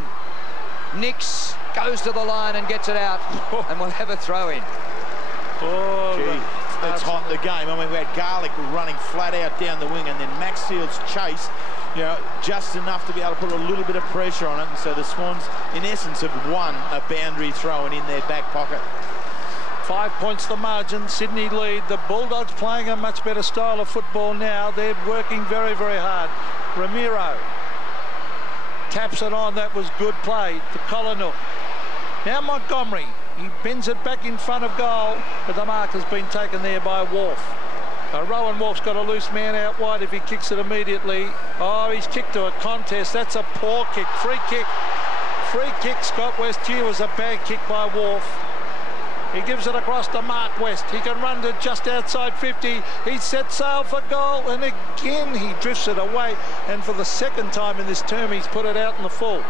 Nix goes to the line and gets it out. And we'll have a throw in. Oh, gee, it's hot in the game. I mean, we had Garlick running flat out down the wing, and then Maxfield's chase, you know, just enough to be able to put a little bit of pressure on it. And so the Swans, in essence, have won a boundary throw and in their back pocket. 5 points the margin. Sydney lead. The Bulldogs playing a much better style of football now. They're working very, very hard. Ramiro taps it on. That was good play to Collinor. Now Montgomery. He bends it back in front of goal, but the mark has been taken there by Wolf. Rowan Wolf's got a loose man out wide if he kicks it immediately. Oh, he's kicked to a contest. That's a poor kick. Free kick. Free kick, Scott West. Here was a bad kick by Wolf. He gives it across to Mark West. He can run to just outside 50. He set sail for goal, and again he drifts it away. And for the second time in this term, he's put it out in the full.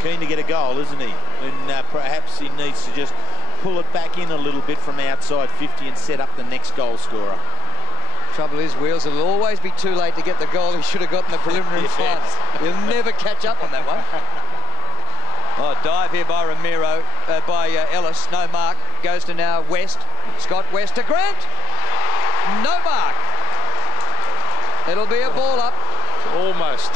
Keen to get a goal, isn't he? And perhaps he needs to just pull it back in a little bit from outside 50 and set up the next goal scorer. Trouble is, Wheels, it'll always be too late to get the goal he should have got in the preliminary final. He'll never catch up on that one. Oh, dive here by Ramiro, by Ellis. No mark. Goes to now West. Scott West to Grant. No mark. It'll be a ball up. Almost.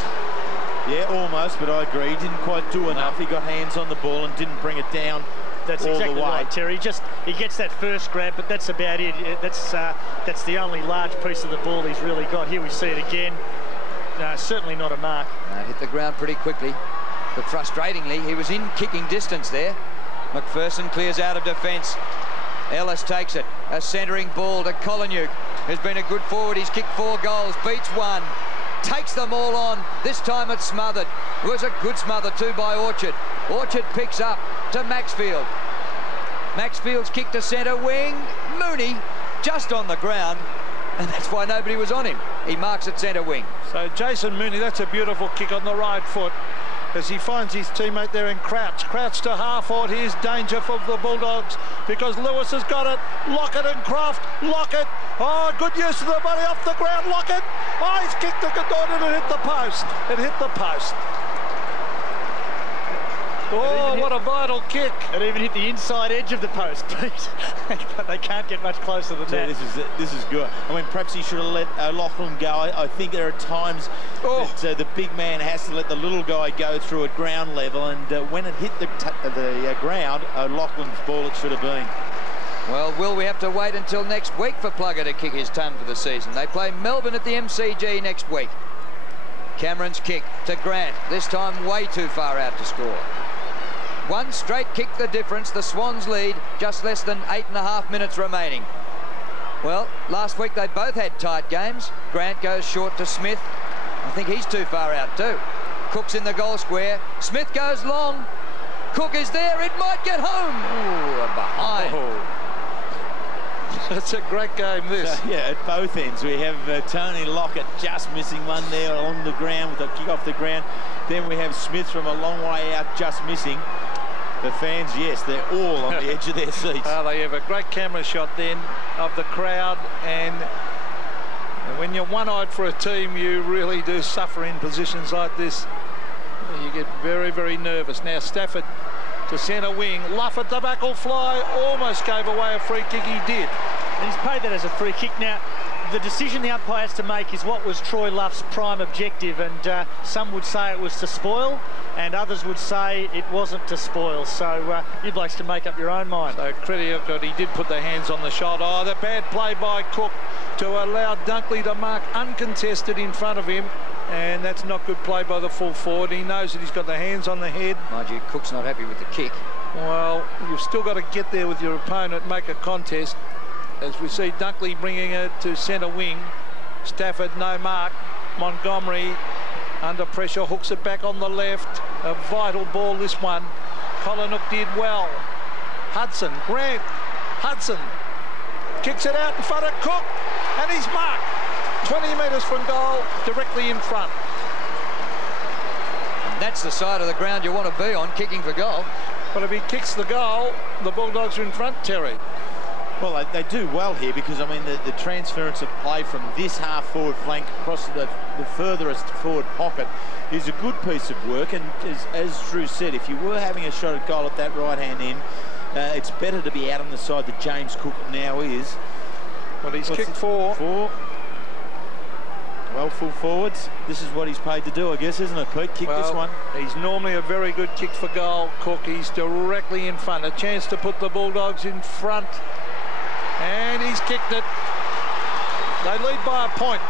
Yeah, almost, but I agree. He didn't quite do enough. He got hands on the ball and didn't bring it down. That's all exactly the way. right, Terry. He gets that first grab, but that's about it. That's the only large piece of the ball he's really got. Here we see it again. Certainly not a mark. Hit the ground pretty quickly, but frustratingly, he was in kicking distance there. McPherson clears out of defence. Ellis takes it. A centering ball to Kolonyuk, who's been a good forward. He's kicked 4 goals, beats 1. Takes them all on. This time it's smothered. It was a good smother too by Orchard. Orchard picks up to Maxfield. Maxfield's kick to centre wing. Mooney just on the ground, and that's why nobody was on him. He marks at centre wing. So Jason Mooney, that's a beautiful kick on the right foot as he finds his teammate there in Crouch. Crouch to half forward. Here's danger for the Bulldogs because Lewis has got it. Lockett and Croft. Lockett. Oh, good use of the body off the ground. Lockett. Oh, he's kicked the Godon and it hit the post. It hit the post. Oh, what a vital kick. It even hit the inside edge of the post, Pete. But they can't get much closer than that. This is good. I mean, perhaps he should have let O'Loughlin go. I think there are times that the big man has to let the little guy go through at ground level, and when it hit the ground, O'Loughlin's ball it should have been. Well, will we have to wait until next week for Plugger to kick his ton for the season? They play Melbourne at the MCG next week. Cameron's kick to Grant, this time way too far out to score. One straight kick the difference. The Swans lead, just less than 8.5 minutes remaining. Well, last week they both had tight games. Grant goes short to Smith. I think he's too far out too. Cook's in the goal square. Smith goes long. Cook is there. It might get home. Ooh, and behind. Oh. It's a great game, this. So, yeah, at both ends. We have Tony Lockett just missing one there along the ground with a kick off the ground. Then we have Smith from a long way out just missing. The fans, yes, they're all on the edge of their seats. They have a great camera shot then of the crowd, and when you're one-eyed for a team, you really do suffer in positions like this. You get very, very nervous. Now Stafford to centre wing. Luff at the back will fly. Almost gave away a free kick. He did. And he's paid that as a free kick. Now, the decision the umpire has to make is what was Troy Luff's prime objective, and some would say it was to spoil, and others would say it wasn't to spoil. So you blokes can make up your own mind. So credit, he did put the hands on the shot. Oh, the bad play by Cook to allow Dunkley to mark uncontested in front of him, and that's not good play by the full forward. He knows that he's got the hands on the head. Mind you, Cook's not happy with the kick. Well, you've still got to get there with your opponent, make a contest. As we see Dunkley bringing it to centre wing. Stafford, no mark. Montgomery under pressure, hooks it back on the left. A vital ball, this one. Kolonyuk did well. Hudson, Grant, Hudson kicks it out in front of Cook, and he's marked. 20 metres from goal, directly in front. And that's the side of the ground you want to be on, kicking for goal. But if he kicks the goal, the Bulldogs are in front, Terry. Well, they do well here because, I mean, the transference of play from this half-forward flank across the furthest forward pocket is a good piece of work. And as Drew said, if you were having a shot at goal at that right-hand end, it's better to be out on the side that James Cook now is. Well, he's kicked 4. 4. Well, full forwards. This is what he's paid to do, I guess, isn't it, Pete? Kick this one. He's normally a very good kick for goal, Cook. He's directly in front. A chance to put the Bulldogs in front. And he's kicked it. They lead by a point.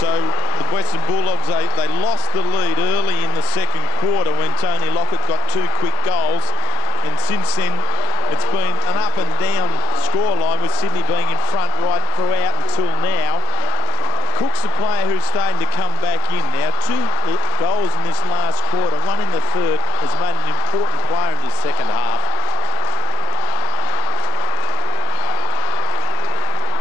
So the Western Bulldogs, they lost the lead early in the second quarter when Tony Lockett got 2 quick goals. And since then, it's been an up and down scoreline with Sydney being in front right throughout until now. Cook's the player who's starting to come back in now. 2 goals in this last quarter, 1 in the third, has made an important player in this second half.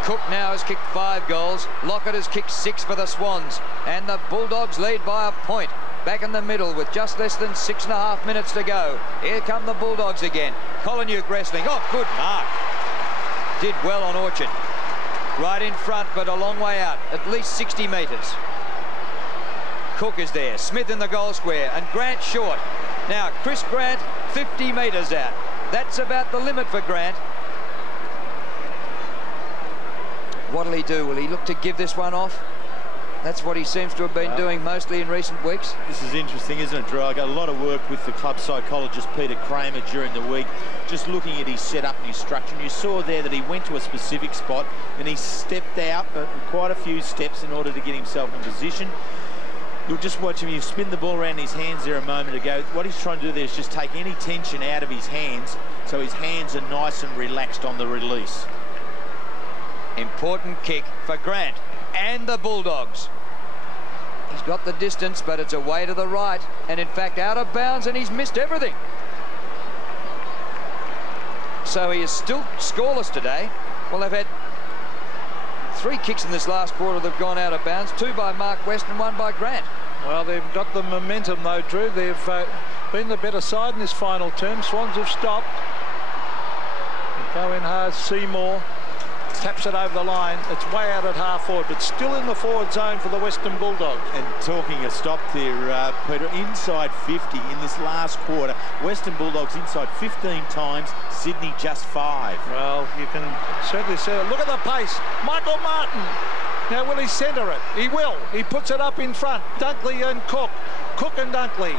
Cook now has kicked 5 goals. Lockett has kicked 6 for the Swans. And the Bulldogs lead by a point. Back in the middle with just less than 6.5 minutes to go. Here come the Bulldogs again. Kolonyuk wrestling. Oh, good mark. Did well on Orchard. Right in front, but a long way out, at least 60 metres. Cook is there, Smith in the goal square, and Grant short. Now, Chris Grant, 50 metres out. That's about the limit for Grant. What'll he do? Will he look to give this one off? That's what he seems to have been doing mostly in recent weeks. This is interesting, isn't it, Drew? I got a lot of work with the club psychologist, Peter Kramer, during the week, just looking at his setup and his structure. And you saw there that he went to a specific spot and he stepped out quite a few steps in order to get himself in position. You'll just watch him, you spin the ball around his hands there a moment ago. What he's trying to do there is just take any tension out of his hands, so his hands are nice and relaxed on the release. Important kick for Grant and the Bulldogs. He's got the distance, but it's away to the right, and in fact out of bounds, and he's missed everything. So he is still scoreless today. Well, they've had 3 kicks in this last quarter that have gone out of bounds, 2 by Mark West and 1 by Grant. Well, they've got the momentum though, Drew. They've been the better side in this final term. Swans have stopped. They go in hard. Seymour taps it over the line. It's way out at half forward, but still in the forward zone for the Western Bulldogs. And talking a stop there, Peter, inside 50 in this last quarter. Western Bulldogs inside 15 times, Sydney just 5. Well, you can certainly say it. Look at the pace. Michael Martin. Now, will he centre it? He will. He puts it up in front. Dunkley and Cook. Cook and Dunkley.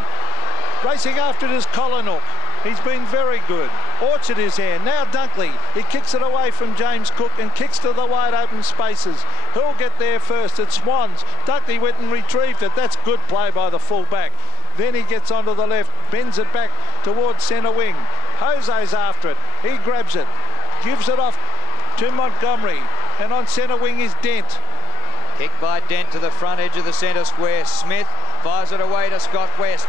Racing after it is Colinook. He's been very good. Orchard is here. Now Dunkley. He kicks it away from James Cook and kicks to the wide open spaces. Who'll get there first? It's Swans. Dunkley went and retrieved it. That's good play by the full-back. Then he gets onto the left, bends it back towards centre wing. Jose's after it. He grabs it, gives it off to Montgomery. And on centre wing is Dent. Kick by Dent to the front edge of the centre square. Smith fires it away to Scott West.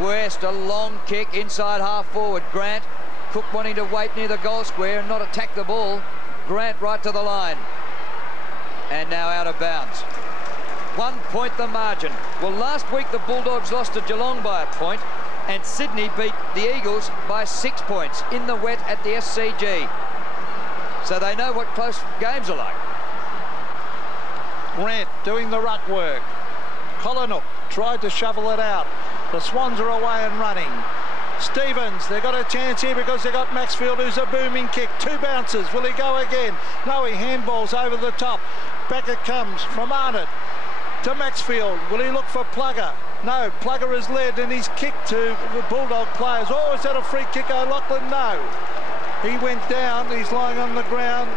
West, a long kick inside half forward. Grant, Cook wanting to wait near the goal square and not attack the ball. Grant right to the line. And now out of bounds. 1 point the margin. Well, last week the Bulldogs lost to Geelong by a point, and Sydney beat the Eagles by 6 points in the wet at the SCG. So they know what close games are like. Grant doing the ruck work. Colinook tried to shovel it out. The Swans are away and running. Stevens, they've got a chance here because they've got Maxfield, who's a booming kick. 2 bounces. Will he go again? No, he handballs over the top. Back it comes from Arnott to Maxfield. Will he look for Plugger? No, Plugger is led and he's kicked to the Bulldog players. Oh, is that a free kick, O'Loughlin? No. He went down. He's lying on the ground.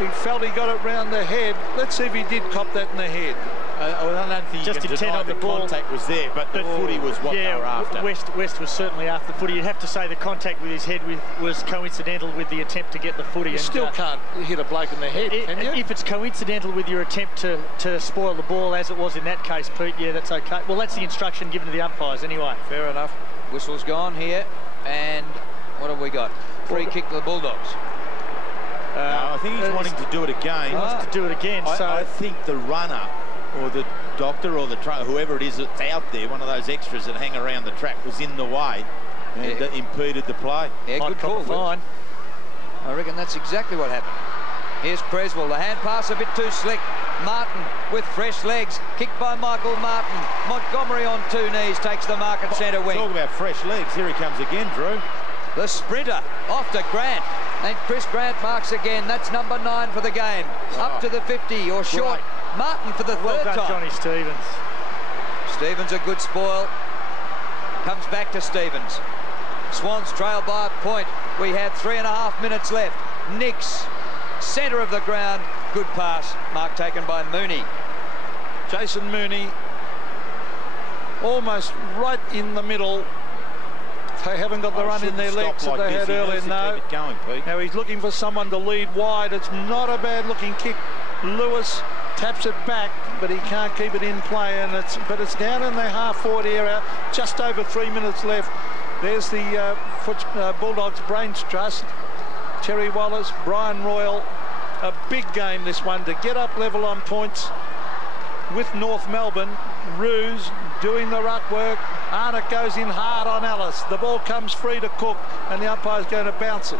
He felt he got it round the head. Let's see if he did cop that in the head. I don't think Just you can deny on the ball. Contact was there, but the footy was what they were after. West was certainly after the footy. You'd have to say the contact with his head was coincidental with the attempt to get the footy. You still can't hit a bloke in the head, can you? If it's coincidental with your attempt to spoil the ball, as it was in that case, Pete, yeah, that's okay. Well, that's the instruction given to the umpires anyway. Fair enough. Whistle's gone here, and what have we got? Free kick to the Bulldogs. No, I think he's wanting to do it again. He wants to do it again. I think the runner or the doctor or the whoever it is that's out there, one of those extras that hang around the track, was in the way and impeded the play. Yeah, good call. Fine. I reckon that's exactly what happened. Here's Creswell. The hand pass a bit too slick. Martin with fresh legs. Kicked by Michael Martin. Montgomery on 2 knees takes the mark at centre wing. Talk about fresh legs. Here he comes again, Drew. The sprinter off to Grant. And Chris Grant marks again. That's number 9 for the game. Up to the 50 or short. Right. Martin for the Well third done, time. Johnny Stevens. Stevens a good spoil. Comes back to Stevens. Swans trail by a point. We have 3.5 minutes left. Nix, centre of the ground. Good pass. Mark taken by Mooney. Jason Mooney almost right in the middle. They haven't got the run in their legs that they had earlier. No. Now he's looking for someone to lead wide. It's not a bad looking kick. Lewis taps it back, but he can't keep it in play, and it's down in the half forward area. Just over 3 minutes left. There's the Bulldogs Brains Trust. Terry Wallace, Brian Royal. A big game, this one, to get up level on points with North Melbourne. Ruse doing the ruck work. Arnott goes in hard on Ellis. The ball comes free to Cook, and the umpire's going to bounce it.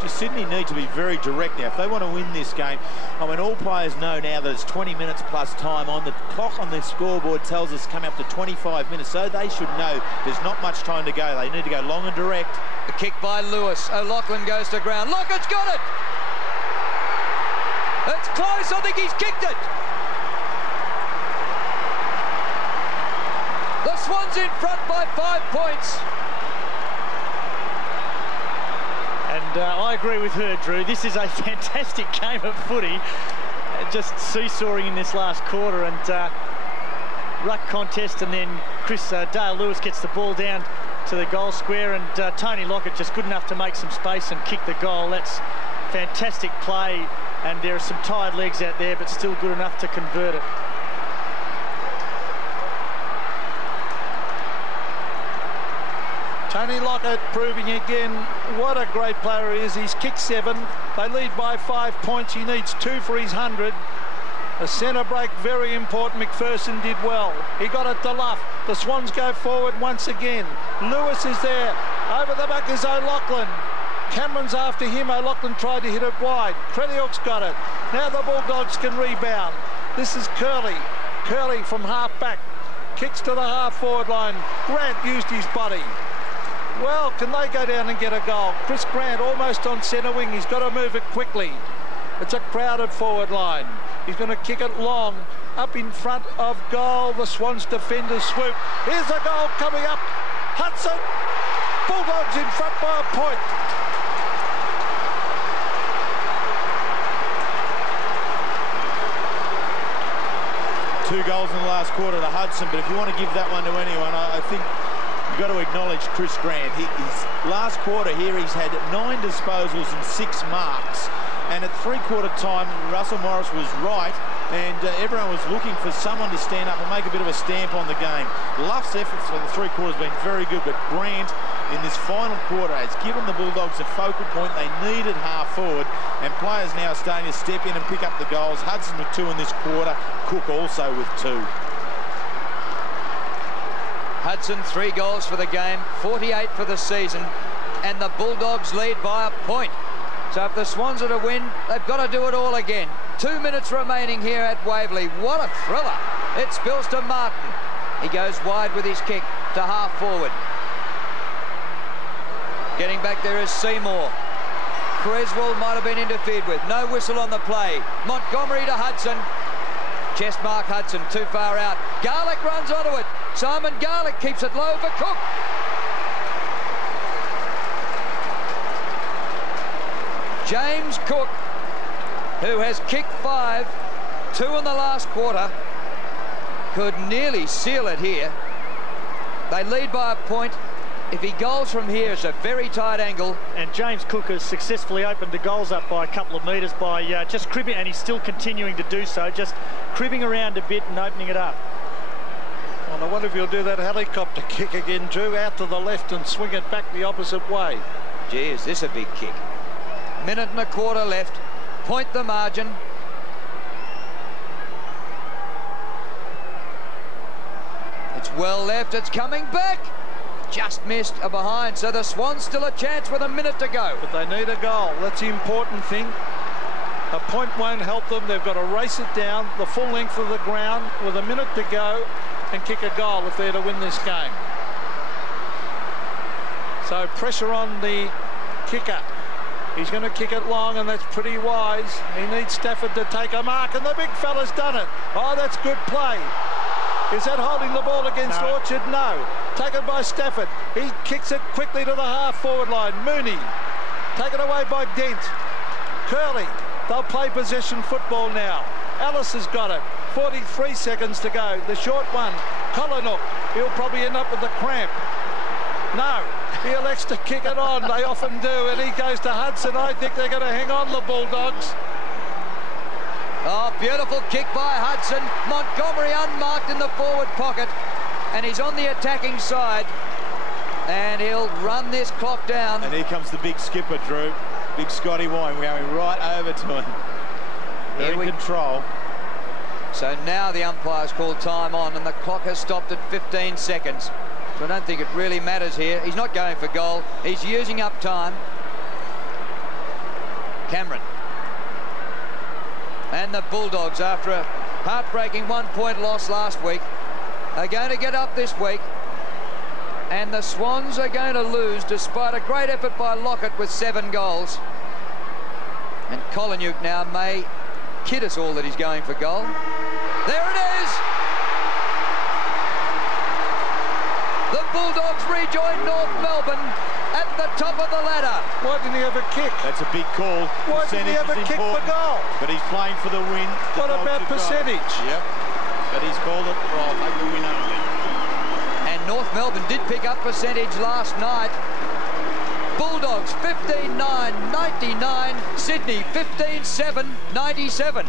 Just Sydney need to be very direct now if they want to win this game. I mean, all players know now that it's 20 minutes plus time on. The clock on the scoreboard tells us coming up to 25 minutes, so they should know there's not much time to go. They need to go long and direct. A kick by Lewis. O'Loughlin goes to ground. Lockett's got it! It's close. I think he's kicked it. Swans in front by 5 points. And I agree with her, Drew. This is a fantastic game of footy. Just seesawing in this last quarter, and ruck contest, and then Dale Lewis gets the ball down to the goal square, and Tony Lockett just good enough to make some space and kick the goal. That's fantastic play, and there are some tired legs out there, but still good enough to convert it. Tony Lockett proving again what a great player he is. He's kicked 7. They lead by 5 points. He needs 2 for his 100. A centre break, very important. McPherson did well. He got it to Luff. The Swans go forward once again. Lewis is there. Over the back is O'Loughlin. Cameron's after him. O'Loughlin tried to hit it wide. Crediok's got it. Now the Bulldogs can rebound. This is Curley. Curley from half back. Kicks to the half forward line. Grant used his body. Well, can they go down and get a goal? Chris Grant almost on centre wing. He's got to move it quickly. It's a crowded forward line. He's going to kick it long. Up in front of goal. The Swans defenders swoop. Here's a goal coming up. Hudson. Bulldogs in front by a point. Two goals in the last quarter to Hudson, but if you want to give that one to anyone, I think you've got to acknowledge Chris Grant. His last quarter here, he's had 9 disposals and 6 marks. And at three-quarter time, Russell Morris was right, and everyone was looking for someone to stand up and make a bit of a stamp on the game. Luff's efforts for the 3 quarters have been very good, but Grant in this final quarter has given the Bulldogs a focal point. They needed half forward, and players now are starting to step in and pick up the goals. Hudson with 2 in this quarter, Cook also with 2. Hudson, 3 goals for the game, 48 for the season, and the Bulldogs lead by a point. So if the Swans are to win, they've got to do it all again. 2 minutes remaining here at Waverley. What a thriller. It spills to Martin. He goes wide with his kick to half forward. Getting back there is Seymour. Creswell might have been interfered with. No whistle on the play. Montgomery to Hudson. Chest mark Hudson, too far out. Garlick runs onto it. Simon Garlick keeps it low for Cook. James Cook, who has kicked 5, 2 in the last quarter, could nearly seal it here. They lead by a point. If he goals from here, it's a very tight angle. And James Cook has successfully opened the goals up by a couple of metres by just cribbing, and he's still continuing to do so, just cribbing around a bit and opening it up. Well, I wonder if he'll do that helicopter kick again, Drew, out to the left and swing it back the opposite way. Gee, is this a big kick? Minute and a quarter left. Point the margin. It's well left. It's coming back. Just missed a behind. So the Swans still a chance with a minute to go. But they need a goal. That's the important thing. A point won't help them. They've got to race it down the full length of the ground with a minute to go and kick a goal if they're to win this game. So pressure on the kicker. He's going to kick it long, and that's pretty wise. He needs Stafford to take a mark, and the big fella's done it. Oh, that's good play. Is that holding the ball against Orchard? No. Taken by Stafford. He kicks it quickly to the half-forward line. Mooney. Taken away by Dent. Curley. They'll play possession football now. Ellis has got it. 43 seconds to go. The short one. Colinook. He'll probably end up with a cramp. No. He elects to kick it on. They often do. And he goes to Hudson. I think they're going to hang on, the Bulldogs. Oh, beautiful kick by Hudson. Montgomery unmarked in the forward pocket. And he's on the attacking side. And he'll run this clock down. And here comes the big skipper, Drew. Big Scotty Wine. We're going right over to him. They're in control. So now the umpire's called time on, and the clock has stopped at 15 seconds. So I don't think it really matters here. He's not going for goal. He's using up time. Cameron. And the Bulldogs, after a heartbreaking 1-point loss last week, are going to get up this week. And the Swans are going to lose despite a great effort by Lockett with 7 goals. And Collinuk now may kid us all that he's going for goal. There it is! Bulldogs rejoin North Melbourne at the top of the ladder. Why didn't he have a kick? That's a big call. Why didn't he have a kick for goal? But he's playing for the win. What about percentage? Yep. But he's called it. I'll take the win only. And North Melbourne did pick up percentage last night. Bulldogs 15-9, 99. Sydney 15-7, 97.